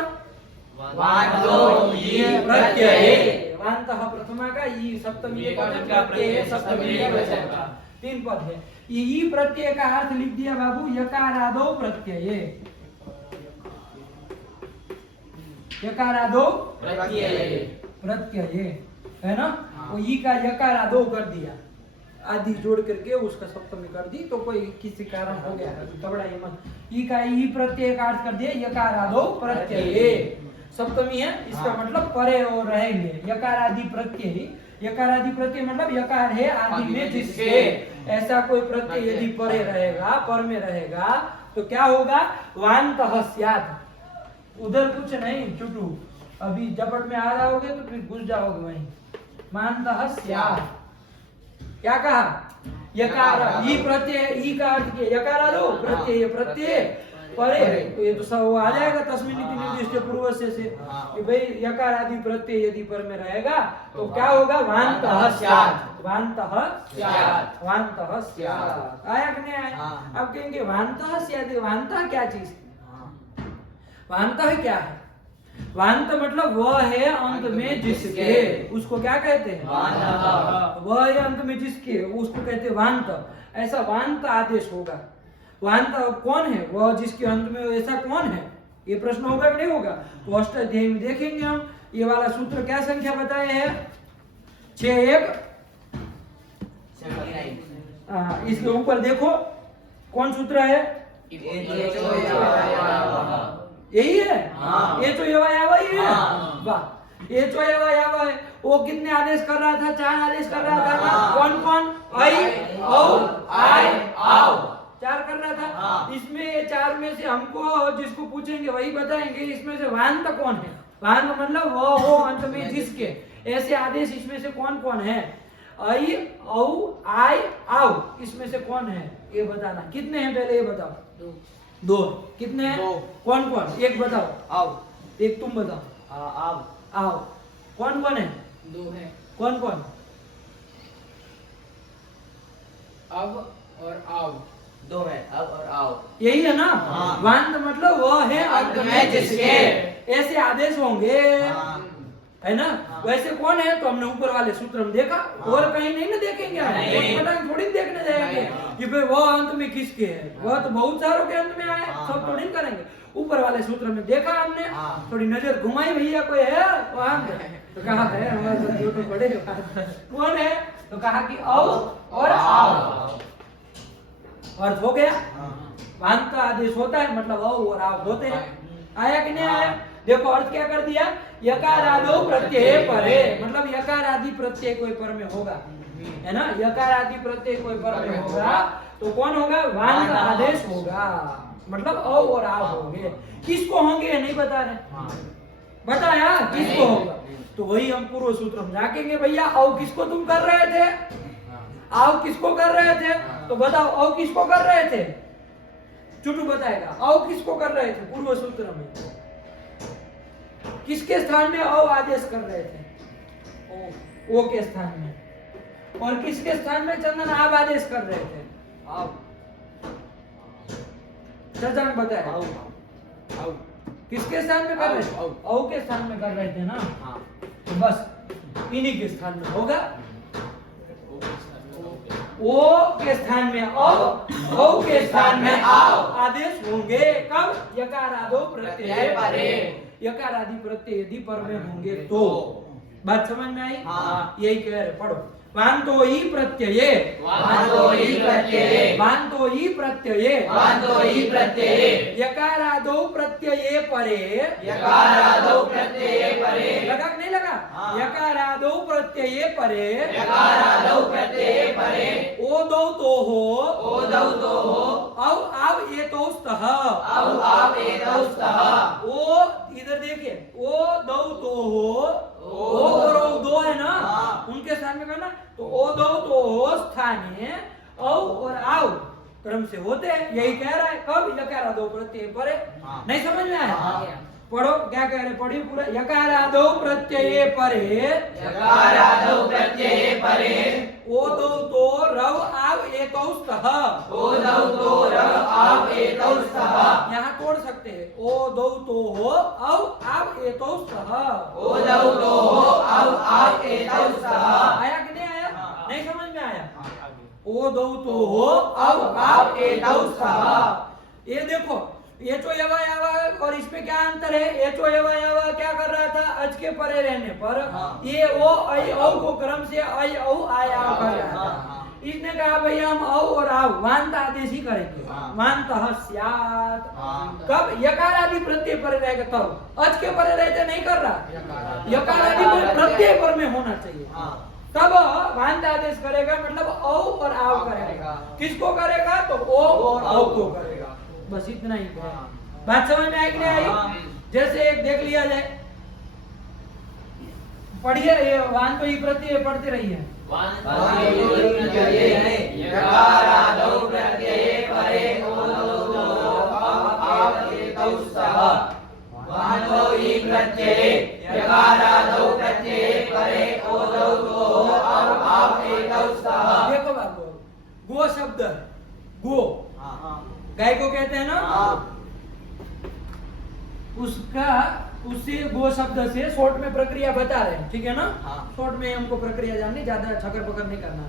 वांतो ई प्रत्यय। वांतः प्रथमा का, ई सप्तमी का प्रत्यय, सप्तमी का वचन का 3 पद है। ई प्रत्यय का अर्थ लिख दिया बाबू, यकारादो प्रत्यय। यकारादो प्रत्यय। प्रत्यय है ना? वो ई का यकारादो कर दिया, आदि जोड़ करके उसका सप्तमी कर दी, तो कोई किसी कारण हो गया, घबराइए मत। ई का ई प्रत्यय का अर्थ कर दिया यकारादो प्रत्यय। सप्तमी है, इसका मतलब परे और रहेंगे। यकार आदि प्रत्यय, यकार आदि प्रत्यय मतलब यकार है आदि में जिसके, ऐसा कोई प्रत्यय यदि परे रहेगा, पर में रहेगा, तो क्या होगा? वान्तः स्यात्। उधर कुछ नहीं चुटू, अभी जपट में आ जाओगे तो फिर घुस जाओगे वहीं। वान्तः स्यात्, क्या कहा? यकार ई प्रत्यय, ई का अर्थ क्या? यकारादो प्रत्यय, प्रत्यय परे, तो ये तो सब वो आ जाएगा तस्मिन्निति निर्दिष्ट पूर्वस्य से कि भाई यकार आदि प्रत्यय यदि पर में रहेगा तो क्या होगा? वान्तः स्यात्। वान्तः स्यात्, वान्तः स्यात्। आया कि नहीं आया? अब कहेंगे वान्तः स्यात्, वान्तः क्या चीज? वान्तः क्या है? वांत मतलब वह है अंत में जिसके, उसको क्या कहते हैं? वह है अंत में जिसके, उसको कहते हैं वांत। ऐसा वांत आदेश होगा। वांत कौन है? वह जिसके अंत में, ऐसा कौन है? ये प्रश्न होगा कि नहीं होगा? तो अष्टाध्यायी में देखेंगे हम। ये वाला सूत्र क्या संख्या बताए हैं? 6-1। इसके ऊपर देखो कौन सूत्र है? यही है। ये तो यवायावा ही है। वाह, ये तो यवायावा है। वो कितने आदेश कर रहा था? 4 आदेश कर रहा था ना? कौन कौन? ऐ, औ, आय, आव, 4 कर रहा था। इसमें 4 में से हमको जिसको पूछेंगे वही बताएंगे। इसमें से वांत कौन है? वांत मतलब वो हो अंत में जिसके, ऐसे आदेश इसमें से कौन कौन है? ऐ, औ, आय, आव, इसमें से कौन है ये बताना। कितने हैं पहले ये बताओ। 2। कितने हैं? 2। कौन कौन? एक बताओ। आव। एक तुम बताओ। आव। आओ। कौन कौन है? 2 है। कौन कौन? अब और आओ। 2 है, अब और आओ। यही है ना? हाँ। वांत मतलब वह है अंत में जिसके, ऐसे आदेश होंगे, है ना? वैसे कौन है? तो हमने ऊपर वाले सूत्र में देखा, और कहीं नहीं ना देखेंगे हम। पटांग थोड़ी देखने जाएंगे कि भाई वह अंत में किसके है। वह तो बहुत सारों के अंत में आए, सब थोड़ी नहीं करेंगे। ऊपर वाले सूत्र में देखा हमने, थोड़ी नजर घुमाई, भैया कोई है वहां? तो कहा है हमारे तो बड़े कौन है? तो कहा कि औ और आओ। अर्थ हो गया। वांत आदेश होता है मतलब औ और आओ होते हैं। आया कि नहीं आया? देखो अर्थ क्या कर दिया? यकार आदो प्रत्यय परे, मतलब यकार आदि प्रत्यय कोई पर में होगा, है ना? यकार आदि प्रत्यय कोई पर में होगा तो कौन होगा? वांत आदेश होगा, मतलब औ और आ होंगे। किसको होंगे नहीं बता रहे, बताया किसको होगा। तो वही हम पूर्व सूत्र में जाकेंगे। भैया औ किसको तुम कर रहे थे? आओ किसको कर रहे थे? तो बताओ औ किसको कर रहे थे? चुटू बताएगा। औ किसको कर रहे थे? पूर्व सूत्र में किसके स्थान में औ आदेश कर रहे थे? ओ के स्थान में। और किसके स्थान में चंदन आब आदेश कर रहे थे? आव। चर्चा में बताया। आव। किसके स्थान में कर रहे थे? औ के स्थान में कर रहे थे ना? तो बस इन्हीं के स्थान में होगा। ओ के स्थान में औ के स्थान में आओ आदेश होंगे कब? यकार आदो प्रत्यय परे। यकार आदि प्रत्यय यदि पर में होंगे तो। बात समझ में आई? हाँ। यही कह रहे, पढ़ो। वान्तोई प्रत्यये वान्तोई प्रत्यये वान्तोई प्रत्यये वान्तोई प्रत्यये यकारादो प्रत्यये परे यकारादौ प्रत्यये परे लगा कि नहीं लगा? हाँ। यकारादो प्रत्यये परे यकारादौ प्रत्यये परे ओदौ तो हो ओदौ तो हो औ आव एतौ स्तः औ आव एतौ स्तः ओ इधर देखिए ओ दौ तो हो ओ और औ दो है ना, हाँ। उनके स्थान में करना तो ओ दो तो हो स्थाने औ और आव क्रम से होते हैं। यही कह रहा है कब? यकारादो प्रत्यय परे। हाँ। नहीं समझ में आया? हाँ। पढ़ो क्या कह रहे, पढ़िए पूरा। यकारादो प्रत्यये परे यकारादौ प्रत्यये परे ओदौ तो रव आव एतौ स्तः। ओदौ तो रव आव एतौ स्तः यहाँ तोड़ सकते हैं ओदौ तो हो औ आव एतौ स्तः। ओदौ तो हो औ आव एतौ स्तः आया कि नहीं आया? हाँ। नहीं समझ में आया? आगे। ओदौ तो हो औ आव एतौ स्तः। ये देखो एचो यवा यावा और इसमें क्या अंतर है? एचो यवा यावा क्या कर रहा था? अज के परे रहने पर हाँ। ये ओ ऐ औ को क्रम से ऐ औ आया कर रहा था। हाँ। इसने कहा भाई हम औ और आव वांत आदेश ही करेंगे। हाँ। वांतः स्यात्। हाँ। कब? यकार आदि प्रत्यय पर रहेगा तब। अज के परे रहते नहीं कर रहा। यकार आदि प्रत्यय पर में होना चाहिए। हाँ। तब वांत आदेश करेगा, मतलब औ और आव करेगा। किसको करेगा? तो ओ और औ को करेगा। बस इतना ही है। हाँ। बात समझ में आई कि नहीं आई? हाँ। जैसे एक देख लिया जाए, पढ़िए ये वांतो प्रत्यय पढ़ते रहिए। वान्तोई प्रत्यये यकारादौ प्रत्यये परे ओदौ तो हो औ आव एतौ स्तः वान्तोई प्रत्यये यकारादौ प्रत्यये परे ओदौ तो हो औ आव एतौ स्तः देखो बाबू, गो शब्द है, गो हाँ। गाय को कहते हैं ना, हाँ। उससे गो शब्द से शॉर्ट में प्रक्रिया बता रहे हैं, ठीक है ना? हाँ। शॉर्ट में हमको प्रक्रिया जाननी, ज्यादा छकर पकड़ नहीं करना,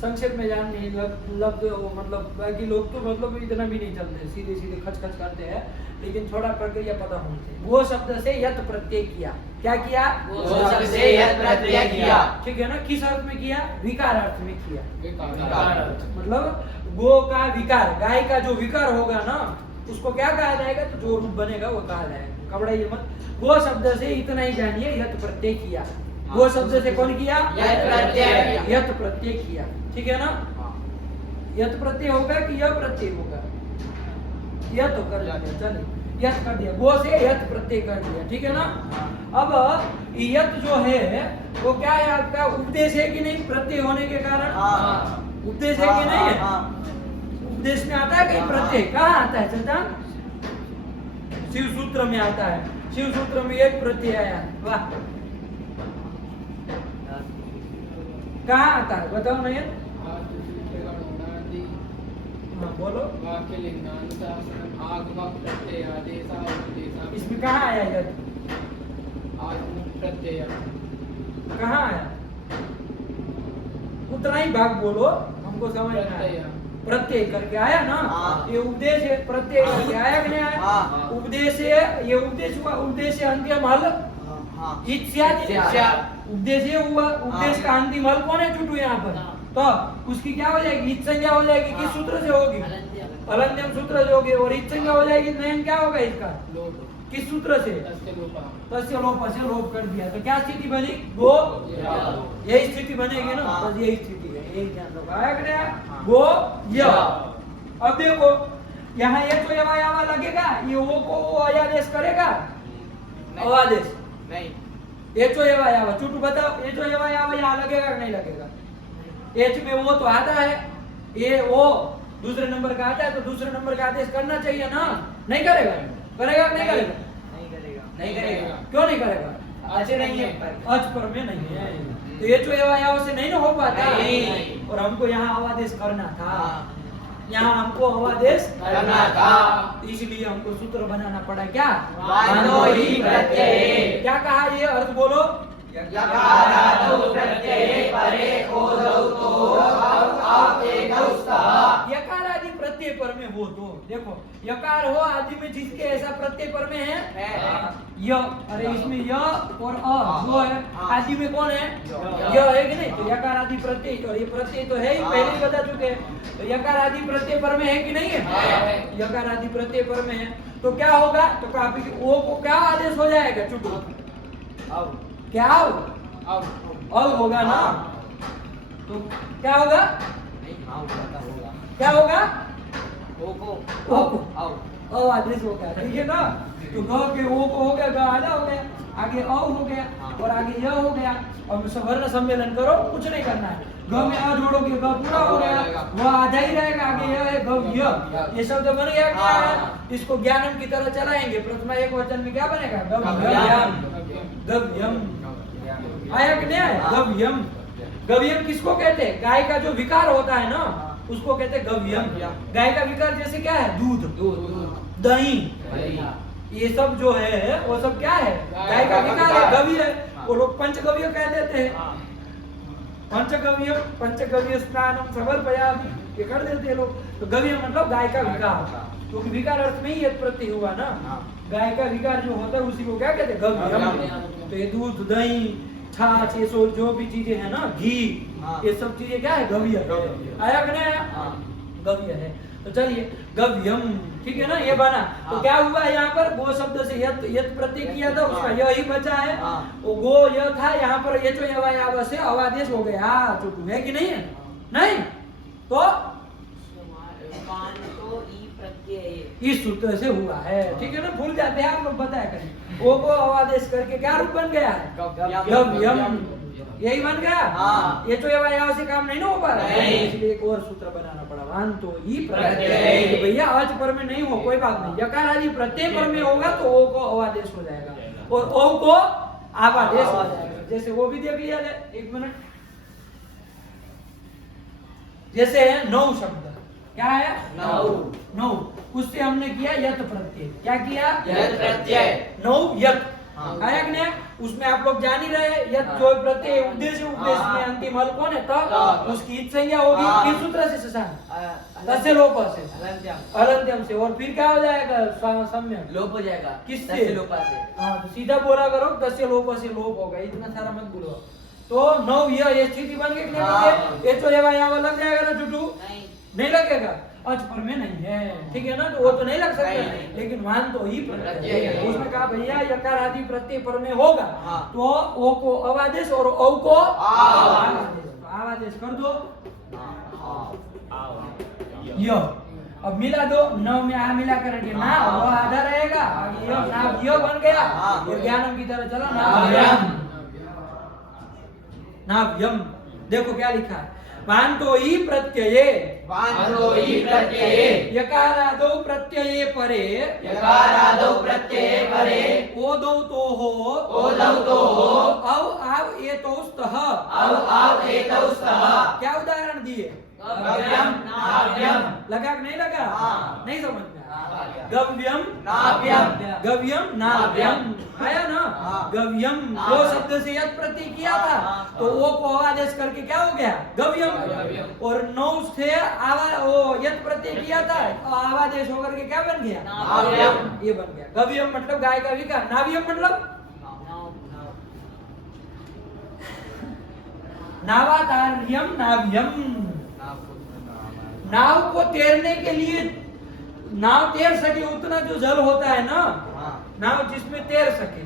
संक्षेप में जाननी। मतलब बाकी लोग तो मतलब इतना भी नहीं चलते, सीधे सीधे खच खच करते हैं, लेकिन थोड़ा प्रक्रिया पता होनी चाहिए। गो शब्द से यत प्रत्यय किया। क्या किया? गो शब्द से यत प्रत्यय किया। ठीक है ना? किस अर्थ में किया? विकार अर्थ में किया। विकार मतलब गो का विकार, गाय का जो विकार होगा ना, उसको क्या कहा जाएगा? तो जो रूप बनेगा वो कहा जाएगा। घबराइए मत। गो शब्द से इतना ही जानिए, यत प्रत्यय किया। गो शब्द से कौन किया? यत प्रत्यय। यत प्रत्यय किया, ठीक है ना? यत प्रत्यय होगा कि यह प्रत्यय होगा? यत कर दिया, चलिए यत कर दिया। गो से यत प्रत्यय कर दिया, ठीक है ना? अब यत जो है वो क्या है आपका? उपदेश है कि नहीं? प्रत्यय होने के कारण हाँ। उपदेश है कि नहीं है? हाँ। उपदेश में आता है कहीं प्रत्यय? कहाँ आता है चलता? शिव सूत्र में आता है। शिव सूत्र में एक प्रत्यय आया, वाह। कहाँ आता है बताओ नहीं? हाँ बोलो। इसमें कहाँ आया यद? कहाँ आया? उतना ही भाग बोलो, हमको समझ में आया। प्रत्यय करके आया ना? हाँ। ये उपदेश है, प्रत्यय करके आया कि नहीं आया? हाँ। उपदेश है, ये उपदेश हुआ। उपदेश है अंतिम हल हाँ। इच्छा। उपदेश ये हुआ। उपदेश का अंतिम हल कौन है चुटू यहाँ पर? तो उसकी क्या हो जाएगी? इच्छ संज्ञा हो जाएगी। किस सूत्र से होगी? अलंत्यम सूत्र से होगी। और इच्छ संज्ञा हो जाएगी, नयन क्या होगा इसका? किस सूत्र से? तस्य लोप से लोप कर दिया। तो क्या स्थिति बनी? गो, यही स्थिति बनेगी ना? हाँ। बस यही स्थिति है, यही ध्यान रखो। आया कि नहीं आया? गो य। अब देखो यहाँ ये तो यवा यावा लगेगा, ये वो को वो आदेश करेगा? अवादेश नहीं। एचो एवा यावा, चुटू बताओ, एचो एवा यावा यहाँ लगेगा कि नहीं लगेगा? एच में वो तो आता है, ये वो दूसरे नंबर का आता है, तो दूसरे नंबर का आदेश करना चाहिए ना? नहीं करेगा? करेगा कि नहीं करेगा? नहीं करेगा। नहीं करेगा। क्यों नहीं करेगा? अच्छे नहीं है पर। अच पर में नहीं है, तो एचो एवा यावा से नहीं ना हो पाता। नहीं। और हमको यहाँ अवादेश करना था, हाँ। यहाँ हमको अवादेश करना था। इसलिए हमको सूत्र बनाना पड़ा। क्या? वान्तोई प्रत्यये। क्या कहा? ये अर्थ बोलो। यकारादौ प्रत्यये परे ओदौ तो हो औ आव स्तः। यकार आदि प्रत्यय पर में हो तो देखो यकार हो आदि में जिसके ऐसा प्रत्यय पर में है य, अरे इसमें य और अ जो है आदि में कौन है य है कि नहीं? तो यकार आदि प्रत्यय, और ये प्रत्यय तो है ही, पहले ही बता चुके हैं। तो यकार आदि प्रत्यय पर में है कि नहीं है? यकार आदि प्रत्यय पर में है तो क्या होगा? तो काफी ओ को क्या आदेश हो जाएगा चुटू? क्या अब होगा ना? तो क्या होगा? क्या होगा? ओ को आदेश होगा, ठीक है ना? तो ग के ओ को हो गया, ग आधा हो गया, आगे अ हो गया और आगे य हो गया। अब वर्ण सम्मेलन करो, कुछ नहीं करना है। ग में अ जोड़ोगे ग पूरा हो गया, वह आधा ही रहेगा, आगे य है ग य। ये शब्द बन गया क्या है? इसको ज्ञानम की तरह चलाएंगे। प्रथमा एक वचन में क्या बनेगा? गव्यम। गव्यम आया कि नहीं आया? गव्यम। गव्यम किसको कहते हैं? गाय का जो विकार होता है ना उसको कहते हैं गव्यम। गाय का विकार जैसे क्या है? दूध, दही, ये सब जो है वो सब क्या है? गाय का विकार है, गव्य है। वो लोग पंचगव्य कह देते हैं। पंचगव्य स्नानम समर्पयामि ये कर देते हैं लोग। तो गव्य मतलब गाय का विकार, क्योंकि विकार अर्थ में ही यत प्रत्यय हुआ ना। गाय का विकार जो होता है उसी को क्या कहते हैं? गव्यम। तो ये दूध, दही, छाछ, ये जो भी चीजें है ना, घी, ये सब चीजें क्या है? गव्य है। आया कि नहीं आया? गव्य है। तो चलिए गव्यम, ठीक है ना? ये बना। तो क्या हुआ यहाँ पर? गो शब्द से यत प्रत्यय किया था, उसका य ही बचा है। वो गो य था, यहाँ पर ये जो यवायाव से अवादेश हो गया। चुटू है कि नहीं है? नहीं तो इस सूत्र से हुआ है, ठीक है ना? भूल जाते हैं आप लोग, बताया करें। ओ को अवादेश करके क्या रूप बन गया है? गव्यम। यही बन गया। ये तो यवायाव से काम नहीं ना हो पा रहा है, इसलिए एक और सूत्र बनाना पड़ा। वांतो ई प्रत्यय। भैया आज पर में नहीं हो कोई बात नहीं, यकार आदि प्रत्यय पर में होगा तो ओ को अवादेश हो जाएगा और ओ को आवादेश हो जाएगा। जैसे वो भी देख लिया जाए, एक मिनट। जैसे है नौ शब्द, क्या है? नौ। उससे हमने किया यत प्रत्यय। क्या किया? यत प्रत्यय। नौ यत आया कि नहीं? उसमें आप लोग जान ही रहे, यत जो प्रत्यय उपदेश में अंतिम हल कौन है? त। उसकी इत संज्ञा होगी किस सूत्र से? शशांक तस्य लोप से, अलंत्यम से। और फिर क्या हो जाएगा? सम्यक लोप हो जाएगा। किससे? लोपा से। हाँ, तो सीधा बोला करो तस्य लोप से लोप होगा, इतना सारा मत बोलो। तो नौ ये स्थिति बन गई। ये तो यवायाव लग जाएगा ना चुटू? नहीं लगेगा, अच पर में नहीं है, ठीक है ना? तो वो तो नहीं लग सकता, लेकिन मान तो ही प्रत्यय है। उसने कहा भैया यकार आदि प्रत्यय पर में होगा तो ओ को अवादेश और औ को आवादेश कर दो। य अब मिला दो, नौ में आ मिला करके ना वो आधा रहेगा, आगे य ना य बन गया। ये ज्ञानम की तरह चला नाव्यम। देखो क्या लिखा है? वांतो ई प्रत्यये, वांतो ई प्रत्यये, यकारादौ प्रत्यये परे, यकारादौ प्रत्यये परे, ओदौ तो हो, ओदौ तो हो, औ आव एतौ स्तः, आव एतौ स्तः। क्या उदाहरण दिए? गव्यम, नाव्यम। लगा कि नहीं लगा? नहीं समझ में? गव्यम, नाव्यम, गव्यम, नाव्यम। आया ना? गव्यम दो शब्द से यत प्रत्यय किया था तो वो को आदेश करके क्या हो गया? गव्यम। और नौ से वो यत प्रत्यय किया था तो आवादेश होकर के क्या बन गया? नाव्यम। ये बन गया। गव्यम मतलब गाय का विकार, नाव्यम मतलब नावातार्यम नाव्यम। नाव को तैरने के लिए, नाव तैर सके उतना जो जल होता है ना, नाव जिसमें तैर सके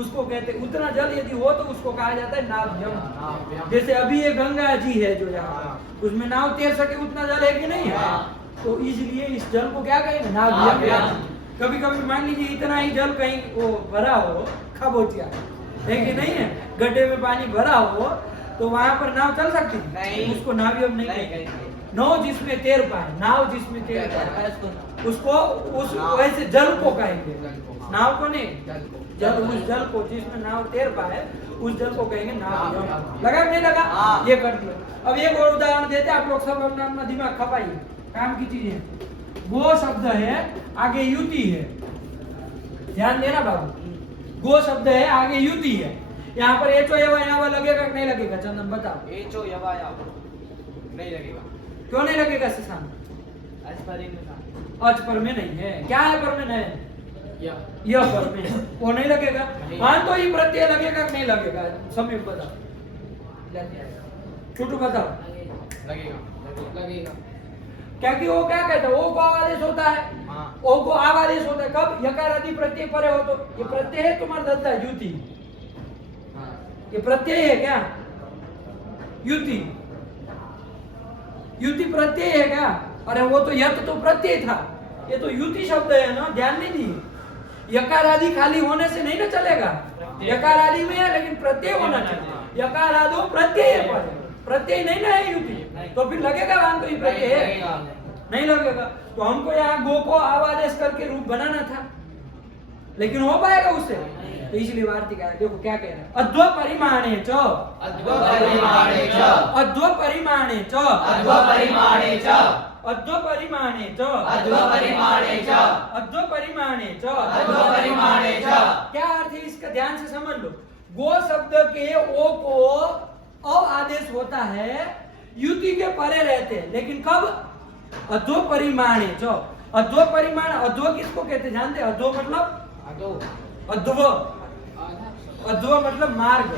उसको कहते, उतना जल यदि हो तो उसको कहा जाता है नाव्यम। जैसे अभी ये गंगा जी है जो यहाँ, उसमें नाव तैर सके उतना जल है कि नहीं है? तो इसलिए इस जल को क्या कहेंगे? नाव्यम। कभी कभी मान लीजिए इतना ही जल कहीं वो भरा हो, खाबोचिया है कि नहीं है, गड्ढे में पानी भरा हो तो वहां पर नाव चल सकती है? उसको नाव्यम नहीं कहेंगे। नाव जिसमें तैर पाए, नाव जिसमें तैर पाए उसको उस वैसे जल को कहेंगे, नाव को नहीं। जल, उस जल को जिसमें नाव तैर पाए उस जल को कहेंगे नाव्यम। लगा नहीं लगा? ये कर दिया। अब एक और उदाहरण देते हैं, आप लोग सब अपना दिमाग खपाइए, काम की चीजें। गो शब्द है, आगे युति है, ध्यान देना बाबू। गो शब्द है, आगे युति है। यहाँ पर एचो यवा लगेगा कि नहीं लगेगा? चंदन बताओ। एचो यवा नहीं लगेगा। क्यों नहीं लगेगा शशांक? अस्परी में था। अच पर में नहीं है, क्या है पर में नहीं? या यह पर में है। वो नहीं लगेगा। हाँ तो ये प्रत्यय लगेगा कि नहीं लगेगा? समय बताओ, छोटू बताओ। लगेगा। क्या कि वो क्या कहता है? ओ को आवादेश होता है। हाँ। ओ को आवादेश होता है कब? यकार आदि प्रत्यय परे हो तो। ये प्रत्यय है तुम्हारा दत्ता है युति। हाँ ये प्रत्यय है क्या? युति। युति प्रत्यय है क्या? अरे वो तो यत तो प्रत्यय था, ये तो युति शब्द है ना, ध्यान नहीं दी। यकार आदि खाली होने से नहीं ना चलेगा, यकार आदि में है लेकिन प्रत्यय होना चाहिए। यकार आदि प्रत्यय है, पर प्रत्यय नहीं ना है युति, तो फिर लगेगा वहां तो ये प्रत्यय है, नहीं लगेगा। तो हमको यहाँ गो को आवादेश करके रूप बनाना था, लेकिन हो पाएगा उससे? तो इसलिए वार्तिक है। देखो क्या कह रहा है, अद्व परिमाणे च, अद्व परिमाणे च, अद्व परिमाणे च, अद्व परिमाणे च, अद्व परिमाणे च, अद्व परिमाणे च, अद्व परिमाणे च, अद्व परिमाणे च। क्या अर्थ है इसका? ध्यान से समझ लो। गो शब्द के ओ को अ आदेश होता है, युति के परे रहते हैं, लेकिन कब? अद्व परिमाणे च। अद्व परिमाण, अद्व किसको कहते हैं जानते हैं? अद्व मतलब अद्व, अद्व मतलब मार्ग,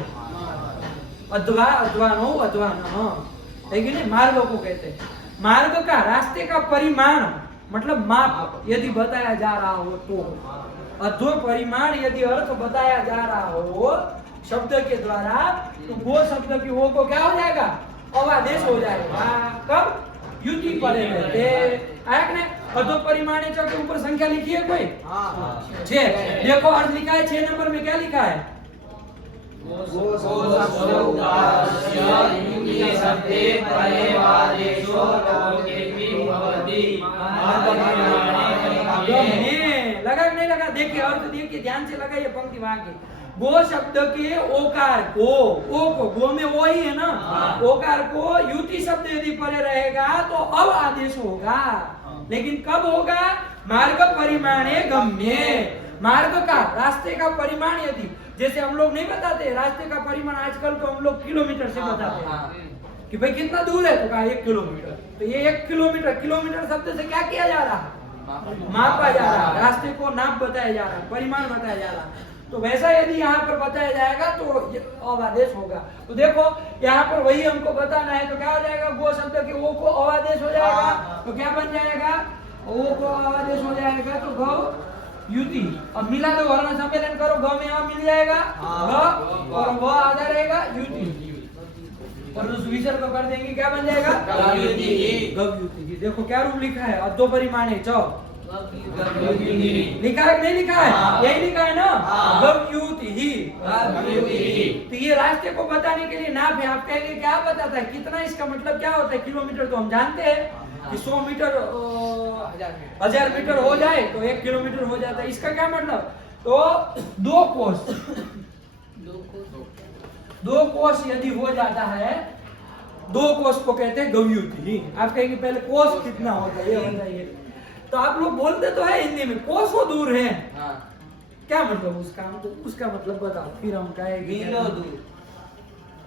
अद्वा अद्वानो अद्वाना है कि नहीं? मार्ग को कहते हैं। मार्ग का, रास्ते का परिमाण मतलब माप यदि बताया जा रहा हो तो, अद्व परिमाण यदि अर्थ बताया जा रहा हो शब्द के द्वारा, तो वो शब्द की वो को क्या हो जाएगा? अवादेश हो जाएगा। कब? युति परे रहते। आया कि नहीं? अद्व परिमाणे च के ऊपर संख्या लिखी है कोई? हाँ। 6। देखो अर्थ लिखा है 6 नंबर में, क्या लिखा है? गो शब्दो उकारस्य युति शब्दे परेवादेशो लोकेपि भवति। लगा कि नहीं लगा? देखिए अर्थ देखिए, ध्यान से लगा ये पंक्ति वहां की। गो शब्द के ओकार को, ओ को, गो में वो ही है ना, ओकार को युति शब्द यदि परे रहेगा तो अब आदेश होगा, लेकिन कब होगा? मार्ग परिमाणे गम्ये। मार्ग का, रास्ते का परिमाण यदि, जैसे हम लोग नहीं बताते रास्ते का परिमाण, आजकल तो हम लोग किलोमीटर से बताते हैं कि भाई कितना दूर है, तो कहा 1 किलोमीटर। तो ये 1 किलोमीटर, किलोमीटर शब्द से क्या किया जा रहा है? मापा जा रहा है, रास्ते को नाप बताया जा रहा है, परिमाण बताया जा रहा है। तो वैसा यदि यहाँ पर बताया जाएगा तो अवादेश होगा। तो देखो यहाँ पर वही हमको बताना है, तो क्या हो जाएगा? गो शब्द के ओ को अवादेश हो जाएगा, तो क्या बन जाएगा? ओ को अवादेश हो जाएगा तो गौ युति। अब मिला दो, वर्ण सम्मेलन करो, ग में यहाँ मिल जाएगा ग, और वह आधा रहेगा युति, और उस विसर्ग को कर देंगे, क्या बन जाएगा? गव्युति। देखो क्या रूप लिखा है? अद्व परिमाणे च, लिखा है कि नहीं लिखा है? यही लिखा है ना, गव्युति ही। तो ये रास्ते को बताने के लिए नाप है। आप कहेंगे क्या बताता है, कितना, इसका मतलब क्या होता है? किलोमीटर तो हम जानते हैं कि 100 मीटर 1000 मीटर हो जाए तो 1 किलोमीटर हो जाता है। इसका क्या मतलब? तो 2 कोस, 2 कोस यदि हो जाता है, 2 कोस को कहते हैं गव्युति। आप कहेंगे पहले कोस कितना होता है ये बताइए, तो आप लोग बोलते तो है हिंदी में कोसों दूर है, क्या मतलब उसका? हमको उसका मतलब बताओ, फिर हम कहेंगे मीलों दूर।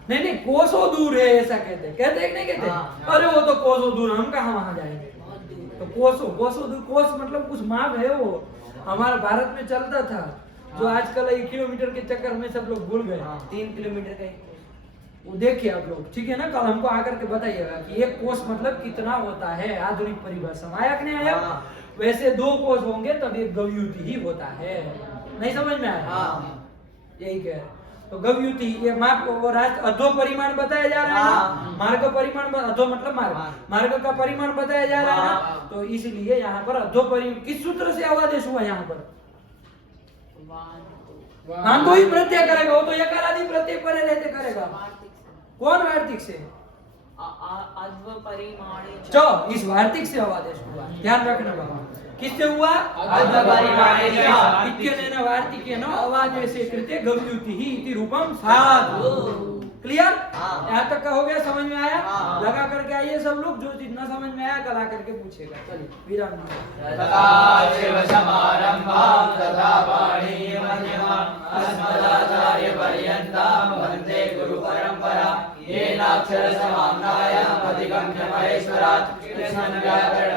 नहीं, कोसों दूर है ऐसा कहते हैं कि नहीं कहते? अरे वो तो कोसों दूर, हम कहाँ वहां जाएंगे? तो कोसों दूर, कोस मतलब कुछ माप है। वो हमारा भारत में चलता था, जो आजकल 1 किलोमीटर के चक्कर में सब लोग भूल गए। 3 किलोमीटर का वो देखिए आप लोग, ठीक है ना? कल हमको आकर के बताइएगा कि 1 कोस मतलब कितना होता है, आधुनिक परिभाषा में आया कि नहीं आया? वैसे 2 कोस होंगे तब एक गव्युति ही होता है। नहीं समझ में आया? यही कह रहे। तो गव्युति ये माप को अध्व परिमाण बताया जा रहा है ना, मार्ग परिमाण, अध्व मतलब मार्ग, मार्ग का परिमाण बताया जा रहा है ना, तो इसलिए यहाँ पर अध्व परिमाण किस सूत्र से अवादेश हुआ? यहाँ पर नाम तो ही प्रत्यय करेगा, वो तो यकार आदि प्रत्यय परे रहते करेगा। कौन वार्तिक से? अद्व परिमाणे च। चो, इस वार्तिक से अवादेश हुआ, ध्यान रखना बाबा। किससे हुआ? अद्व परिमाणे च। इत्यनेन वार्तिकेन अवादेशे कृते गव्युतिः इति रूपम साधु। क्लियर? यहाँ तक का हो गया, समझ में आया? लगा करके आइए सब लोग, जो जितना समझ में आया कल आकर के पूछेगा। चलिए विराम। तथा शिव समारंभां तथा पाणिनीय मध्यमाम् अस्मदाचार्य पर्यन्तां वन्दे गुरु परंपरा। येनाक्षर समाम्नायाम् अधिगम्यते महेश्वरात् कृष्ण व्याकरण